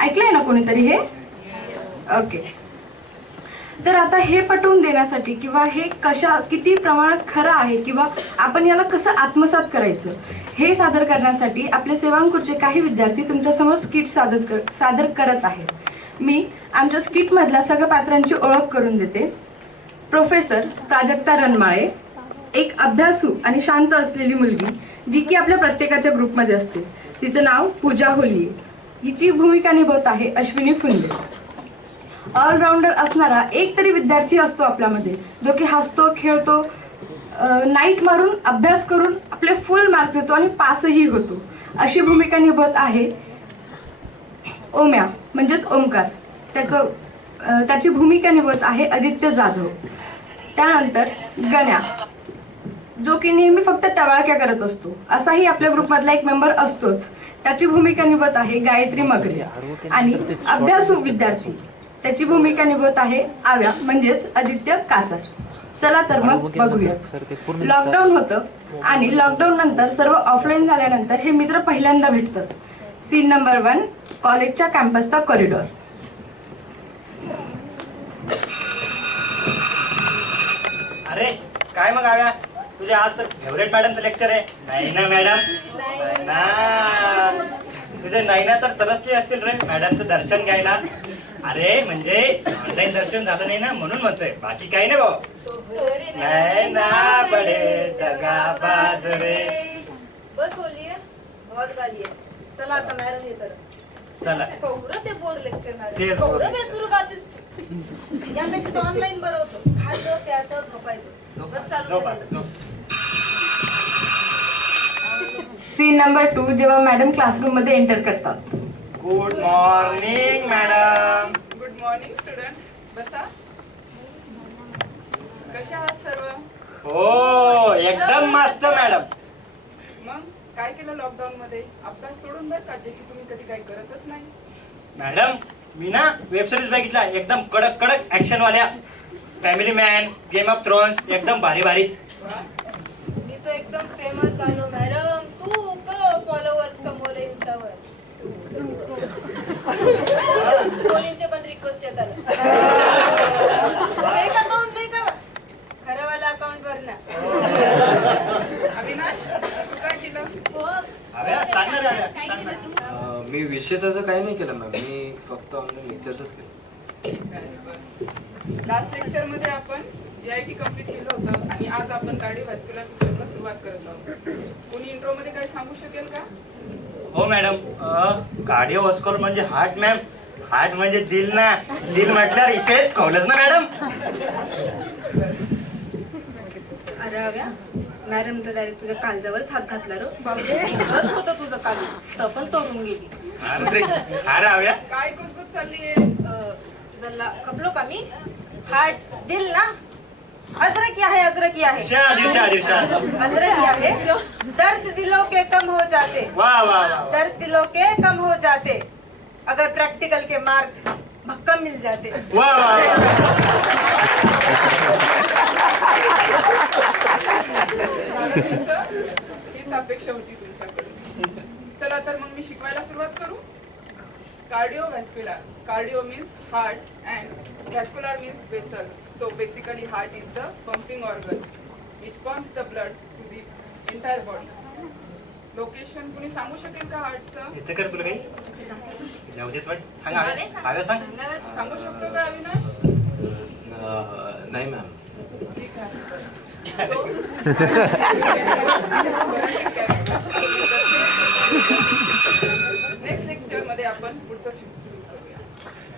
ऐकलंय ना कोणीतरी हे? ओके. तर आता हे पटवून देण्यासाठी किंवा हे किती प्रमाणात खरं आहे किंवा आपण याला कसं आत्मसात करायचं हे सादर करण्यासाठी आपले सेवांकुरचे काही विद्यार्थी तुमच्यासमोर स्किट सादर करत आहेत. मी आमच्या स्किट मधल्या सगळ्या पात्रांची ओळख करून देते. प्रोफेसर प्राजक्ता रणमाळे, एक अभ्यासू आणि शांत असलेली मुलगी जी की आपल्या प्रत्येकाच्या ग्रुपमध्ये असते. तिचं नाव पूजा होलिये. हिची भूमिका निभवत आहे अश्विनी फुंदे. ऑलराऊंडर असणारा एक तरी विद्यार्थी असतो आपल्यामध्ये जो की हसतो, खेळतो, नाईट मारून अभ्यास करून आपले फुल मार्क देतो आणि पासही होतो. अशी भूमिका निभवत आहे ओम्या म्हणजेच ओमकार. त्याची भूमिका निभवत आहे आदित्य जाधव. त्यानंतर गण्या जो की नेहमी फक्त टवाळक्या करत असतो, असाही आपल्या ग्रुपमधला एक मेंबर असतोच. त्याची भूमिका निभवत आहे गायत्री मगरे. आणि अभ्यासू विद्यार्थी त्याची भूमिका निभवत आहे आव्या म्हणजेच आदित्य कासार. चला तर मग बघूया. लॉकडाऊन होतं आणि लॉकडाऊन नंतर सर्व ऑफलाईन झाल्यानंतर हे मित्र पहिल्यांदा भेटतात. सीन नंबर 1, कॉलेजच्या कॅम्पसचा कॉरिडॉर. अरे काय मग आव्या, तुझे आज तर फेवरेट मॅडमचं लेक्चर आहे. नाही ना मॅडम? नाही ना. तुझे नाही ना तर तरसले असतील रे मॅडमचं दर्शन घ्यायला. अरे म्हणजे ऑनलाईन दर्शन झालं नाही ना म्हणून म्हणतोय, बाकी काही नाही भाऊ. नाही ना बडे दगाबाज रे. बस बोलिए, बहुत गाली है. चला आता मॅडम येतात. चला ते बोर लेक्चर तेच बोर मॅडम सुरू करतेस तू. यापेक्षा तो ऑनलाईन बरं होतं. खायचं, प्यायचं, झोपायचं. बस चालू. सीन नंबर 2, जेव्हा मॅडम क्लासरूम मध्ये एंटर करतात. Good morning madam. Good morning students. बसा. कसे आहात सर्व? हो एकदम मस्त मॅडम. मग काय केलं लॉकडाऊन मध्ये? अभ्यास सोडून बरं का, जे की तुम्ही कधी काही करतच नाही. मॅडम मी ना वेब सिरीज बघितला, एकदम कडक कडक ऍक्शन वाल्या. Family man, game of thrones, एकदम भारी भारी. मी तर एकदम फेमस झालो मॅडम. मी विशेष असं काही नाही केलं मॅम, मी फक्त ऑनलाईन लेक्चर्सच केले. लास्ट लेक्चर मध्ये आपण GIT कम्प्लीट केलं होतं आणि आज आपण कार्डिओव्हॅस्क्युलर सिस्टमला सुरुवात करत आहोत. कोणी इंट्रो मध्ये काही सांगू शकेल का? हो मॅडम, कार्डिओव्हास्क्युलर म्हणजे हार्ट मॅम. हार्ट म्हणजे दिल ना. दिल म्हटल्यावर विशेष कळलंच ना मॅडम. अरे हव्या, मॅडम तर डायरेक्ट तुझ्या काळजावरच हात घातला रे. बाबा होतं तुझं काळज, तर पण तोडून गेली. अरे हव्या, काय कुसकुस चालली आहे? जल्ला खपलो का मी? हार्ट दिल ना. अदरकी आहे, अदरकी आहे, अदरकी आहे. दर्द दिलों के कम हो जाते. वाह वाह वाह. दर्द दिलों के कम हो जाते अगर प्रैक्टिकल के मार्क भक्कम मिल जाते. वाह वाह हीच अपेक्षा होती तुमच्याकडून. चला तर मग मी शिकवायला सुरुवात करू. Cardiovascular. Cardio means heart and vascular means vessels. So basically heart is the pumping organ which pumps the blood to the entire body. Location कुणी सांगू शकेल का हार्टचं? इथे कर तुला काही जाऊ देस वाट. सांग हव्या, सांग. सांगू शकतो का अविनाश? नाही मॅम. ठीक आहे. So, नेक्स्ट लेक्चर मध्ये आपण पुढचं सुरू करूया.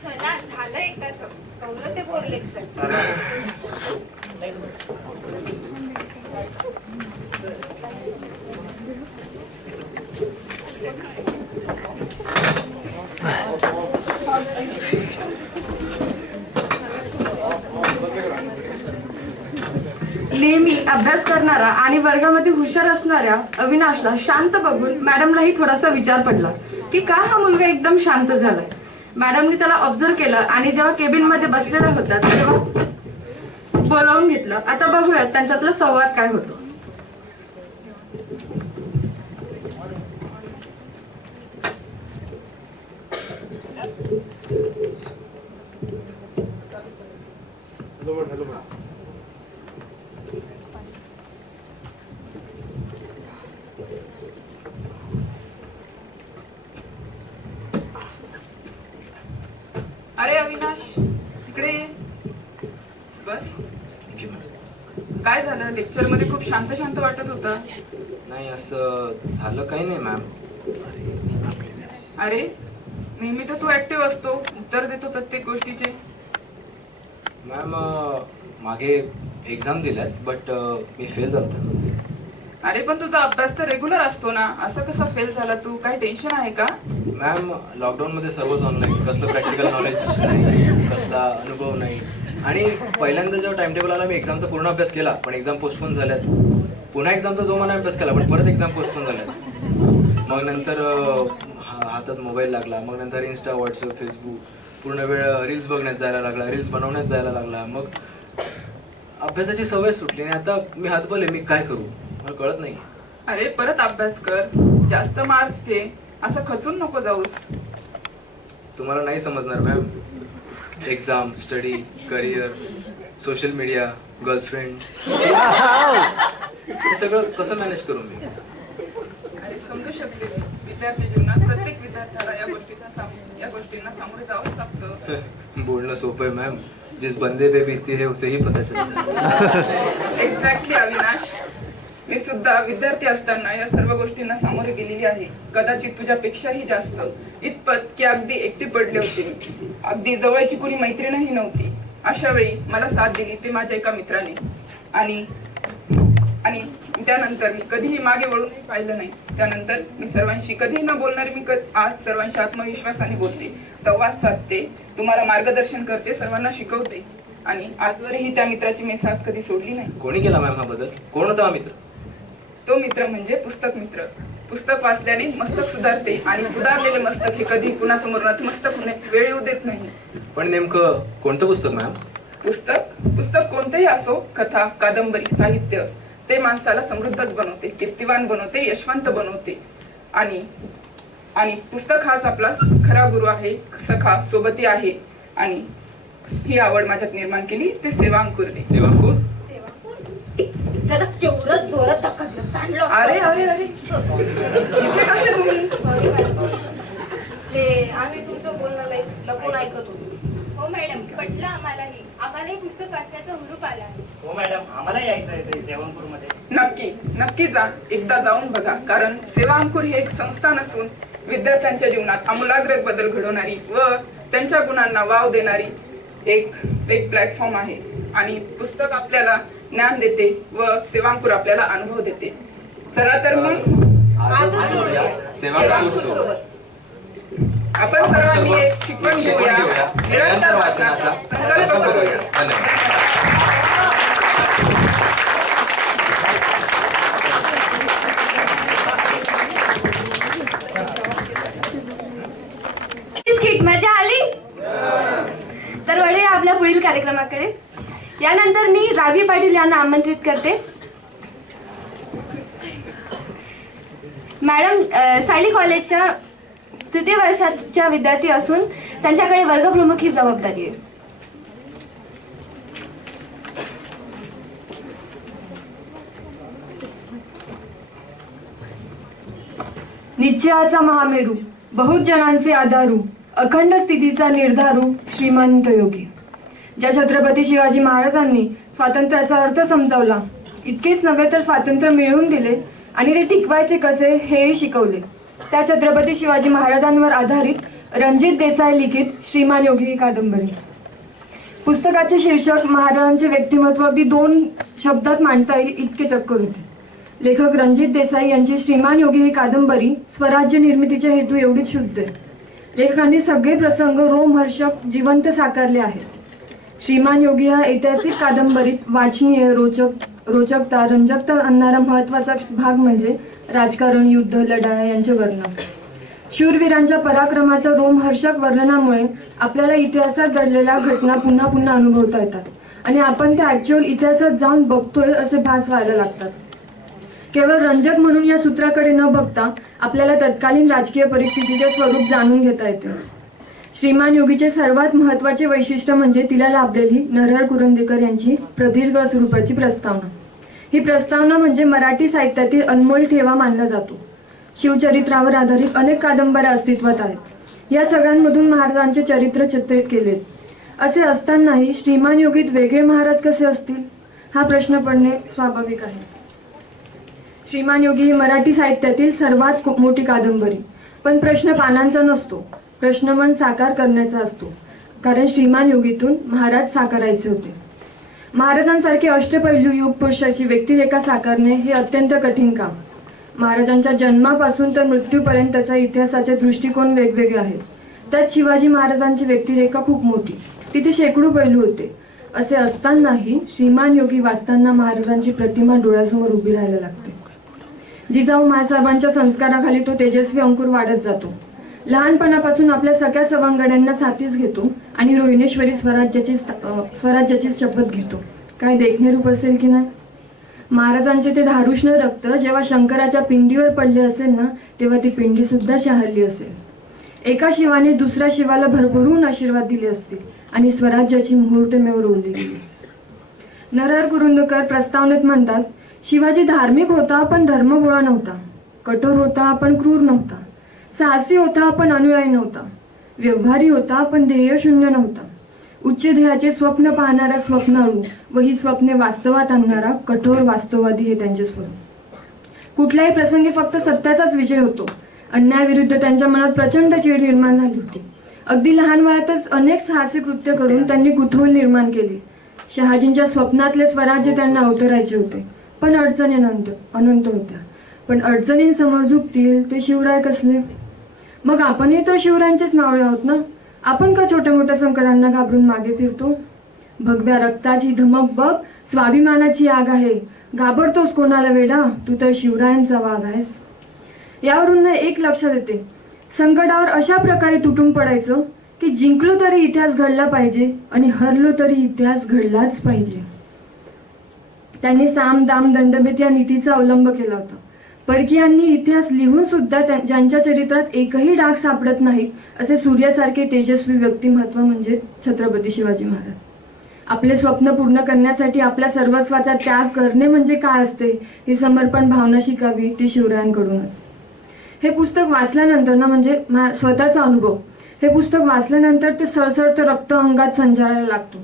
चला झालं एकदाच कौर ते बोर लेक्चर. नेहमी अभ्यास करणारा आणि वर्गामध्ये हुशार असणाऱ्या अविनाशला शांत बघून मॅडमलाही थोडासा विचार पडला की का हा मुलगा एकदम शांत झालाय. मॅडमने त्याला ऑब्झर्व केलं आणि जेव्हा केबिन मध्ये बसलेला होता तेव्हा बोलावून घेतलं. आता बघूयात त्यांच्यातला संवाद काय होतो. अरे अविनाश, इकडे ये. बस. काय झालं? लेक्चर मध्ये खूप शांत शांत वाटत होतं. नाही, असं झालं काही नाही मॅम. अरे नेहमी तर तू ऍक्टिव्ह असतो, उत्तर देतो प्रत्येक गोष्टीचे. मॅम, मागे एक्झाम दिल्यात बट मी फेल झालो. अरे पण तुझा अभ्यास तर रेग्युलर असतो ना, असं कसा फेल झाला तू? काही टेन्शन आहे का? मॅम, लॉकडाऊन मध्ये सर्वच ऑनलाईन, कसलं प्रॅक्टिकल नॉलेज नाही, कसला अनुभव नाही. आणि पहिल्यांदा जेव्हा टाइम टेबल आला मी एक्झामचा पूर्ण अभ्यास केला, पण एक्झाम पोस्टपोन झाल्यात. पुन्हा एक्झामचा जो मला अभ्यास केला, पण परत एक्झाम पोस्टपोन झाल्यात. मग नंतर हातात मोबाईल लागला, मग नंतर इंस्टा, व्हॉट्सअप, फेसबुक, पूर्ण वेळ रील्स बघण्यात जायला लागला, रील्स बनवण्यात जायला लागला. मग अभ्यासाची सवय सुटली आणि आता मी हातबल आहे, मी काय करू मला कळत नाही. अरे परत अभ्यास कर, जास्त मार्क्स घे, असं खचून नको जाऊस. तुम्हाला नाही समजणार ma'am. Exam, study, career, social media, girlfriend, हे सगळं कसं मॅनेज करू मी? अरे समजू शकते मी. विद्यार्थी जीवनात प्रत्येक विद्यार्थ्याला या गोष्टींना सामोरे जावंच लागतं. बोलणं सोपं आहे मॅम, जिस बंदे पे बीती है उसे ही पता चलता. एक्झॅक्टली अविनाश, मी सुद्धा विद्यार्थी असताना या सर्व गोष्टींना सामोरे गेलेली आहे. कदाचित तुझ्यापेक्षाही जास्त. इतपत की अगदी एकटी पडले होते. अगदी जवळची कुणी मैत्रीणही नव्हती. अशा वेळी मला साथ दिली ते माझ्या एका मित्राने. आणि त्यानंतर मी कधीही मागे वळून पाहिलं नाही. त्यानंतर मी सर्वांशी कधीही न बोलणारे मी आज सर्वांशी आत्मविश्वासाने बोलते, संवाद साधते, तुम्हाला मार्गदर्शन करते, सर्वांना शिकवते. आणि आजवरही त्या मित्राची मी साथ कधी सोडली नाही. कोणी केला मॅम हा बदल? कोण होता हा मित्र? तो मित्र म्हणजे पुस्तक मित्र. पुस्तक वाचल्याने मस्तक सुधारते आणि सुधारलेले मस्तक हे कधी कुणासमोर नतमस्तक होण्याची वेळ येऊ देत नाही. पण नेमकं कोणतं पुस्तक मॅम? पुस्तक कोणतेही असो, कथा, कादंबरी, साहित्य, ते माणसाला समृद्धच बनवते, कीर्तिवान बनवते, यशवंत बनवते. आणि पुस्तक हाच आपला खरा गुरु आहे, सखा, सोबती आहे. आणि ही आवड माझ्यात निर्माण केली ते सेवांकुरने. सेवांकुर? जरा केवढं जोरात धक्का दिला. भांडलो असतो. अरे अरे अरे इथे कसे तुम्ही? हे आम्ही तुमचं बोलणं लपून ऐकत होतो. हो मॅडम, पटलं आम्हालाही. आम्हालाही पुस्तक वाचण्याचा हुरूप आला. हो मॅडम, आम्हाला यायचं आहे ते सेवनपूरमध्ये. नक्की जा, एकदा जाऊन बघा. कारण सेवा अंकुर ही एक संस्था नसून विद्यार्थ्यांच्या जीवनात आमूलाग्र बदल घडवणारी व त्यांच्या गुणांना वाव देणारी एक प्लॅटफॉर्म आहे. आणि पुस्तक आपल्याला ज्ञान देते व सेवांकुर आपल्याला अनुभव देते. चला तर मग सेवांकुर सोबत आपण सर्वांनी एक शिकवण घेऊया, निरंतर वाचनाचा संकल्प करूया. बिस्किट मजा आली? तर वळूया आपल्या पुढील कार्यक्रमाकडे. यानंतर मी रावी पाटील यांना आमंत्रित करते. मॅडम सायली कॉलेजच्या तृतीय वर्षाच्या विद्यार्थी असून त्यांच्याकडे वर्गप्रमुख ही जबाबदारी आहे. निश्चयाचा महामेरू, बहुत जनांचे आधारू, अखंड स्थितीचा निर्धारू, श्रीमंत योगी. ज्या छत्रपती शिवाजी महाराजांनी स्वातंत्र्याचा अर्थ समजावला, इतकेच नव्हे तर स्वातंत्र्य मिळवून दिले आणि ते टिकवायचे कसे हेही शिकवले, त्या छत्रपती शिवाजी महाराजांवर आधारित रणजित देसाई लिखित श्रीमान योगी ही कादंबरी. पुस्तकाचे शीर्षक महाराजांचे व्यक्तिमत्व अगदी 2 शब्दात मांडता येईल इतके चक्कर होते. लेखक रणजित देसाई यांची श्रीमान योगी ही कादंबरी स्वराज्य निर्मितीच्या हेतू एवढीच शुद्ध आहे. लेखकांनी सगळे प्रसंग रोमहर्षक जिवंत साकारले आहेत. श्रीमान योगी या ऐतिहासिक कादंबरीत वाचनीय रोचकता रंजकता आणणारा महत्वाचा भाग म्हणजे राजकारण, युद्ध, लढाया यांचे वर्णन. शूरवीरांच्या पराक्रमाच्या रोमहर्षक वर्णनामुळे आपल्याला इतिहासात घडलेल्या घटना पुन्हा पुन्हा अनुभवता येतात आणि आपण त्या ऍक्च्युअल इतिहासात जाऊन बघतोय असे भास व्हायला लागतात. केवळ रंजक म्हणून या सूत्राकडे न बघता आपल्याला तत्कालीन राजकीय परिस्थितीचे स्वरूप जाणून घेता येते. श्रीमान योगीचे सर्वात महत्वाचे वैशिष्ट्य म्हणजे तिला लाभलेली नरहर कुरुंदेकर यांची प्रदीर्घ स्वरूपाची प्रस्तावना. ही प्रस्तावना म्हणजे मराठी साहित्यातील अनमोल ठेवा मानला जातो. शिवचरित्रावर आधारित अनेक कादंबऱ्या अस्तित्वात आहेत. या सगळ्यांमधून महाराजांचे चरित्र चित्रित केले. असे असतानाही श्रीमान योगीत वेगळे महाराज कसे असतील हा प्रश्न पडणे स्वाभाविक आहे. श्रीमान योगी ही मराठी साहित्यातील सर्वात मोठी कादंबरी. पण प्रश्न पानांचा नसतो, प्रश्न मन साकार करण्याचा असतो. कारण श्रीमान योगीतून महाराज साकारायचे होते. महाराजांसारखे अष्टपैलू युग पुरुषाची व्यक्तिरेखा साकारणे हे अत्यंत कठीण काम. महाराजांच्या जन्मापासून तर मृत्यूपर्यंतच्या इतिहासाचे दृष्टिकोन वेगवेगळे आहेत. त्यात शिवाजी महाराजांची व्यक्तिरेखा खूप मोठी, तिथे शेकडो पैलू होते. असे असतानाही श्रीमान योगी वाचताना महाराजांची प्रतिमा डोळ्यासमोर उभी राहायला लागते. जिजाऊ मासाहेबांच्या संस्काराखाली तो तेजस्वी अंकुर वाढत जातो. लहानपणापासून आपल्या सगळ्या सवंगड्यांना साथीस घेतो आणि रोहिणेश्वरी स्वराज्याची शपथ घेतो. काय देखणे रूप असेल की नाही. महाराजांचे ते धारुष्ण रक्त जेव्हा शंकराच्या पिंडीवर पडले असेल ना, तेव्हा ती पिंडी सुद्धा शहारली असेल. एका शिवाने दुसऱ्या शिवाला भरभरून आशीर्वाद दिले असतील आणि स्वराज्याची मुहूर्तमेव रोवली गेली. नरहर कुरुंदकर प्रस्तावनेत म्हणतात, शिवाजी धार्मिक होता पण धर्मभोळा नव्हता, कठोर होता पण क्रूर नव्हता, साहसी होता पण अनुयायी नव्हता, व्यवहारी होता पण ध्येयशून्य नव्हता, उच्च ध्येयाचे स्वप्न पाहणारा स्वप्नाळू व ही स्वप्ने वास्तवात आणणारा कठोर वास्तववादी हे त्यांचे स्वरूप. कुठल्याही प्रसंगी फक्त सत्याचाच विजय होतो. अन्यायाविरुद्ध त्यांच्या मनात प्रचंड चीड निर्माण झाली होती. अगदी लहान वयातच अनेक साहसी कृत्य करून त्यांनी कुतूहल निर्माण केले. शहाजींच्या स्वप्नातले स्वराज्य त्यांना अवतरायचे होते, पण अडचणी अनंत होत्या. पण अडचणींसमोर झुकतील ते शिवराय कसले. मग आपणही तर शिवरायांचेच मावळे आहोत ना. आपण का छोट्या मोठ्या संकटांना घाबरून मागे फिरतो. भगव्या रक्ताची धमक बघ, स्वाभिमानाची आग आहे, घाबरतोस कोणाला वेडा, तू तर शिवरायांचा वाघ आहेस. यावरून एक लक्षात येते, संकटावर अशा प्रकारे तुटून पडायचं की जिंकलो तरी इतिहास घडला पाहिजे आणि हरलो तरी इतिहास घडलाच पाहिजे. त्यांनी साम दाम दंडभेद या नीतीचा अवलंब केला होता. परकीयांनी इतिहास लिहून सुद्धा ज्यांच्या चरित्रात एकही डाग सापडत नाही असे सूर्यासारखे तेजस्वी व्यक्तिमत्व म्हणजे छत्रपती शिवाजी महाराज. आपले स्वप्न पूर्ण करण्यासाठी आपल्या सर्वस्वाचा त्याग करणे म्हणजे काय असते ही समर्पण भावना शिकावी ती शिवरायांकडूनच. हे पुस्तक वाचल्यानंतर ना, म्हणजे स्वतःचा अनुभव, हे पुस्तक वाचल्यानंतर ते सळसळतं रक्त अंगात संचारायला लागतो,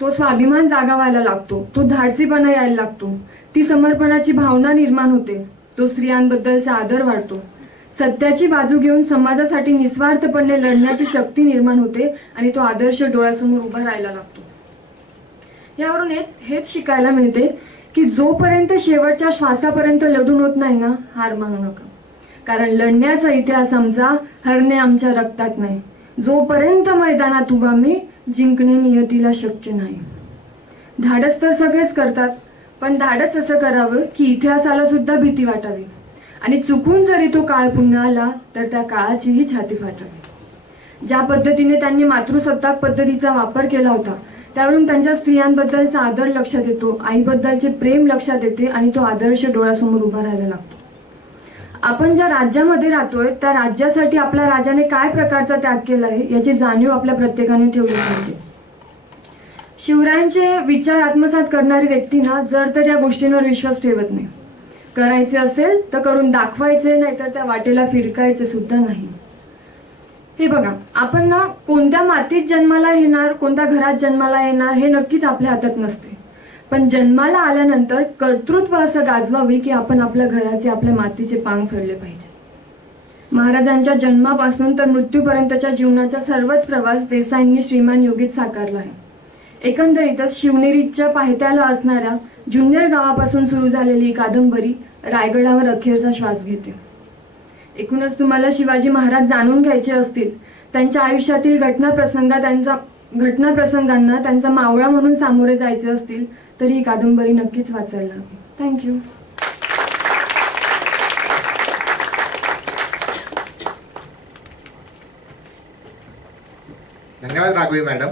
तो स्वाभिमान जागा व्हायला लागतो, तो धाडसीपणा यायला लागतो, ती समर्पणाची भावना निर्माण होते, तो स्त्रियांबद्दलचा आदर वाढतो, सत्याची बाजू घेऊन समाजासाठी निस्वार्थपणे लढण्याची शक्ती निर्माण होते आणि तो आदर्श डोळ्यासमोर उभा राहायला लागतो. यावरून हेच शिकायला मिळते की जोपर्यंत शेवटच्या श्वासापर्यंत लढून होत नाही ना, हार मानू नका. कारण लढण्याचा इतिहास आमचा, हरणे आमच्या रक्तात नाही. जोपर्यंत मैदानात उभा मी, जिंकणे नियतीला शक्य नाही. धाडस तर सगळेच करतात, पण धाडस असं करावं की इतिहासाला सुद्धा भीती वाटावी आणि चुकून जरी तो काळ पुन्हा आला तर त्या काळाचीही छाती फाटावी. ज्या पद्धतीने त्यांनी मातृसत्ताक पद्धतीचा वापर केला होता त्यावरून त्यांच्या स्त्रियांबद्दलचा आदर लक्षात येतो, आईबद्दलचे प्रेम लक्षात येते आणि तो आदर्श डोळ्यासमोर उभा राहायला लागतो. आपण ज्या राज्यामध्ये राहतोय त्या राज्यासाठी आपल्या राजाने काय प्रकारचा त्याग केला आहे याची जाणीव आपल्या प्रत्येकाने ठेवली पाहिजे. शिवरायांचे विचार आत्मसात करणारी व्यक्ती ना जर तर या गोष्टींवर विश्वास ठेवत नाही. करायचे असेल तर करून दाखवायचे, नाहीतर त्या वाटेला फिरकायचे सुद्धा नाही. हे बघा, आपण ना कोणत्या मातीत जन्माला येणार, कोणत्या घरात जन्माला येणार हे नक्कीच आपल्या हातात नसते, पण जन्माला आल्यानंतर कर्तृत्व असं गाजवावे की आपण आपल्या घराचे, आपल्या मातीचे पांग फेडले पाहिजे. महाराजांच्या जन्मापासून तर मृत्यूपर्यंतच्या जीवनाचा सर्वच प्रवास देसाईंनी श्रीमान योगीत साकारला आहे. एकंदरीतच शिवनेरीच्या पायथ्याला असणाऱ्या जुन्नर गावापासून सुरू झालेली कादंबरी रायगडावर अखेरचा श्वास घेते. एकूणच तुम्हाला शिवाजी महाराज जाणून घ्यायचे असतील, त्यांच्या आयुष्यातील घटनाप्रसंगांना त्यांचा मावळा म्हणून सामोरे जायचे असतील तर ही कादंबरी नक्कीच वाचायला हवी. थँक्यू. धन्यवाद राघवी मॅडम.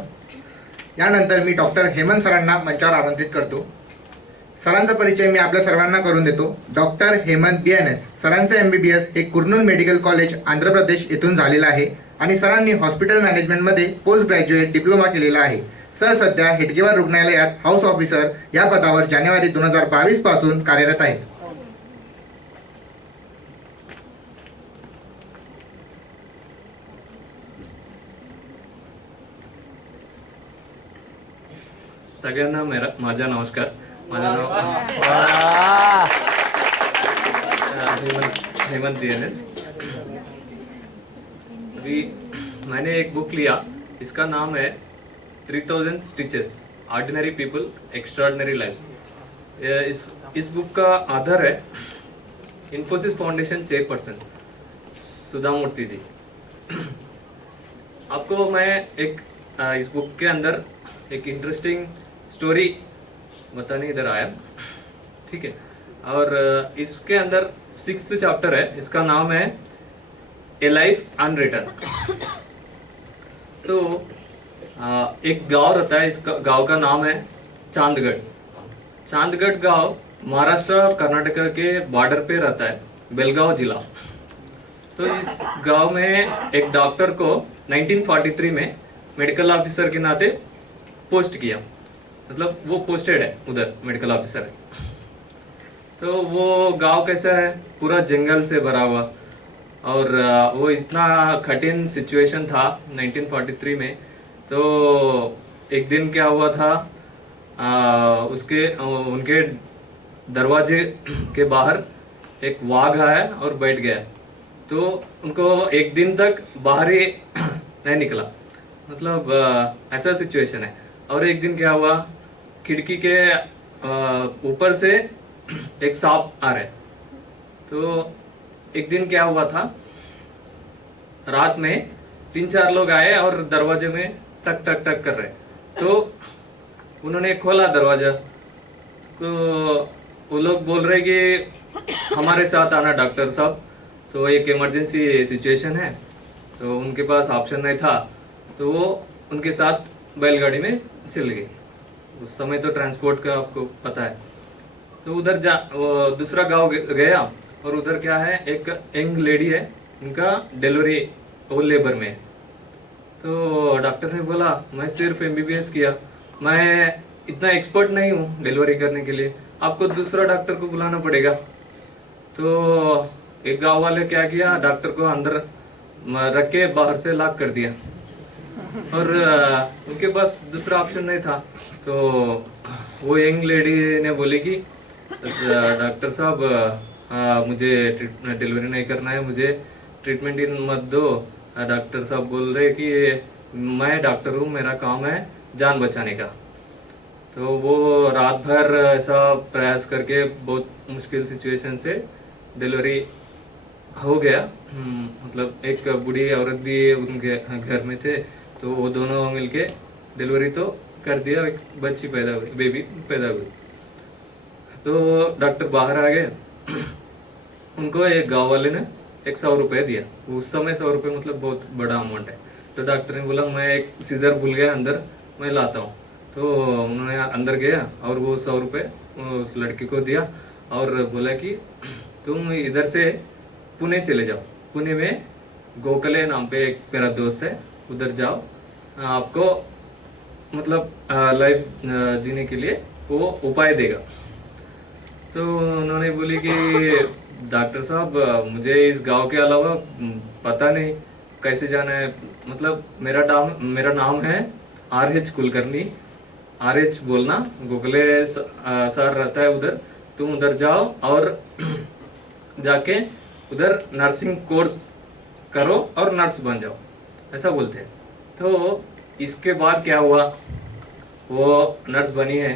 यानंतर मी डॉक्टर हेमंत सरांना मंचावर आमंत्रित करतो. सरांचा परिचय मी आपल्या सर्वांना करून देतो. Doctor Hemant BNS. सरांचं MBBS हे कुर्नूल मेडिकल कॉलेज आंध्र प्रदेश येथून झालेलं आहे आणि सरांनी हॉस्पिटल मॅनेजमेंटमध्ये पोस्ट ग्रॅज्युएट डिप्लोमा केलेला आहे. सर सध्या हेडगेवार रुग्णालयात हाऊस ऑफिसर या पदावर जानेवारी 2022 पासून कार्यरत आहेत. सगळ्यांना माझा नमस्कार. माझं नाव हेमंत BNS. अभी मैंने एक बुक लिया, इसका नाम है 3000 Stitches, ordinary people extraordinary lives. इस बुक का आधार है Infosys foundation chairperson Sudha Murty ji. आपको मैं इस बुक के अंदर एक इंटरेस्टिंग स्टोरी बताने इधर आया, ठीक है. और इसके अंदर 6th चैप्टर है, इसका नाम है ए लाइफ अनरिटन. तो एक गांव रहता है, इस गांव का नाम है चांदगढ़. चांदगढ़ गांव महाराष्ट्र और कर्नाटक के बॉर्डर पे रहता है, बेलगांव जिला. तो इस गांव में एक डॉक्टर को 1943 में मेडिकल ऑफिसर के नाते पोस्ट किया, मतलब वो पोस्टेड है उधर, मेडिकल ऑफिसर है. तो वो गांव कैसा है, पूरा जंगल से भरा हुआ, और वो इतना कठिन सिचुएशन था 1943 में. तो एक दिन क्या हुआ था, उनके दरवाजे के बाहर एक वाघ आया और बैठ गया. तो उनको एक दिन तक बाहर ही नहीं निकला, मतलब ऐसा सिचुएशन है. और एक दिन क्या हुआ, खिड़की के ऊपर से एक सांप आ रहा है. तो एक दिन क्या हुआ था, रात में 3-4 लोग आए और दरवाजे में टक टक टक कर रहे. तो उन्होंने खोला दरवाजा, तो वो लोग बोल रहे कि हमारे साथ आना डॉक्टर साहब, तो एक इमरजेंसी सिचुएशन है. तो उनके पास ऑप्शन नहीं था, तो वो उनके साथ बैलगाड़ी में चल गई. उस समय तो ट्रांसपोर्ट का आपको पता है. तो उधर दूसरा गांव गया, और उधर क्या है, एक यंग लेडी है, उनका डिलीवरी वो लेबर में. तो डॉक्टर ने बोला मैं सिर्फ MBBS किया मैं इतना एक्सपर्ट नहीं हूँ डिलीवरी करने के लिए, आपको दूसरा डॉक्टर को बुलाना पड़ेगा। तो एक गांव वाले क्या किया, डॉक्टर को अंदर रख के बाहर से लॉक कर दिया और उनके पास दूसरा ऑप्शन नहीं था। तो वो यंग लेडी ने बोली कि डॉक्टर साहब मुझे डिलीवरी नहीं करना है, मुझे ट्रीटमेंट इन मत दो। डॉक्टर साहब बोल रहे कि मैं डॉक्टर हूँ, मेरा काम है जान बचाने का। तो वो रात भर ऐसा प्रयास करके बहुत मुश्किल सिचुएशन से डिलीवरी हो गया। मतलब एक बूढ़ी औरत भी उनके घर में थे, तो वो दोनों मिलके डिलीवरी तो कर दिया, एक बच्ची पैदा हुई, बेबी पैदा हुई। तो डॉक्टर बाहर आ गए, उनको एक गांव वाले ने 100 रुपए दिया। उस समय 100 रुपए मतलब बहुत बड़ा अमाउंट है। तो डॉक्टर ने बोला मैं एक सीजर भूल गया अंदर, मैं लाता हूँ। तो उन्होंने अंदर गया और वो 100 रुपए उस लड़की को दिया और बोला कि तुम इधर से पुणे चले जाओ, पुणे में गोखले नाम पे एक मेरा दोस्त है, उधर जाओ, आपको मतलब लाइफ जीने के लिए वो उपाय देगा। तो उन्होंने बोली कि डॉक्टर साहब मुझे इस गांव के अलावा पता नहीं कैसे जाना है, मतलब मेरा नाम है RH कुलकर्णी, RH बोलना, गोखले सर रहता है उधर, तुम उधर जाओ और जाके उधर नर्सिंग कोर्स करो और नर्स बन जाओ, ऐसा बोलते हैं। तो इसके बाद क्या हुआ, वो नर्स बनी है।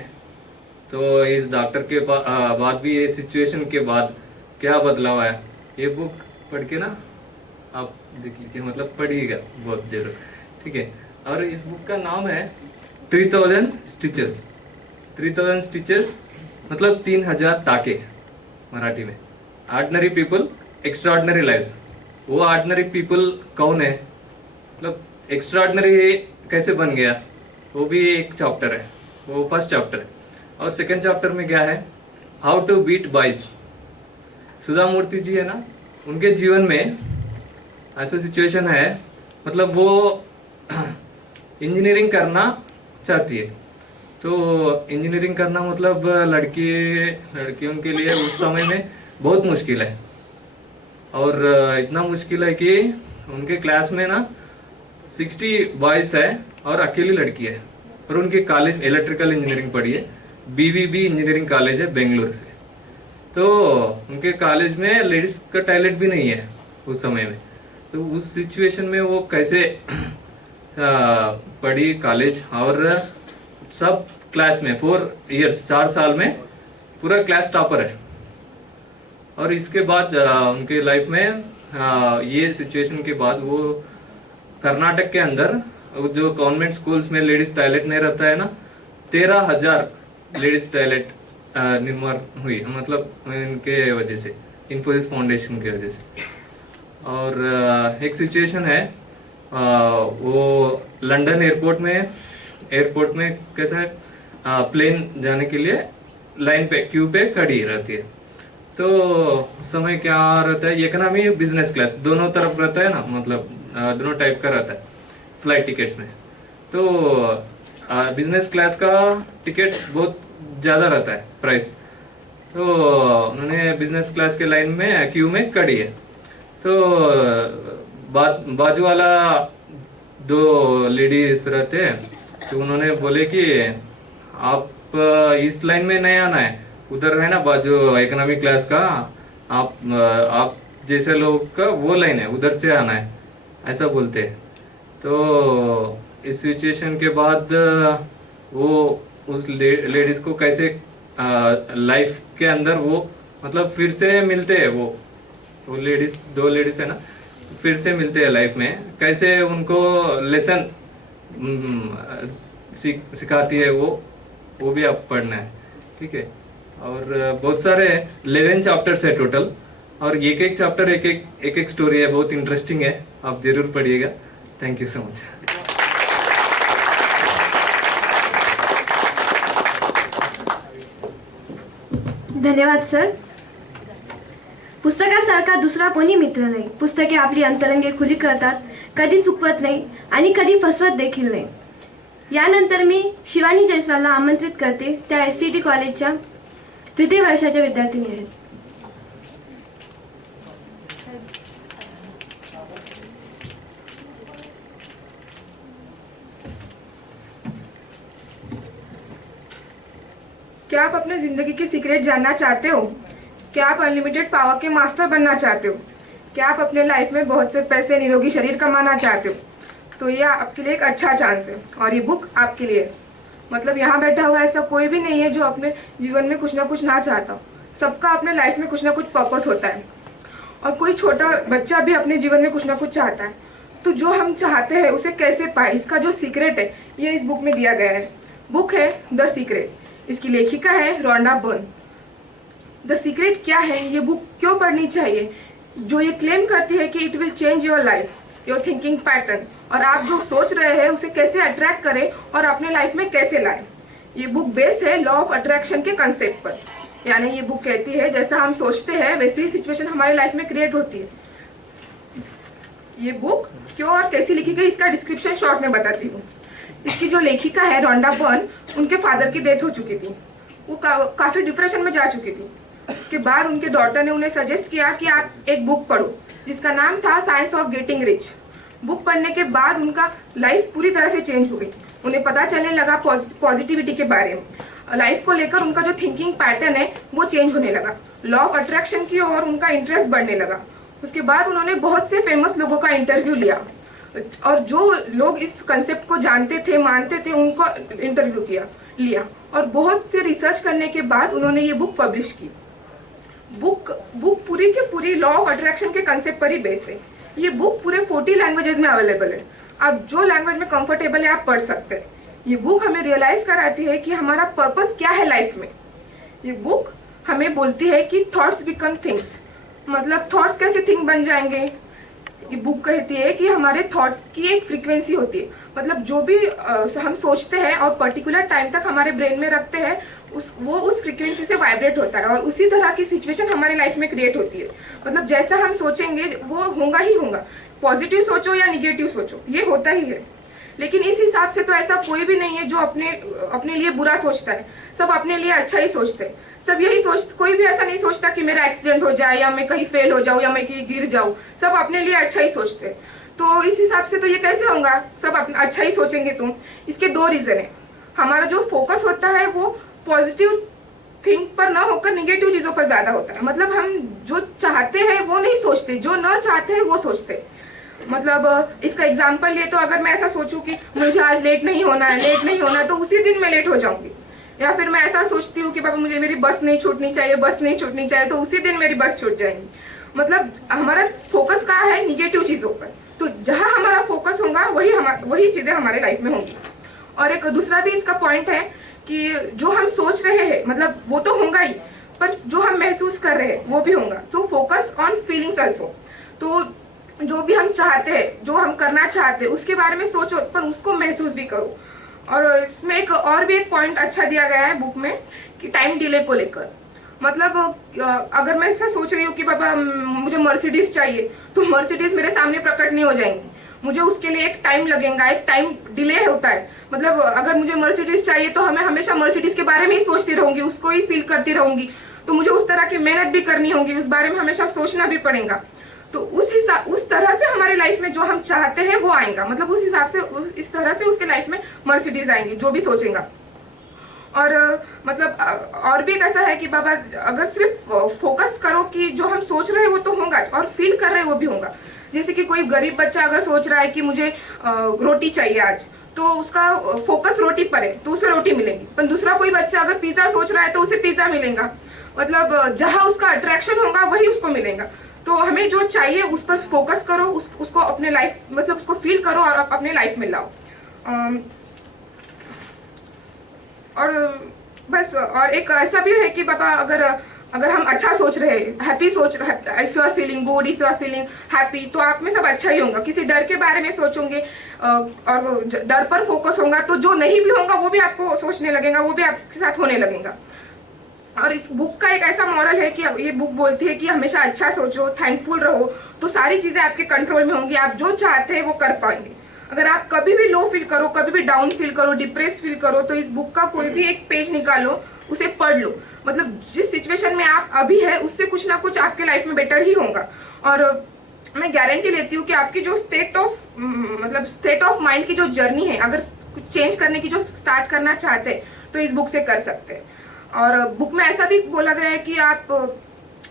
तो इस डॉक्टर के बाद भी ये सिचुएशन के बाद क्या बदलाव आया, ये बुक पढ़ के ना आप देख लीजिए, मतलब पढ़िएगा बहुत जरूर, ठीक है। और इस बुक का नाम है 3000 स्टिचेस। 3000 स्टिचेस मतलब 3000 टाके मराठी में। Ordinary people extraordinary lives. वो ऑर्डिनरी पीपल कौन है, मतलब एक्स्ट्राऑर्डिनरी कैसे बन गया, वो भी एक चैप्टर है, वो फर्स्ट चैप्टर है। और सेकंड चैप्टर में क्या है, हाउ टू बीट बॉयज। सुधा मूर्ति जी है ना, उनके जीवन में ऐसा सिचुएशन है, मतलब वो इंजीनियरिंग करना चाहती है। तो इंजीनियरिंग करना मतलब लड़कियों के लिए उस समय में बहुत मुश्किल है। और इतना मुश्किल है कि उनके क्लास में ना 60 बॉयज है और अकेली लड़की है। और उनके कॉलेज इलेक्ट्रिकल इंजीनियरिंग पढ़ी है, BBB इंजीनियरिंग कॉलेज है बेंगलुरु से। तो उनके कॉलेज में लेडीज का टॉयलेट भी नहीं है उस समय में। तो उस सिचुएशन में वो कैसे पढ़ी कॉलेज, और सब क्लास में 4 इयर्स 4 साल में पूरा क्लास टॉपर है। और इसके बाद उनके लाइफ में ये सिचुएशन के बाद वो कर्नाटक के अंदर जो कॉन्वेंट स्कूल्स में लेडीज टॉयलेट नहीं रहता है ना, 13,000 लेडीज टॉयलेट निर्माण हुई, मतलब इनके वजह से, इन्फोसिस फाउंडेशन की वजह से। और एक सिचुएशन है, वो लंदन एयरपोर्ट में कैसा है, प्लेन जाने के लिए लाइन पे क्यू पे खड़ी रहती है। तो उस समय क्या रहता है, इकोनॉमी बिजनेस क्लास दोनों तरफ रहता है ना, मतलब दोनों टाइप का रहता है फ्लाइट टिकट्स में। तो बिजनेस क्लास का टिकट बहुत ज्यादा रहता है प्राइस। तो उन्होंने बिजनेस क्लास के लाइन में क्यू में खड़ी है। तो बाजू वाला 2 लेडीज रहते हैं, तो उन्होंने बोले कि आप इस लाइन में नहीं आना है, उधर है ना बाजू इकोनॉमिक क्लास का, आप जैसे लोग का वो लाइन है, उधर से आना है, ऐसा बोलते हैं। तो इस सिचुएशन के बाद वो उस लेडीज को कैसे लाइफ के अंदर वो मतलब फिर से मिलते हैं, वो लेडीज 2 लेडीज है ना, फिर से मिलते हैं लाइफ में, कैसे उनको लेसन सिखाती है, वो भी आप पढ़ना है, ठीक है। और बहुत सारे 11 चैप्टर्स है टोटल, और एक चैप्टर एक स्टोरी है, बहुत इंटरेस्टिंग है, आप जरूर पढ़िएगा। Thank you so much. धन्यवाद सर। पुस्तकासारखा दुसरा कोणी मित्र नाही। पुस्तके आपली अंतरंगे खुली करतात, कधी चुकवत नाही आणि कधी फसवत देखील नाही। यानंतर मी शिवानी जयस्वालला आमंत्रित करते. त्या SCT कॉलेजच्या तृतीय वर्षाच्या विद्यार्थिनी आहेत. क्या आप अपने जिंदगी की सीक्रेट जानना चाहते हो? क्या आप अनलिमिटेड पावर के मास्टर बनना चाहते हो? क्या आप अपने लाइफ में बहुत से पैसे, निरोगी शरीर कमाना चाहते हो? तो ये आपके लिए एक अच्छा चांस है और ये बुक आपके लिए है. मतलब यहाँ बैठा हुआ ऐसा कोई भी नहीं है जो अपने जीवन में कुछ ना कुछ ना चाहता हो. सबका अपने लाइफ में कुछ ना कुछ पर्पस होता है और कोई छोटा बच्चा भी अपने जीवन में कुछ ना कुछ चाहता है. तो जो हम चाहते हैं उसे कैसे पाए, इसका जो सीक्रेट है ये इस बुक में दिया गया है. बुक है द सीक्रेट. इसकी लेखिका है रोंडा बर्न. द सीक्रेट क्या है, ये बुक क्यों पढ़नी चाहिए, जो ये क्लेम करती है कि it will change your life, your thinking pattern, और आप जो सोच रहे हैं उसे कैसे अट्रैक्ट करें और अपने लाइफ में कैसे लाएं. ये बुक बेस है लॉ ऑफ अट्रैक्शन के कंसेप्ट पर. यानी ये बुक कहती है जैसा हम सोचते हैं वैसी ही सिचुएशन हमारी लाइफ में क्रिएट होती है. ये बुक क्यों और कैसी लिखी गई इसका डिस्क्रिप्शन शॉर्ट में बताती हूँ. इसकी जो लेखिका है रोंडा बर्न, उनके फादर की डेथ हो चुकी थी. वो काफी डिप्रेशन में जा चुकी थी. उसके बाद उनके डॉटर ने उन्हें सजेस्ट किया कि आप एक बुक पढ़ो जिसका नाम था science of getting rich. Book पढ़ने के बाद उनका लाइफ पूरी तरह से चेंज हो गई. उन्हें पता चलने लगा पॉजिटिविटी के बारे में. लाइफ को लेकर उनका जो थिंकिंग पैटर्न है वो चेंज होने लगा. लॉ ऑफ अट्रैक्शन की ओर उनका इंटरेस्ट बढ़ने लगा. उसके बाद उन्होंने बहुत से फेमस लोगों का इंटरव्यू लिया और जो लोग इस कंसेप्ट को जानते थे, मानते थे, उनको इंटरव्यू लिया और बहुत से रिसर्च करने के बाद उन्होंने ये बुक पब्लिश की. Book Puri K Puri law of attraction के कंसेप्ट पर ही बेस है. ये बुक पूरे 40 लैंग्वेजेस में अवेलेबल है. आप जो लैंग्वेज में कंफर्टेबल है आप पढ़ सकते हैं. ये बुक हमें रियलाइज कराती है कि हमारा पर्पस क्या है लाइफ में. ये बुक हमें बोलती है कि थॉट्स बिकम थिंग्स. मतलब थॉट्स कैसे थिंग बन जाएंगे. ये बुक कहती है कि हमारे थॉट्स की एक फ्रीक्वेंसी होती है. मतलब जो भी हम सोचते हैं और पर्टिकुलर टाइम तक हमारे ब्रेन में रखते हैं वो उस फ्रीक्वेंसी से वाइब्रेट होता है और उसी तरह की सिचुएशन हमारी लाइफ में क्रिएट होती है. मतलब जैसा हम सोचेंगे वो होगा ही होगा. पॉजिटिव सोचो या निगेटिव सोचो ये होता ही है. लेकिन इस हिसाब से तो ऐसा कोई भी नहीं है जो अपने लिए बुरा सोचता है. सब अपने लिए अच्छा ही सोचते हैं. सब यही कोई भी ऐसा नहीं सोचता कि मेरा एक्सीडेंट हो जाए या मैं कहीं फेल हो जाऊं या मैं कहीं गिर जाऊं. सब अपने लिए अच्छा ही सोचते हैं. तो इस हिसाब से तो ये कैसे होगा, सब अच्छा ही सोचेंगे. तो इसके 2 रीजन है. हमारा जो फोकस होता है वो पॉजिटिव थिंक पर ना होकर निगेटिव चीजों पर ज्यादा होता है. मतलब हम जो चाहते हैं वो नहीं सोचते, जो न चाहते हैं वो सोचते. मतलब इसका एग्जाम्पल लिए तो अगर मैं ऐसा सोचूं कि मुझे आज लेट नहीं होना है तो उसी दिन मैं लेट हो जाऊंगी. या फिर मैं ऐसा सोचती हूँ कि बाबा मुझे मेरी बस नहीं छूटनी चाहिए तो उसी दिन मेरी बस छूट जाएगी. मतलब हमारा फोकस कहाँ है, निगेटिव चीजों पर. तो जहाँ हमारा फोकस होगा वही चीजें हमारे लाइफ में होंगी. और एक दूसरा भी इसका पॉइंट है कि जो हम सोच रहे हैं मतलब वो तो होगा ही, पर जो हम महसूस कर रहे हैं वो भी होगा. So focus on feelings also. तो जो भी हम चाहते हैं, जो हम करना चाहते हैं उसके बारे में सोचो पर उसको महसूस भी करो. और इसमें और भी एक पॉइंट अच्छा दिया गया है बुक में कि टाइम डिले को लेकर. मतलब अगर मैं ऐसा सोच रही हूँ कि बाबा मुझे मर्सिडीज चाहिए तो मर्सिडीज मेरे सामने प्रकट नहीं हो जाएंगी. मुझे उसके लिए एक टाइम लगेगा, एक टाइम डिले होता है. मतलब अगर मुझे मर्सिडीज चाहिए तो हमें हमेशा मर्सिडीज के बारे में ही सोचती रहूंगी, उसको ही फील करती रहूंगी. तो मुझे उस तरह की मेहनत भी करनी होगी, उस बारे में हमेशा सोचना भी पड़ेगा. तो उस तरह से हमारे लाइफ में जो हम चाहते हैं वो आएगा. मतलब उस हिसाब से इस तरह से उसके लाइफ में मर्सिडीज आएंगी जो भी सोचेगा. और मतलब और भी एक ऐसा है कि बाबा अगर सिर्फ फोकस करो कि जो हम सोच रहे हैं वो तो होगा और फील कर रहे हैं वो भी होगा. जैसे कि कोई गरीब बच्चा अगर सोच रहा है कि मुझे रोटी चाहिए आज, तो उसका फोकस रोटी पर है तो उसे रोटी मिलेगी. पर दूसरा कोई बच्चा अगर पिज्जा सोच रहा है तो उसे पिज्जा मिलेगा. मतलब जहाँ उसका अट्रैक्शन होगा वही उसको मिलेगा. तो हमें जो चाहिए उस पर फोकस करो, उसको अपने लाइफ मतलब उसको फील करो और अपने लाइफ में लाओ. और बस और एक ऐसा भी है कि बाबा अगर हम अच्छा सोच रहे हैं, हैप्पी सोच रहे हैं, if you are feeling good, if you are feeling happy, तो आप में सब अच्छा ही होगा. किसी डर के बारे में सोचोगे और डर पर फोकस होगा तो जो नहीं भी होगा वो भी आपको सोचने लगेगा, वो भी आपके साथ होने लगेगा. और इस बुक का एक ऐसा मॉरल है कि ये बुक बोलती है कि हमेशा अच्छा सोचो, थैंकफुल रहो, तो सारी चीजें आपके कंट्रोल में होंगी. आप जो चाहते हैं वो कर पाएंगे. अगर आप कभी भी लो फील करो, कभी भी डाउन फील करो, डिप्रेस फील करो, तो इस बुक का कोई भी एक पेज निकालो, उसे पढ़ लो। मतलब जिस सिचुएशन में आप अभी है उससे कुछ ना कुछ आपके लाइफ में बेटर ही होगा। और मैं गारंटी लेती हूँ कि आपकी जो स्टेट ऑफ माइंड की जो जर्नी है, अगर कुछ चेंज करने की जो स्टार्ट करना चाहते हैं तो इस बुक से कर सकते हैं। और बुक में ऐसा भी बोला गया है कि आप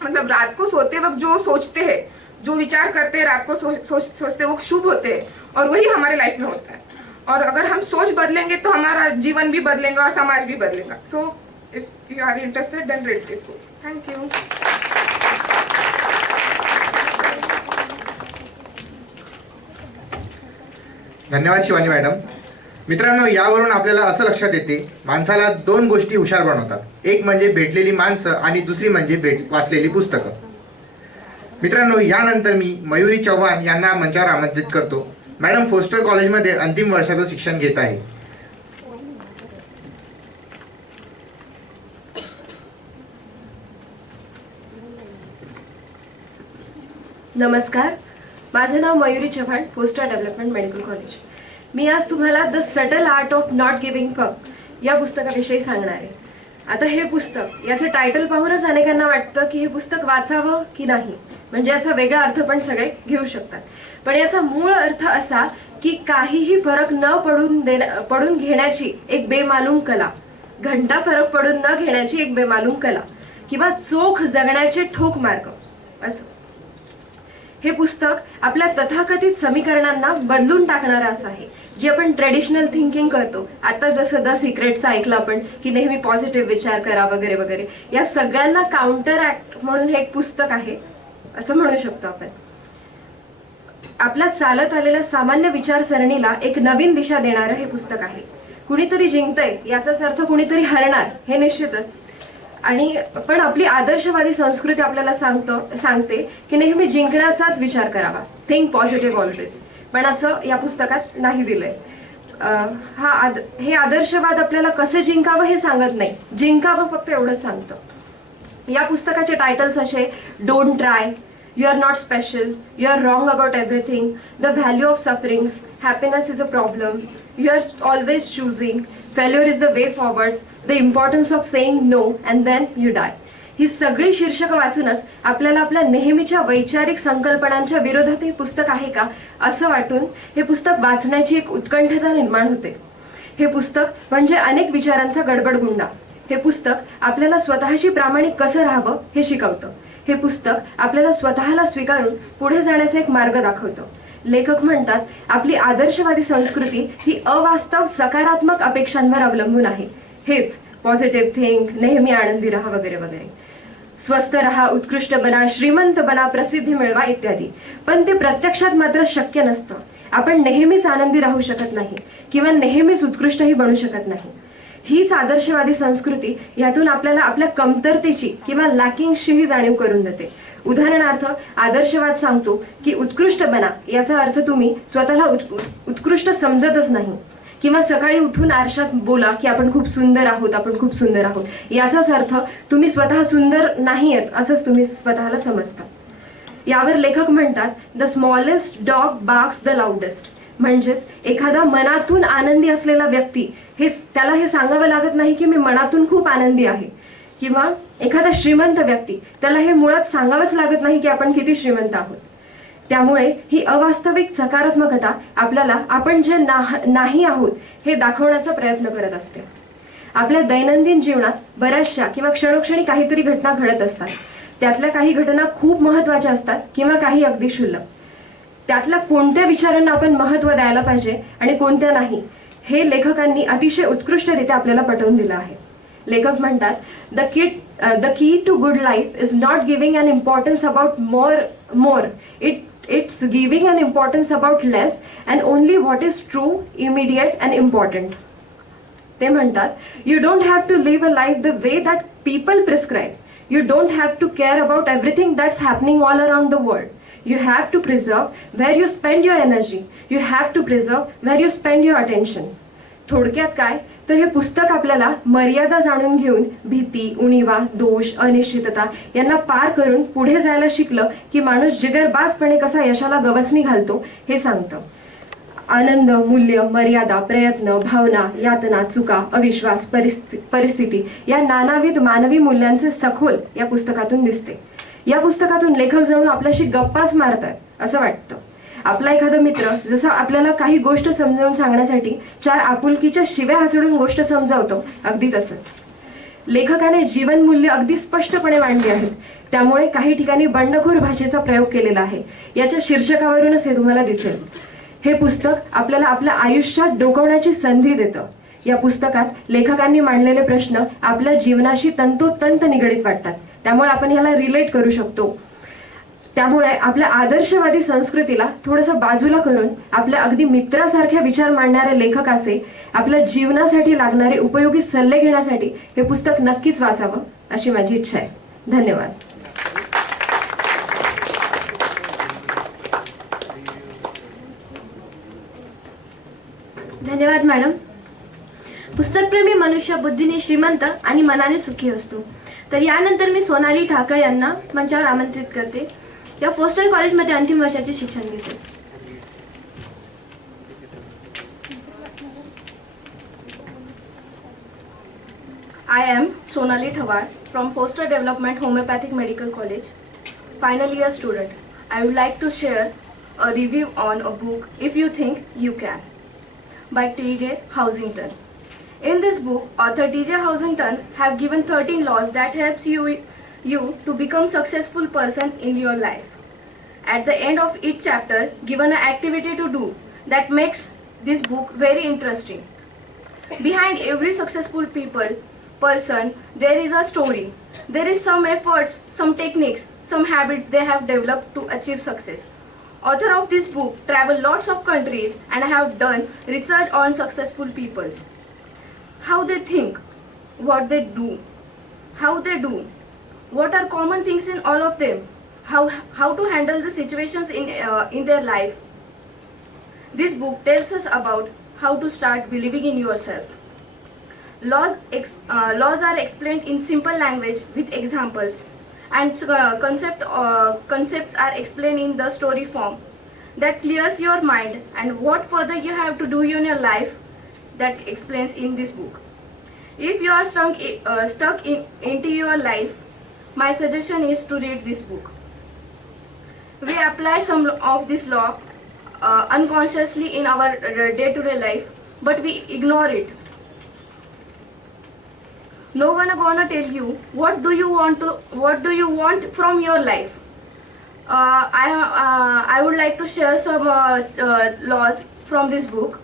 मतलब रात को सोते वक्त जो सोचते हैं, जो विचार करते हैं रात को सोचते वो शुभ होते हैं और वही हमारे लाइफ में होता है। और अगर हम सोच बदलेंगे तो हमारा जीवन भी बदलेगा और समाज भी बदलेगा। So if you are interested then read this book. Thank you. धन्यवाद शिवानी मॅडम। मित्रांनो, यावरून आपल्याला असं लक्षात येते, माणसाला दोन गोष्टी हुशार बनवतात, एक म्हणजे भेटलेली माणसं आणि दुसरी म्हणजे वाचलेली पुस्तकं। मित्रांनो, यानंतर मी मयुरी चव्हाण यांना मंचावर आमंत्रित करतो। मॅडम फोस्टर कॉलेजमध्ये अंतिम वर्षाचं शिक्षण घेत आहे। नमस्कार, माझं नाव Mayuri Chavan, foster development medical college. मी आज तुम्हाला the subtle art of not giving fuck या पुस्तकाविषयी सांगणार आहे। आता हे पुस्तक, याचं टायटल पाहूनच अनेकांना वाटतं की हे पुस्तक वाचावं की नाही, म्हणजे याचा वेगळा अर्थ पण सगळे घेऊ शकतात। पण याचा मूळ अर्थ असा की काहीही फरक न पडून घेण्याची एक बेमालूम कला, घंटा फरक पडून न घेण्याची एक बेमालूम कला, किंवा चोख जगण्याचे ठोक मार्ग असं। हे पुस्तक आपल्या तथाकथित समीकरणांना बदलून टाकणारं असं आहे, जे आपण ट्रेडिशनल थिंकिंग करतो। आता जसं द सिक्रेटचं ऐकलं आपण की नेहमी पॉझिटिव्ह विचार करा वगैरे वगैरे, या सगळ्यांना काउंटर ऍक्ट म्हणून हे एक पुस्तक आहे असं म्हणू शकतो आपण। आपल्या चालत आलेल्या सामान्य विचारसरणीला एक नवीन दिशा देणारं हे पुस्तक आहे। कुणीतरी जिंकतंय याचाच अर्थ कुणीतरी हरणार हे निश्चितच, आणि पण आपली आदर्शवादी संस्कृती आपल्याला सांगते की नेहमी जिंकण्याचाच विचार करावा, थिंक पॉझिटिव्ह ऑलवेज। पण असं या पुस्तकात नाही दिलंय। हे आदर्शवाद आपल्याला कसे जिंकावं हे सांगत नाही, जिंकावं फक्त एवढंच सांगतं। या पुस्तकाचे टायटल्स असे: don't try, you are not special, you are wrong about everything, the value of sufferings, happiness is a problem, you are always choosing, failure is the way forward, the importance of saying no and then you die. ही सगळी शीर्षकं वाचूनच आपल्याला आपल्या नेहमीच्या वैचारिक संकल्पनांच्या विरोधात हे पुस्तक आहे का असं वाटून हे पुस्तक वाचण्याची एक उत्कंठता निर्माण होते। हे पुस्तक म्हणजे अनेक विचारांचा गडबडगुंडा। हे पुस्तक आपल्याला स्वतःशी प्रामाणिक कसं राहावं हे शिकवतं। हे पुस्तक आपल्याला स्वतःला स्वीकारून पुढे जाण्याचा एक मार्ग दाखवतं। लेखक म्हणतात, आपली आदर्शवादी संस्कृती ही अवास्तव सकारात्मक अपेक्षांवर अवलंबून आहे। हेच पॉझिटिव्ह थिंक, नेहमी आनंदी राहा वगैरे वगैरे, स्वस्थ रहा, उत्कृष्ट बना, श्रीमंत बना, प्रसिद्धी मिळवा इत्यादी। पण ते प्रत्यक्षात मात्र शक्य नसतं। आपण नेहमीच आनंदी राहू शकत नाही किंवा नेहमीच उत्कृष्टही बनू शकत नाही। हीच आदर्शवादी संस्कृती यातून आपल्याला आपल्या कमतरतेची किंवा लॅकिंगचीही जाणीव करून देते। उदाहरणार्थ, आदर्शवाद सांगतो की उत्कृष्ट बना, याचा अर्थ तुम्ही स्वतःला उत्कृष्ट समजतच नाही, किंवा सकाळी उठून आरशात बोला की आपण खूप सुंदर आहोत, आपण खूप सुंदर आहोत, याचाच अर्थ तुम्ही स्वतः सुंदर नाहीयेत असंच तुम्ही स्वतःला समजता। यावर लेखक म्हणतात, the smallest dog barks the loudest, म्हणजेच एखादा मनातून आनंदी असलेला व्यक्ती त्याला हे सांगावं लागत नाही की मी मनातून खूप आनंदी आहे, किंवा एखादा श्रीमंत व्यक्ती त्याला हे मुळात सांगावंच लागत नाही की आपण किती श्रीमंत आहोत। त्यामुळे ही अवास्तविक सकारात्मकता आपल्याला आपण जे नाही आहोत हे दाखवण्याचा प्रयत्न करत असते। आपल्या दैनंदिन जीवनात बऱ्याचशा किंवा क्षणोक्षणी काहीतरी घटना घडत असतात। त्यातल्या काही घटना खूप महत्त्वाच्या असतात किंवा काही अगदी क्षुल्लक। त्यातल्या कोणत्या विचारांना आपण महत्त्व द्यायला पाहिजे आणि कोणत्या नाही हे लेखकांनी अतिशय उत्कृष्टरित्या आपल्याला पटवून दिलं आहे। लेखक म्हणतात, the key to good life is not giving an importance about more, it's giving an importance about less and only what is true, immediate and important. ते म्हणतात, you don't have to live a life the way that people prescribe. You don't have to care about everything that's happening all around the world. You have to preserve where you spend your energy. You have to preserve where you spend your attention. थोडक्यात काय तर हे पुस्तक आपल्याला मर्यादा जाणून घेऊन भीती, उणीवा, दोष, अनिश्चितता यांना पार करून पुढे जायला शिकलं की माणूस जिगरबाजपणे कसा यशाला गवसणी घालतो हे सांगतं। आनंद, मूल्य, मर्यादा, प्रयत्न, भावना, यातना, चुका, अविश्वास, परिस्थिती या नानाविध मानवी मूल्यांचे सखोल या पुस्तकातून दिसते. या पुस्तकातून लेखक जणू आपल्याशी गप्पाच मारतात असं वाटतं. आपला एखादा मित्र जसा आपल्याला काही गोष्ट समजावून सांगण्यासाठी 4 आपुलकीच्या शिव्या हसडून गोष्ट समजावतो, अगदी तसंच लेखकाने जीवनमूल्य अगदी स्पष्टपणे मांडली आहेत. त्यामुळे काही ठिकाणी बंडखोर भाषेचा प्रयोग केलेला आहे. याच्या शीर्षकावरूनच हे तुम्हाला दिसेल. हे पुस्तक आपल्याला आपल्या आयुष्यात डोकवण्याची संधी देतं. या पुस्तकात लेखकांनी मांडलेले प्रश्न आपल्या जीवनाशी तंतोतंत निगडीत वाटतात. त्यामुळे आपण ह्याला रिलेट करू शकतो. त्यामुळे आपल्या आदर्शवादी संस्कृतीला थोडंसं बाजूला करून आपल्या अगदी मित्रासारख्या विचार मांडणाऱ्या लेखकाचे आपल्या जीवनासाठी लागणारे उपयोगी सल्ले घेण्यासाठी हे पुस्तक नक्कीच वाचावं अशी माझी इच्छा आहे. धन्यवाद. धन्यवाद मॅडम. पुस्तकप्रेमी मनुष्य बुद्धीने श्रीमंत आणि मनाने सुखी असतो. तर यानंतर मी सोनाली ठाकरे यांना मंचावर आमंत्रित करते. या फोस्टर कॉलेजमध्ये अंतिम वर्षाचे शिक्षण घेते. I am Sonali Thawar from Foster Development Homeopathic Medical College, final year student. I would like to share a review on a book, If You Think You Can, by T.J. Housington. In this book, author T.J. Housington have given 13 laws that helps you to become successful person in your life. At the end of each chapter, given an activity to do that makes this book very interesting. Behind every successful person, there is a story. There is some efforts, some techniques, some habits they have developed to achieve success. Author of this book travel lots of countries and have done research on successful peoples. How they think, what they do, how they do, what are common things in all of them, how to handle the situations in their life. This book tells us about how to start believing in yourself. Laws are explained in simple language with examples, and concepts are explained in the story form that clears your mind, and what further you have to do in your life that explains in this book. If you are stuck into your life, my suggestion is to read this book. We apply some of this law unconsciously in our day-to-day life, but we ignore it. No one gonna tell you what do you want from your life. I would like to share some laws from this book.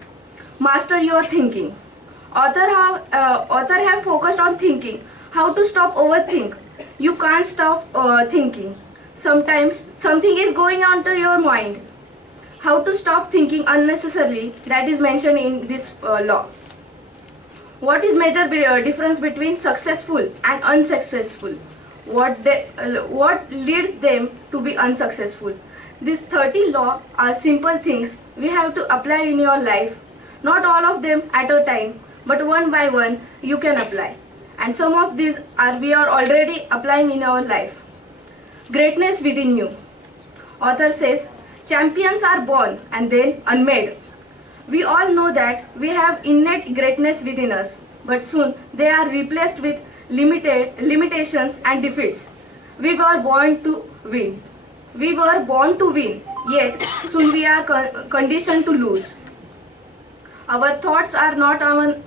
Master your thinking. Author have focused on thinking. How to stop overthink. You can't stop thinking. Sometimes something is going on to your mind. How to stop thinking unnecessarily, that is mentioned in this law. What is major difference between successful and unsuccessful? What leads them to be unsuccessful? These 13 laws are simple things we have to apply in your life. Not all of them at a time, but one by one you can apply. And some of these we are already applying in our life. Greatness within you. Author says, champions are born and then unmade. We all know that we have innate greatness within us, but soon they are replaced with limitations and defeats. We were born to win, yet soon we are conditioned to lose. Our thoughts are not our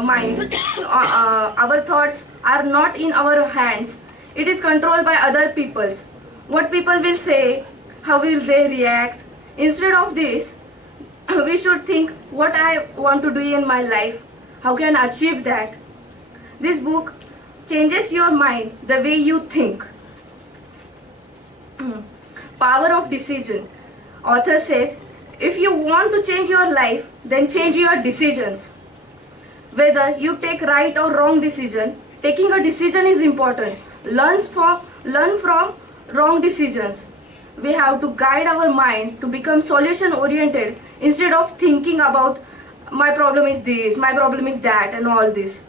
mind. Our thoughts are not in our hands. It is controlled by other people's. What people will say, how will they react? Instead of this, we should think what I want to do in my life. How can I achieve that? This book changes your mind, the way you think. Power of decision. Author says, if you want to change your life, then change your decisions. Whether you take right or wrong decision, taking a decision is important. Learn from wrong decisions. We have to guide our mind to become solution oriented instead of thinking about my problem is this, my problem is that, and all this.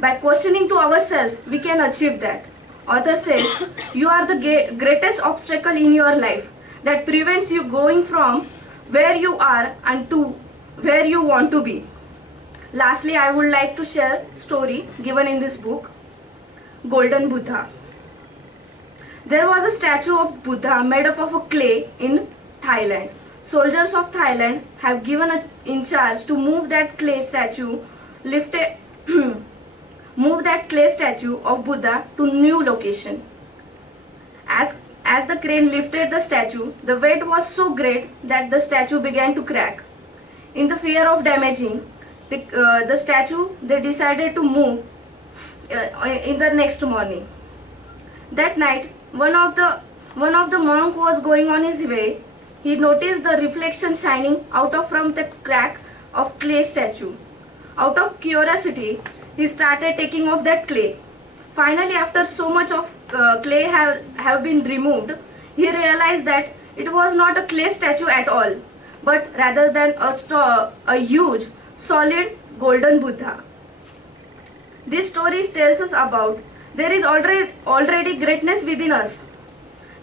By questioning to ourselves, we can achieve that. Author says, you are the greatest obstacle in your life. that prevents you growing from where you are and to where you want to be. Lastly, I would like to share story given in this book, Golden Buddha. There was a statue of Buddha made up of a clay in Thailand. Soldiers of Thailand have given in charge to move that clay statue of Buddha to new location. As the crane lifted the statue, the weight was so great that the statue began to crack. In the fear of damaging the statue, they decided to move in the next morning. That night, one of the monk was going on his way. He noticed the reflection shining out from the crack of clay statue. Out of curiosity, he started taking off that clay. Finally, after so much of clay have been removed, he realized that it was not a clay statue at all, but rather than a huge, solid golden Buddha. This story tells us about there is already greatness within us.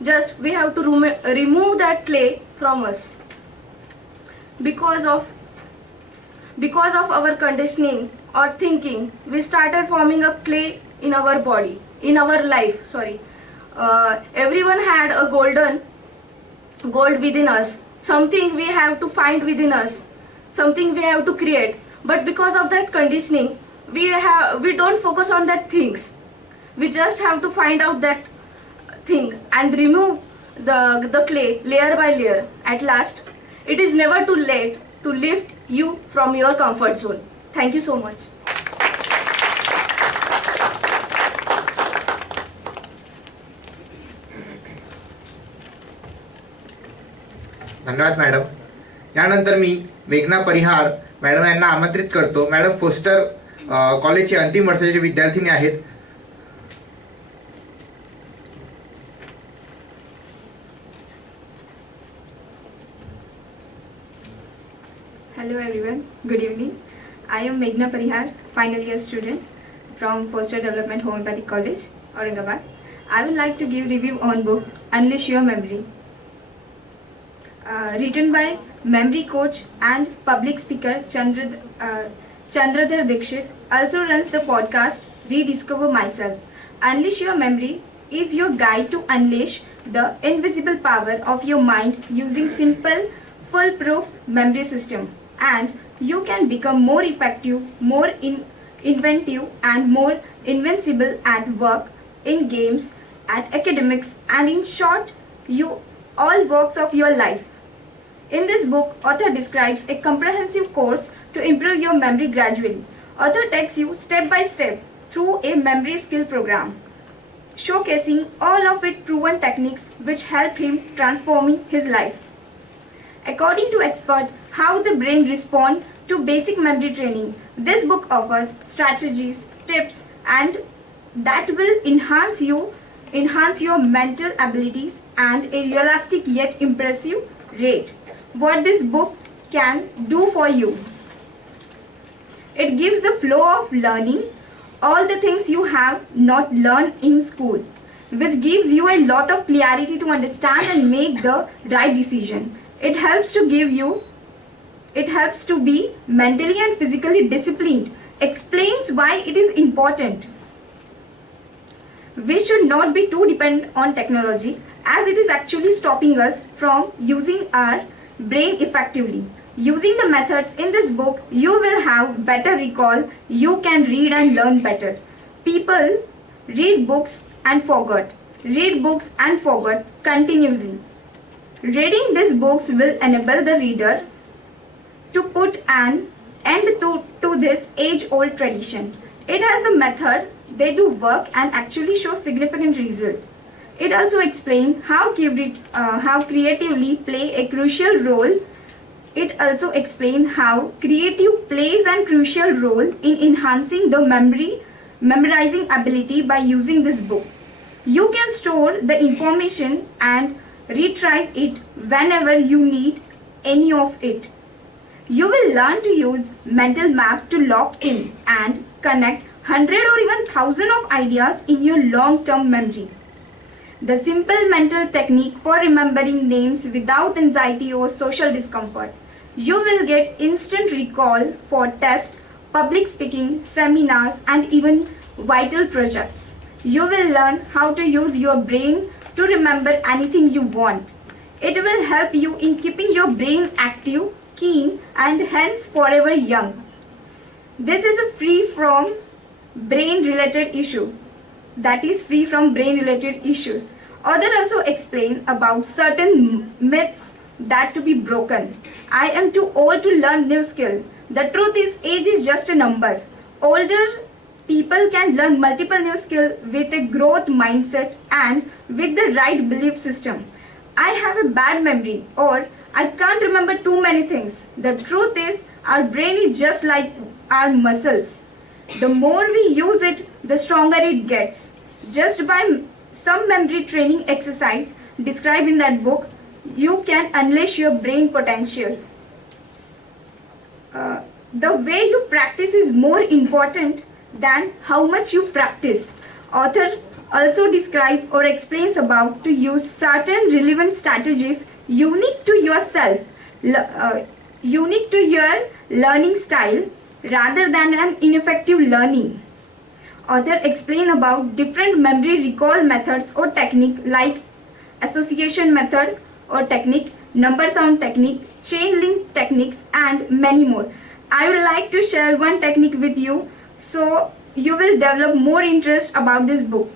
Just we have to remove that clay from us. Because of our conditioning or thinking, we started forming a clay in our body, in our life. Everyone had a gold within us. Something we have to find within us. Something we have to create. But because of that conditioning, we don't focus on that things. We just have to find out that thing and remove the clay layer by layer. At last, it is never too late to lift you from your comfort zone. Thank you so much. धन्यवाद मॅडम. यानंतर मी मेघना परिहार मॅडम यांना आमंत्रित करतो. मॅडम फोस्टर कॉलेजचे अंतिम वर्षाचे विद्यार्थिनी आहेत. Hello everyone, good evening. I am Meghna Parihar, final year student from Foster Development Homeopathic College, Aurangabad. I would like to give review on book Unleash Your Memory. Written by memory coach and public speaker Chandradhar Dixit, also runs the podcast Rediscover Myself. Unleash Your Memory is your guide to unleash the invisible power of your mind using simple, foolproof memory system. And you can become more effective, more inventive and more invincible at work, in games, at academics and in short, all walks of your life. In this book, author describes a comprehensive course to improve your memory gradually. Author takes you step by step through a memory skill program, showcasing all of its proven techniques which help him transforming his life. According to experts, how the brain responds to basic memory training, this book offers strategies, tips, and that will enhance your mental abilities and a realistic yet impressive rate. What this book can do for you. It gives the flow of learning, all the things you have not learned in school, which gives you a lot of clarity to understand and make the right decision. It helps to be mentally and physically disciplined, explains why it is important. We should not be too dependent on technology as it is actually stopping us from using our brain effectively. Using the methods in this book, you will have better recall, you can read and learn better. People read books and forget continuously. Reading these books will enable the reader to put an end to this age-old tradition. It has a method, they do work and actually show significant result. It also explains how creatively play a crucial role. It also explains how creative plays a crucial role in enhancing the memorizing ability by using this book. You can store the information and retrieve it whenever you need any of it. You will learn to use mental map to lock in and connect 100 or even 1000 of ideas in your long-term memory. the simple mental technique for remembering names without anxiety or social discomfort. You will get instant recall for tests, public speaking, seminars, and even vital projects. You will learn how to use your brain to remember anything you want. It will help you in keeping your brain active, keen, and hence forever young. This is a free from brain related issue. That is free from brain related issues. Author also explain about certain myths that to be broken. I am too old to learn new skill. The truth is age is just a number. Older people can learn multiple new skills with a growth mindset and with the right belief system. I have a bad memory or I can't remember too many things. The truth is our brain is just like our muscles. The more we use it, the stronger it gets. Just by some memory training exercise described in that book, you can unleash your brain potential. The way you practice is more important than how much you practice. Author also describes or explains about to use certain relevant strategies unique to yourself, unique to your learning style rather than an ineffective learning. Author explain about different memory recall methods or technique like association method or technique, number sound technique, chain link techniques, and many more. I would like to share one technique with you so you will develop more interest about this book.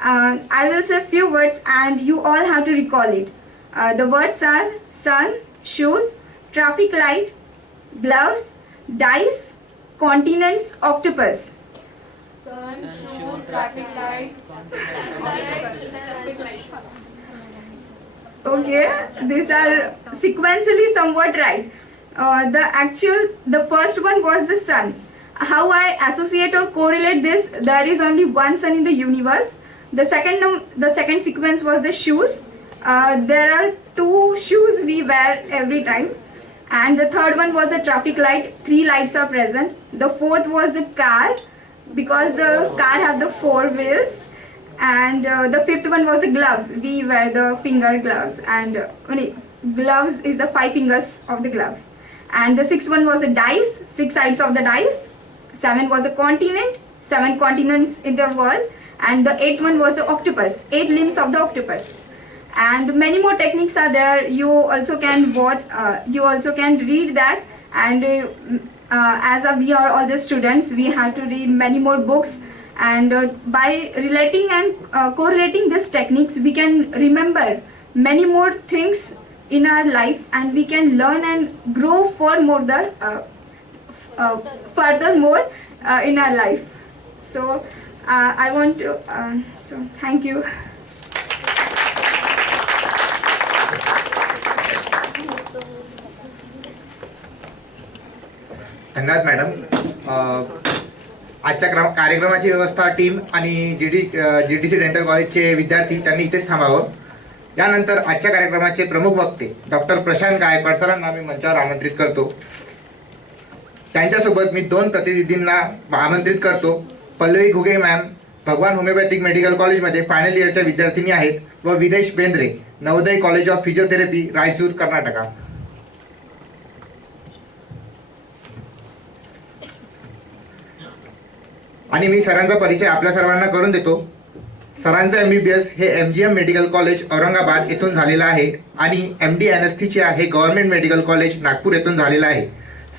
I will say a few words and you all have to recall it. The words are sun, shoes, traffic light, gloves, dice, continents, octopus. Sun, shoes, traffic light. Okay, these are sequentially somewhat right. The first one was the sun. How I associate or correlate this, there is only one sun in the universe. The second sequence was the shoes. There are 2 shoes we wear every time. And the third one was the traffic light. 3 lights are present. The fourth was the car because the car have the 4 wheels. And the fifth one was the gloves. We wear the finger gloves, and gloves is the 5 fingers of the gloves. And the sixth one was the dice, 6 sides of the dice. 7 was a continent, 7 continents in the world. And the 8th one was the octopus, 8 limbs of the octopus. And many more techniques are there. You also can watch, you also can read that. And we are all the students, we have to read many more books. And by relating and correlating these techniques, we can remember many more things in our life, and we can learn and grow furthermore in our life. So I want to, so thank you. धन्यवाद मॅडम. आजच्या कार्यक्रमाची व्यवस्था टीम आणि जीटीसी डेंटल कॉलेजचे विद्यार्थी त्यांनी इथेच थांबावं. यानंतर आजच्या कार्यक्रमाचे प्रमुख वक्ते डॉक्टर प्रशांत गायकवाड सरांना मी मंचावर आमंत्रित करतो. त्यांच्यासोबत मी 2 प्रतिनिधींना आमंत्रित करतो. पल्लवी घुगे मॅम भगवान होमिओपॅथिक मेडिकल कॉलेजमध्ये फायनल इयरच्या विद्यार्थिनी आहेत व Vinesh Bendre Navodaya college of physiotherapy Raichur Karnataka. आणि मी सरांचा परिचय आपल्या सर्वांना करून देतो. सरांचं MBBS हे MGM मेडिकल कॉलेज औरंगाबाद येथून झालेलं आहे आणि MD एनेस्थीसिया हे गव्हर्नमेंट मेडिकल कॉलेज नागपूर येथून झालेलं आहे.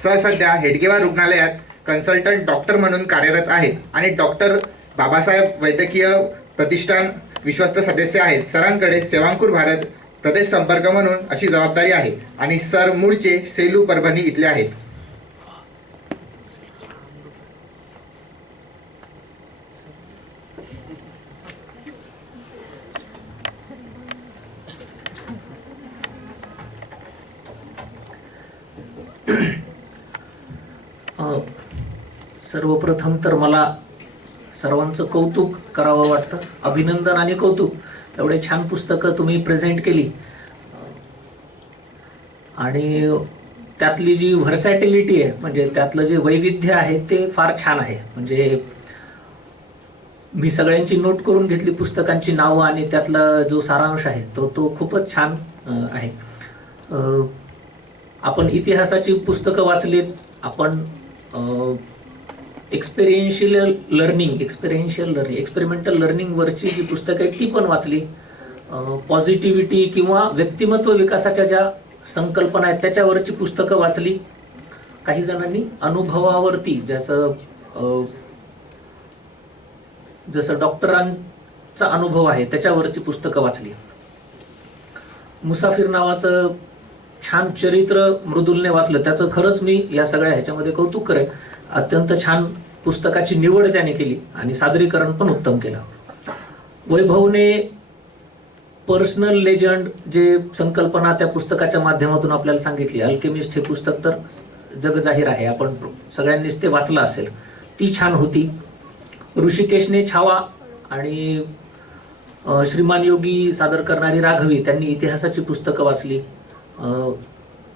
सर सध्या हेडगेवार रुग्णालयात कन्सल्टंट डॉक्टर म्हणून कार्यरत आहेत आणि डॉक्टर बाबासाहेब वैद्यकीय प्रतिष्ठान विश्वस्त सदस्य आहेत. सरांकडे सेवांकुर भारत प्रदेश संपर्क म्हणून अशी जबाबदारी आहे आणि सर मूळचे सेलू परभणी इथले आहेत. सर्वप्रथम तर मला सर्वांचं कौतुक करावं वाटतं. अभिनंदन आणि कौतुक. एवढे छान पुस्तकं तुम्ही प्रेझेंट केली आणि त्यातली जी व्हर्सॅटिलिटी आहे म्हणजे त्यातलं जे वैविध्य आहे ते फार छान आहे. म्हणजे मी सगळ्यांची नोट करून घेतली पुस्तकांची नावं आणि त्यातला जो सारांश आहे तो खूपच छान आहे. आपण इतिहासाची पुस्तकं वाचलीत, आपण एक्सपेरिमेंटल लर्निंग वरची जी पुस्तकं आहेत ती पण वाचली. पॉझिटिव्हिटी किंवा व्यक्तिमत्व विकासाच्या ज्या संकल्पना आहेत त्याच्यावरची पुस्तकं वाचली. काही जणांनी अनुभवावरती जसं डॉक्टरांचा अनुभव आहे त्याच्यावरची पुस्तकं वाचली. मुसाफिर नावाचं छान चरित्र मृदुलने वाचलं, त्याचं खरंच मी या सगळ्या ह्याच्यामध्ये कौतुक करेन. अत्यंत छान पुस्तकाची निवड त्याने केली आणि सादरीकरण पण उत्तम केलं. वैभवने पर्सनल लेजंड जे संकल्पना त्या पुस्तकाच्या माध्यमातून आपल्याला सांगितली, अल्केमिस्ट हे पुस्तक तर जगजाहीर आहे, आपण सगळ्यांनीच ते वाचलं असेल, ती छान होती. ऋषिकेशने छावा आणि श्रीमान योगी सादर करणारी राघवी त्यांनी इतिहासाची पुस्तकं वाचली.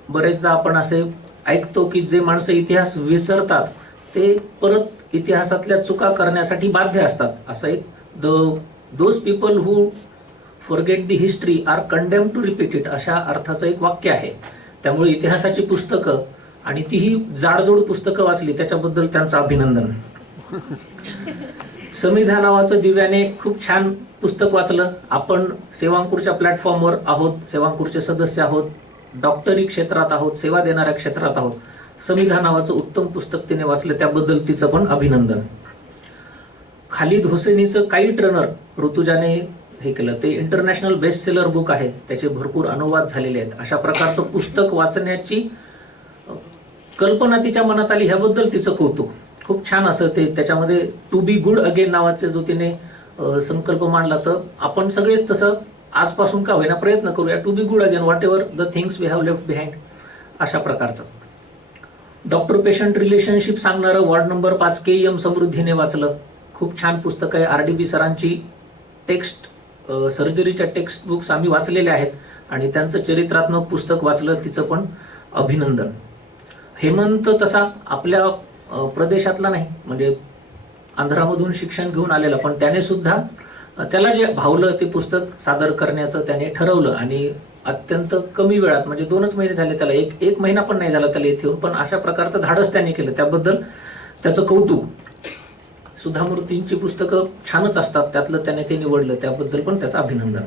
बरेचदा आपण असे ऐकतो की जे माणसं इतिहास विसरतात ते परत इतिहासातल्या चुका करण्यासाठी बाध्य असतात. असं एक those people who forget the history are condemn to repeat it अशा अर्थाचं एक वाक्य आहे. त्यामुळे इतिहासाची पुस्तकं आणि तीही जाडजूड पुस्तकं वाचली त्याच्याबद्दल त्यांचं अभिनंदन. समिधा नावाचं दिव्याने खूप छान पुस्तक वाचलं. आपण सेवांकुरच्या प्लॅटफॉर्मवर आहोत, सेवांकुरचे सदस्य आहोत, डॉक्टरी क्षेत्रात आहोत, सेवा देणाऱ्या क्षेत्रात आहोत. समिधा नावाचं उत्तम पुस्तक तिने वाचलं, त्याबद्दल तिचं पण अभिनंदन. खालिद हुसेनीचं काईट रनर ऋतुजाने हे केलं, ते इंटरनॅशनल बेस्ट सेलर बुक आहे, त्याचे भरपूर अनुवाद झालेले आहेत. अशा प्रकारचं पुस्तक वाचण्याची कल्पना तिच्या मनात आली, ह्याबद्दल तिचं कौतुक. खूप छान असं ते त्याच्यामध्ये टू बी गुड अगेन नावाचे जो तिने संकल्प मांडला, तर आपण सगळेच तसं आजपासून का होईना प्रयत्न करूया, to be good again whatever the things we have left behind, अशा प्रकारचं. डॉक्टर पेशंट रिलेशनशिप सांगणारं वॉर्ड नंबर 5 KEM समृद्धीने वाचलं. खूप छान पुस्तक आहे. RDB सरांची टेक्स्ट सर्जरीच्या टेक्स्ट बुक्स आम्ही वाचलेल्या आहेत आणि त्यांचं चरित्रात्मक पुस्तक वाचलं, तिचं पण अभिनंदन. हेमंत तसा आपल्या प्रदेशातला नाही, म्हणजे आंध्रामधून शिक्षण घेऊन आलेला, पण त्याने सुद्धा त्याला जे भावलं ते पुस्तक सादर करण्याचं त्याने ठरवलं आणि अत्यंत कमी वेळात, म्हणजे 2च महिने झाले त्याला, एक महिना पण नाही झाला त्याला इथे येऊन, पण अशा प्रकारचं धाडस त्याने केलं, त्याबद्दल त्याचं कौतुक. सुधामूर्तींची पुस्तकं छानच असतात, त्यातलं त्याने ते निवडलं, त्याबद्दल पण त्याचं अभिनंदन.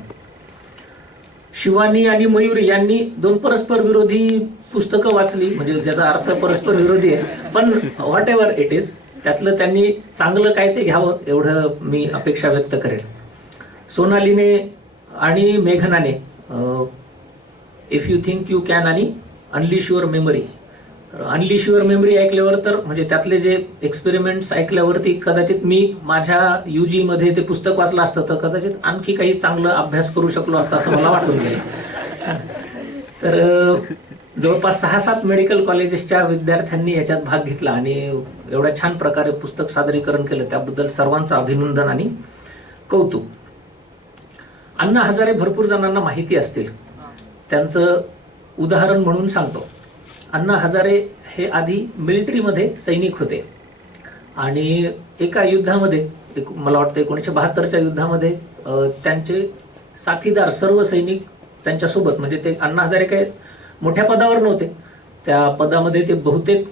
शिवानी आणि मयुरी यांनी 2 परस्पर विरोधी पुस्तकं वाचली, म्हणजे ज्याचा अर्थ परस्पर विरोधी आहे, पण व्हॉट एव्हर इट इज, त्यातलं त्यांनी चांगलं काय ते घ्यावं एवढं मी अपेक्षा व्यक्त करेल. सोनालीने आणि मेघनाने if you think you can आणि अनलिश युअर मेमरी, तर अनलिश युअर मेमरी ऐकल्यावर तर म्हणजे त्यातले जे एक्सपेरिमेंट्स ऐकल्यावरती कदाचित मी माझ्या UG मध्ये ते पुस्तक वाचलं असतं तर कदाचित आणखी काही चांगलं अभ्यास करू शकलो असतं असं मला वाटून गेलं. तर जवळपास 6-7 मेडिकल कॉलेजेसच्या विद्यार्थ्यांनी याच्यात भाग घेतला आणि एवढ्या छान प्रकारे पुस्तक सादरीकरण केलं, त्याबद्दल सर्वांचं अभिनंदन आणि कौतुक. अण्णा हजारे भरपूर जणांना माहिती असतील, त्यांचं उदाहरण म्हणून सांगतो. अण्णा हजारे हे आधी मिलिटरीमध्ये सैनिक होते आणि एका युद्धामध्ये, मला वाटतं 1972च्या युद्धामध्ये त्यांचे साथीदार सर्व सैनिक त्यांच्यासोबत, म्हणजे ते अण्णा हजारे काही मोठ्या पदावर नव्हते, त्या पदामध्ये ते बहुतेक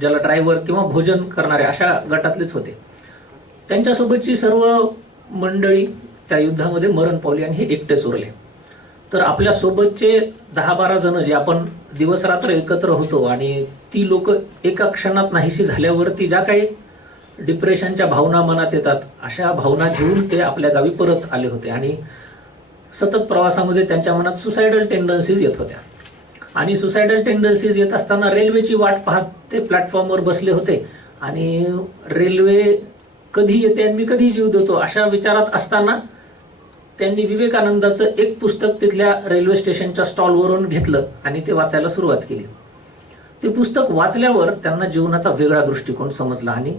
ज्याला ड्रायव्हर किंवा भोजन करणारे अशा गटातलेच होते. त्यांच्यासोबतची सर्व मंडळी त्या युद्धामध्ये मरण पावली आणि हे एकटेच उरले. तर आपल्या सोबतचे 10-12 जण जे आपण दिवस रात्र एकत्र होतो आणि ती लोक एका क्षणात नाहीशी झाल्यावरती ज्या काही डिप्रेशनच्या भावना मनात येतात, अशा भावना घेऊन ते आपल्या गावी परत आले होते आणि सतत प्रवासामध्ये त्यांच्या मनात सुसायडल टेंडन्सीज येत होत्या. आणि सुसायडल टेंडन्सीज येत असताना रेल्वेची वाट पाहत ते प्लॅटफॉर्मवर बसले होते आणि रेल्वे कधी येते आणि मी कधी जीव देतो अशा विचारात असताना त्यांनी विवेकानंदाचं एक पुस्तक तिथल्या रेल्वे स्टेशनच्या स्टॉलवरून घेतलं आणि ते वाचायला सुरुवात केली. ते पुस्तक वाचल्यावर त्यांना जीवनाचा वेगळा दृष्टिकोन समजला आणि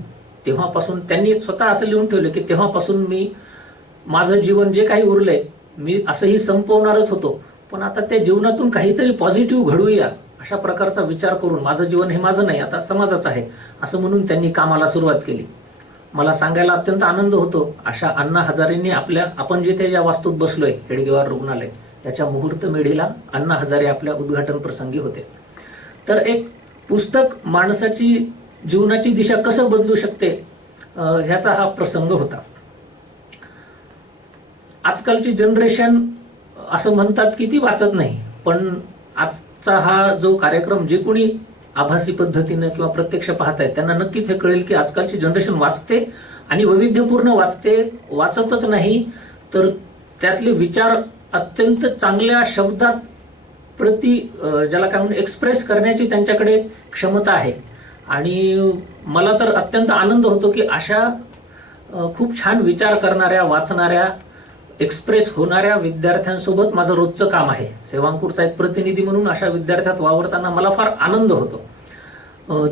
तेव्हापासून त्यांनी स्वतः असं लिहून ठेवलं की तेव्हापासून मी माझं जीवन जे काही उरलंय मी असंही संपवणारच होतो, पण आता त्या जीवनातून काहीतरी पॉझिटिव्ह घडवूया अशा प्रकारचा विचार करून माझं जीवन हे माझं नाही, आता समाजाचं आहे असं म्हणून त्यांनी कामाला सुरुवात केली. मला सांगायला अत्यंत आनंद होतो, अशा अण्णा हजारेंनी आपण जिथे ज्या वास्तूत बसलोय हेडगेवार रुग्णालय, याच्या मुहूर्त मेढीला अण्णा हजारे आपल्या उद्घाटन प्रसंगी होते. तर एक पुस्तक माणसाची जीवनाची दिशा कसं बदलू शकते ह्याचा हा प्रसंग होता. आजकालची जनरेशन असं म्हणतात की ती वाचत नाही, पण आजचा हा जो कार्यक्रम जे कोणी आभासी पद्धतीने किंवा प्रत्यक्ष पाहतायत त्यांना नक्कीच हे कळेल की आजकालची जनरेशन वाचते आणि वैविध्यपूर्ण वाचते. वाचतच नाही तर त्यातले विचार अत्यंत चांगल्या शब्दात ज्याला काय म्हणून एक्सप्रेस करण्याची त्यांच्याकडे क्षमता आहे. आणि मला तर अत्यंत आनंद होतो की अशा खूप छान विचार करणाऱ्या, वाचणाऱ्या, एक्सप्रेस होणाऱ्या विद्यार्थ्यांसोबत माझं रोजचं काम आहे. सेवांकूरचा एक प्रतिनिधी म्हणून अशा विद्यार्थ्यात वावरताना मला फार आनंद होतो.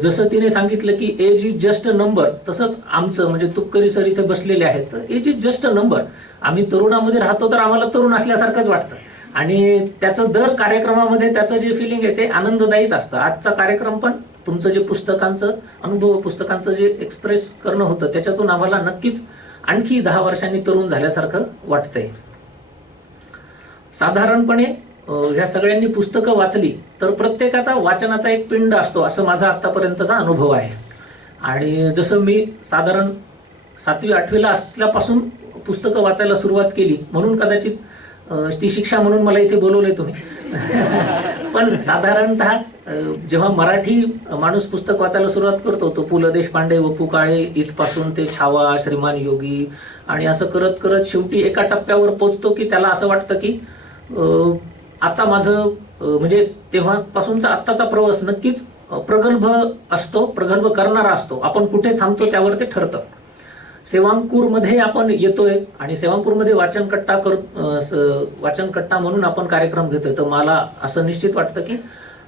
जसं तिने सांगितलं की age is just a number, तसंच आमचं म्हणजे तुपकरी सर इथे बसलेले आहेत, तर age is just a number. आम्ही तरुणामध्ये राहतो तर आम्हाला तरुण असल्यासारखंच वाटतं आणि त्याचं दर कार्यक्रमामध्ये त्याचं जे फिलिंग आहे ते आनंददायीच असतं. आजचा कार्यक्रम पण तुमचं जे पुस्तकांचं अनुभव, पुस्तकांचं जे एक्सप्रेस करणं होतं त्याच्यातून आम्हाला नक्कीच आणखी 10 वर्षांनी तरुण झाल्यासारखं वाटतंय. साधारणपणे ह्या सगळ्यांनी पुस्तकं वाचली तर प्रत्येकाचा वाचनाचा एक पिंड असतो, असं माझा आतापर्यंतचा अनुभव आहे. आणि जसं मी साधारण 7वी 8वीला असल्यापासून पुस्तकं वाचायला सुरुवात केली, म्हणून कदाचित ती शिक्षा म्हणून मला इथे बोलवलंय तुम्ही. पण साधारणतः जेव्हा मराठी माणूस पुस्तक वाचायला सुरुवात करतो तो पु ल देशपांडे, वपू काळे इथपासून ते छावा, श्रीमान योगी आणि असं करत करत शेवटी एका टप्प्यावर पोचतो की त्याला असं वाटतं की आता माझं म्हणजे तेव्हापासूनचा आत्ताचा प्रवास नक्कीच प्रगल्भ असतो, प्रगल्भ करणारा असतो. आपण कुठे थांबतो त्यावर ते ठरतं. सेवांकूरमध्ये आपण येतोय आणि सेवांकूरमध्ये वाचनकट्टा म्हणून आपण कार्यक्रम घेतोय, तर मला असं निश्चित वाटतं की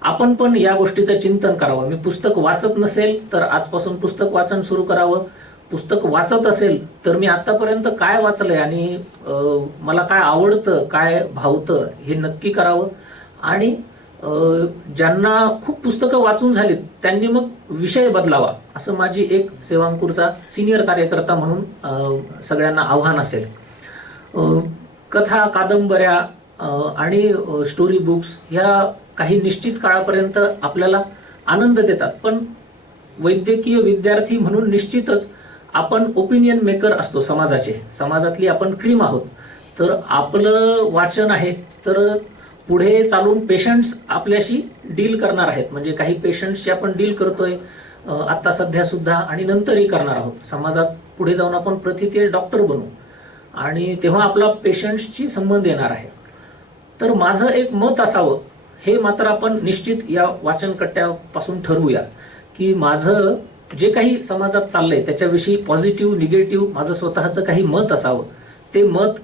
आपण पण या गोष्टीचं चिंतन करावं. मी पुस्तक वाचत नसेल तर आजपासून पुस्तक वाचन सुरू करावं. पुस्तक वाचत असेल तर मी आतापर्यंत काय वाचलंय आणि मला काय आवडतं, काय भावतं हे नक्की करावं. आणि ज्यांना खूप पुस्तकं वाचून झालीत त्यांनी मग विषय बदलावा, असं माझी एक सेवांकूरचा सिनियर कार्यकर्ता म्हणून सगळ्यांना आव्हान असेल. कथा, कादंबऱ्या आणि स्टोरी बुक्स ह्या काही निश्चित काळापर्यंत आपल्याला आनंद देतात, पण वैद्यकीय विद्यार्थी म्हणून निश्चितच आपण ओपिनियन मेकर असतो समाजातली आपण क्रीम आहोत. तर आपलं वाचन आहे तर पुढे चालून पेशंट्स आपल्याशी डील करणार आहेत, म्हणजे काही पेशंट्सशी आपण डील करतोय आता सध्या सुद्धा आणि नंतरही करणार आहोत. समाजात पुढे जाऊन आपण प्रथितेय डॉक्टर बनू आणि तेव्हा आपला पेशंट्सशी संबंध येणार आहे. तर माझं एक मत असावं, हे मात्र आपण निश्चित या वाचनकट्ट्यापासून ठरवूया की माझं जे काही समाजात चाललंय त्याच्याविषयी पॉझिटिव्ह, निगेटिव्ह माझं स्वतःचं काही मत असावं. ते मत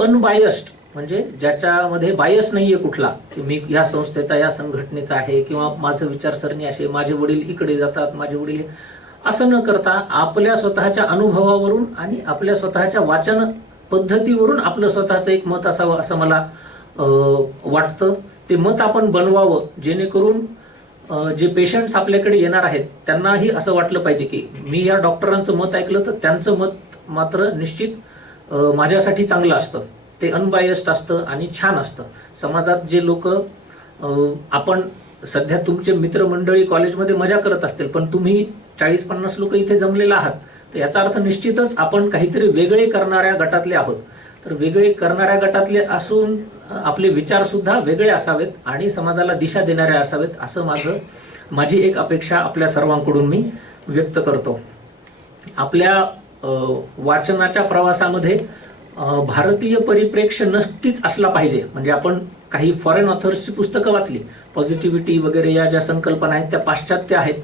अनबायस्ड, म्हणजे ज्याच्यामध्ये बायस नाहीये कुठला, की मी या संस्थेचा, या संघटनेचा आहे किंवा माझं विचारसरणी असे, माझे वडील इकडे जातात, माझे वडील, असं न करता आपल्या स्वतःच्या अनुभवावरून आणि आपल्या स्वतःच्या वाचन पद्धतीवरून आपलं स्वतःचं एक मत असावं असं मला वाटतं. ते मत आपण बनवावं जेणेकरून जे पेशंट्स आपल्याकडे येणार आहेत त्यांनाही असं वाटलं पाहिजे की मी या डॉक्टरांचं मत ऐकलं तर त्यांचं मत मात्र निश्चित माझ्यासाठी चांगलं असतं, ते अनबायस्ड असतं आणि छान असतं. समाजात जे लोक, आपण सध्या तुमचे मित्रमंडळी कॉलेजमध्ये मजा करत असतील, पण तुम्ही 40-50 लोक इथे जमलेला आहात, तर याचा अर्थ निश्चितच आपण काहीतरी वेगळे करणाऱ्या गटातले आहोत. तर वेगळे करणाऱ्या गटातले असून आपले विचार सुद्धा वेगळे असावेत आणि समाजाला दिशा देणारे असावेत, असं माझी एक अपेक्षा आपल्या सर्वांकडून मी व्यक्त करतो. आपल्या वाचनाच्या प्रवासामध्ये भारतीय परिप्रेक्ष्य नक्कीच असला पाहिजे. म्हणजे आपण काही फॉरेन ऑथर्सची पुस्तकं वाचली, पॉझिटिव्हिटी वगैरे या ज्या संकल्पना आहेत त्या पाश्चात्य आहेत.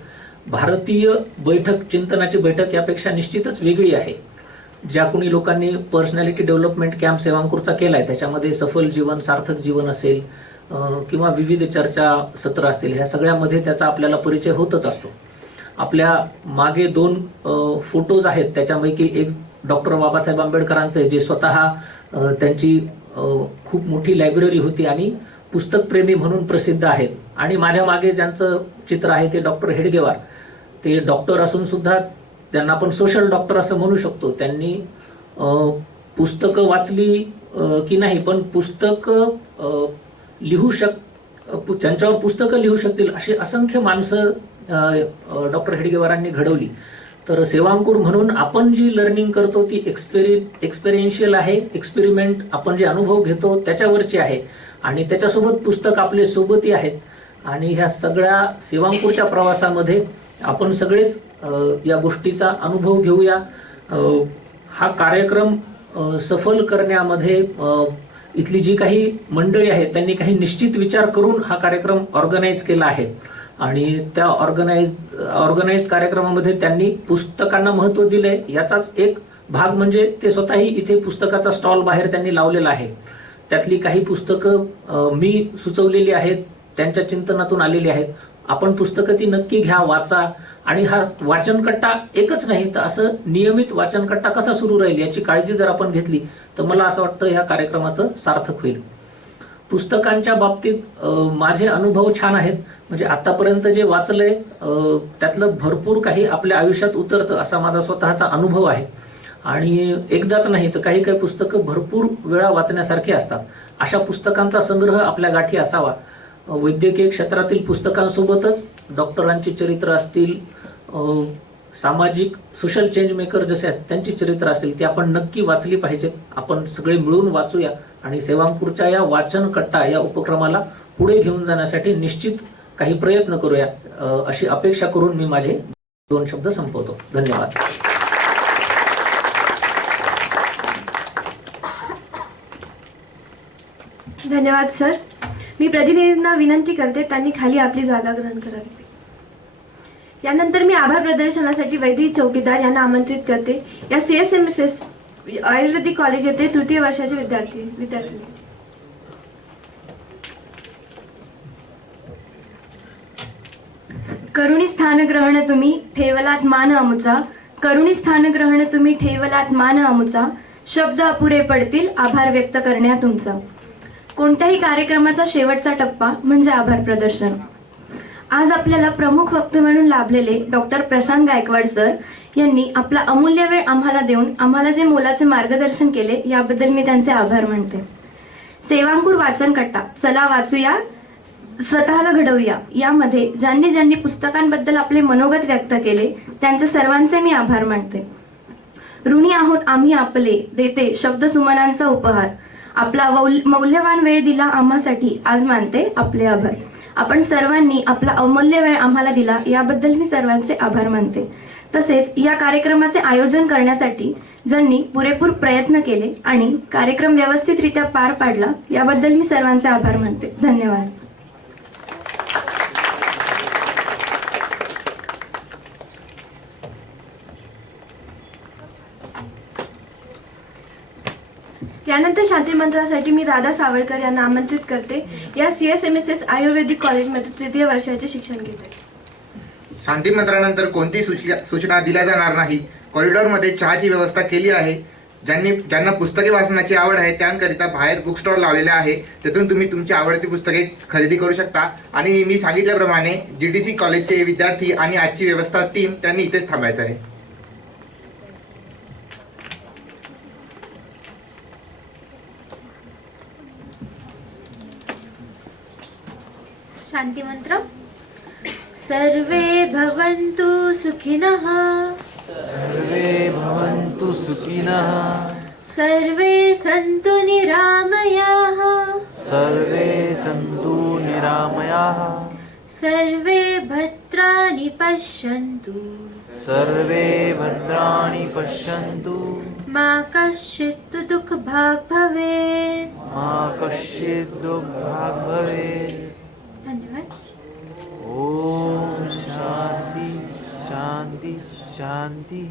भारतीय चिंतनाची बैठक यापेक्षा निश्चितच वेगळी आहे. ज्या कोणी लोकांनी पर्सनॅलिटी डेव्हलपमेंट कॅम्प सेवांकूरचा केलाय त्याच्यामध्ये सफल जीवन, सार्थक जीवन असेल किंवा विविध चर्चा सत्र असतील, ह्या सगळ्यामध्ये त्याचा आपल्याला परिचय होतच असतो. आपल्या मागे 2 फोटोज आहेत, त्याच्यापैकी एक डॉक्टर बाबासाहेब आंबेडकरांचे, जे स्वतः त्यांची खूप मोठी लायब्ररी होती आणि पुस्तकप्रेमी म्हणून प्रसिद्ध आहेत. आणि माझ्या मागे ज्यांचं चित्र आहे ते डॉक्टर हेडगेवार. ते डॉक्टर असून सुद्धा ज्यांना आपण सोशल डॉक्टर असं म्हणू शकतो, त्यांनी पुस्तकं वाचली की नाही, पण पुस्तकं ज्यांच्यावर पुस्तकं लिहू शकतील अशी असंख्य माणसं डॉक्टर हेडगेवारांनी घडवली. तर सेवांकुर म्हणून आपण जी लर्निंग करतो ती एक्सपेरियन्शियल आहे, एक्सपेरिमेंट आपण जे अनुभव घेतो त्याच्यावरची आहे आणि त्याच्यासोबत पुस्तक आपले सोबतही आहेत. आणि ह्या सगळ्या सेवांकुरच्या प्रवासामध्ये आपण सगळेच या गोष्टीचा अनुभव घेऊया. हा कार्यक्रम सफल करण्यामध्ये इथली जी काही मंडळी आहेत त्यांनी काही निश्चित विचार करून हा कार्यक्रम ऑर्गनाईज केला आहे आणि त्या ऑर्गनाइज कार्यक्रमामध्ये त्यांनी पुस्तकांना महत्त्व दिलंय. याचाच एक भाग म्हणजे ते स्वतःही इथे पुस्तकाचा स्टॉल बाहेर त्यांनी लावलेला आहे. त्यातली काही पुस्तकं मी सुचवलेली आहेत, त्यांच्या चिंतनातून आलेली आहेत. आपण पुस्तकं ती नक्की घ्या, वाचा. आणि हा वाचनकट्टा एकच नाही तर असं नियमित वाचनकट्टा कसा सुरू राहील याची काळजी जर आपण घेतली तर मला असं वाटतं ह्या कार्यक्रमाचं सार्थक होईल. पुस्तकांच्या बाबतीत माझे अनुभव छान आहेत. म्हणजे आतापर्यंत जे वाचलंय त्यातलं भरपूर काही आपल्या आयुष्यात उतरतं असा माझा स्वतःचा अनुभव आहे. आणि एकदाच नाही तर काही काही पुस्तकं भरपूर वेळा वाचण्यासारखी असतात. अशा पुस्तकांचा संग्रह आपल्या गाठी असावा. वैद्यकीय क्षेत्रातील पुस्तकांसोबतच डॉक्टरांची चरित्र असतील, सामाजिक सोशल चेंज मेकर जसे असतात त्यांची चरित्र असतील ती आपण नक्की वाचली पाहिजेत. आपण सगळे मिळून वाचूया आणि सेवांकुरच्या या वाचन कट्टा या उपक्रमाला पुढे घेऊन जाण्यासाठी निश्चित काही प्रयत्न करूया अशी अपेक्षा करून मी माझे 2 शब्द संपवतो. धन्यवाद. धन्यवाद सर. मी प्रतिनिधींना विनंती करते त्यांनी खाली आपली जागा ग्रहण करावी. यानंतर मी आभार प्रदर्शनासाठी वैदिक चौकीदार यांना आमंत्रित करते. या CSMSS आयुर्वेदिक कॉलेज येथे 3य वर्षाचे विद्यार्थी. करुणी स्थान ग्रहण तुम्ही ठेवलात मान अमुचा, करुणी स्थान ग्रहण तुम्ही ठेवलात मान अमुचा, शब्द अपुरे पडतील आभार व्यक्त करण्या तुमचा. कोणत्याही कार्यक्रमाचा शेवटचा टप्पा म्हणजे आभार प्रदर्शन. आज आपल्याला प्रमुख वक्ते म्हणून लाभलेले डॉक्टर प्रशांत गायकवाड सर यांनी आपला अमूल्य वेळ आम्हाला देऊन आम्हाला जे मोलाचे मार्गदर्शन केले याबद्दल मी त्यांचे आभार मानते. सेवांकुर वाचन कट्टा चला वाचूया, स्वतःला घडवूया यामध्ये ज्यांनी ज्यांनी पुस्तकांबद्दल आपले मनोगत व्यक्त केले त्यांचे सर्वांचे मी आभार मानते. ऋणी आहोत आम्ही आपले देते शब्द सुमनांचा उपहार. आपला मौल्यवान वेळ दिला आम्हासाठी आज मानते आपले आभार. आपण सर्वांनी आपला अमूल्य वेळ आम्हाला दिला याबद्दल मी सर्वांचे आभार मानते. तसेच या कार्यक्रमाचे आयोजन करण्यासाठी ज्यांनी पुरेपूर प्रयत्न केले आणि कार्यक्रम व्यवस्थितरित्या पार पाडला याबद्दल मी सर्वांचे आभार मानते. धन्यवाद. यानंतर शांती मंत्रासाठी मी राधा सावळकर यांना आमंत्रित करते. या CSMSS आयुर्वेदिक कॉलेजमध्ये 3य वर्षाचे शिक्षण घेते. शांती मंत्रानंतर कोणतीही सूचना दिल्या जाणार नाही. कॉरिडॉरमध्ये चहाची व्यवस्था केली आहे. ज्यांना पुस्तके वाचण्याची आवड आहे त्यांकरिता बाहेर बुक स्टॉल लावलेले आहे. तिथून तुम्ही तुमची आवडती पुस्तके खरेदी करू शकता. आणि मी सांगितल्याप्रमाणे GDC कॉलेजचे विद्यार्थी आणि आजची व्यवस्था टीम त्यांनी इथेच थांबायचं आहे. शांती मंत्र. सर्वे भवन्तु सुखिनः, सर्वे भवन्तु सुखिनः, सर्वे सन्तु निरामयाः, सर्वे सन्तु निरामयाः, सर्वे भद्राणि पश्यन्तु, सर्वे भद्राणि पश्यन्तु, मा कश्चित् दुःखभाग् भवेत्, मा कश्चित् दुःखभाग् भवेत्. धन्यवाद. ओम शांति शांति शांति.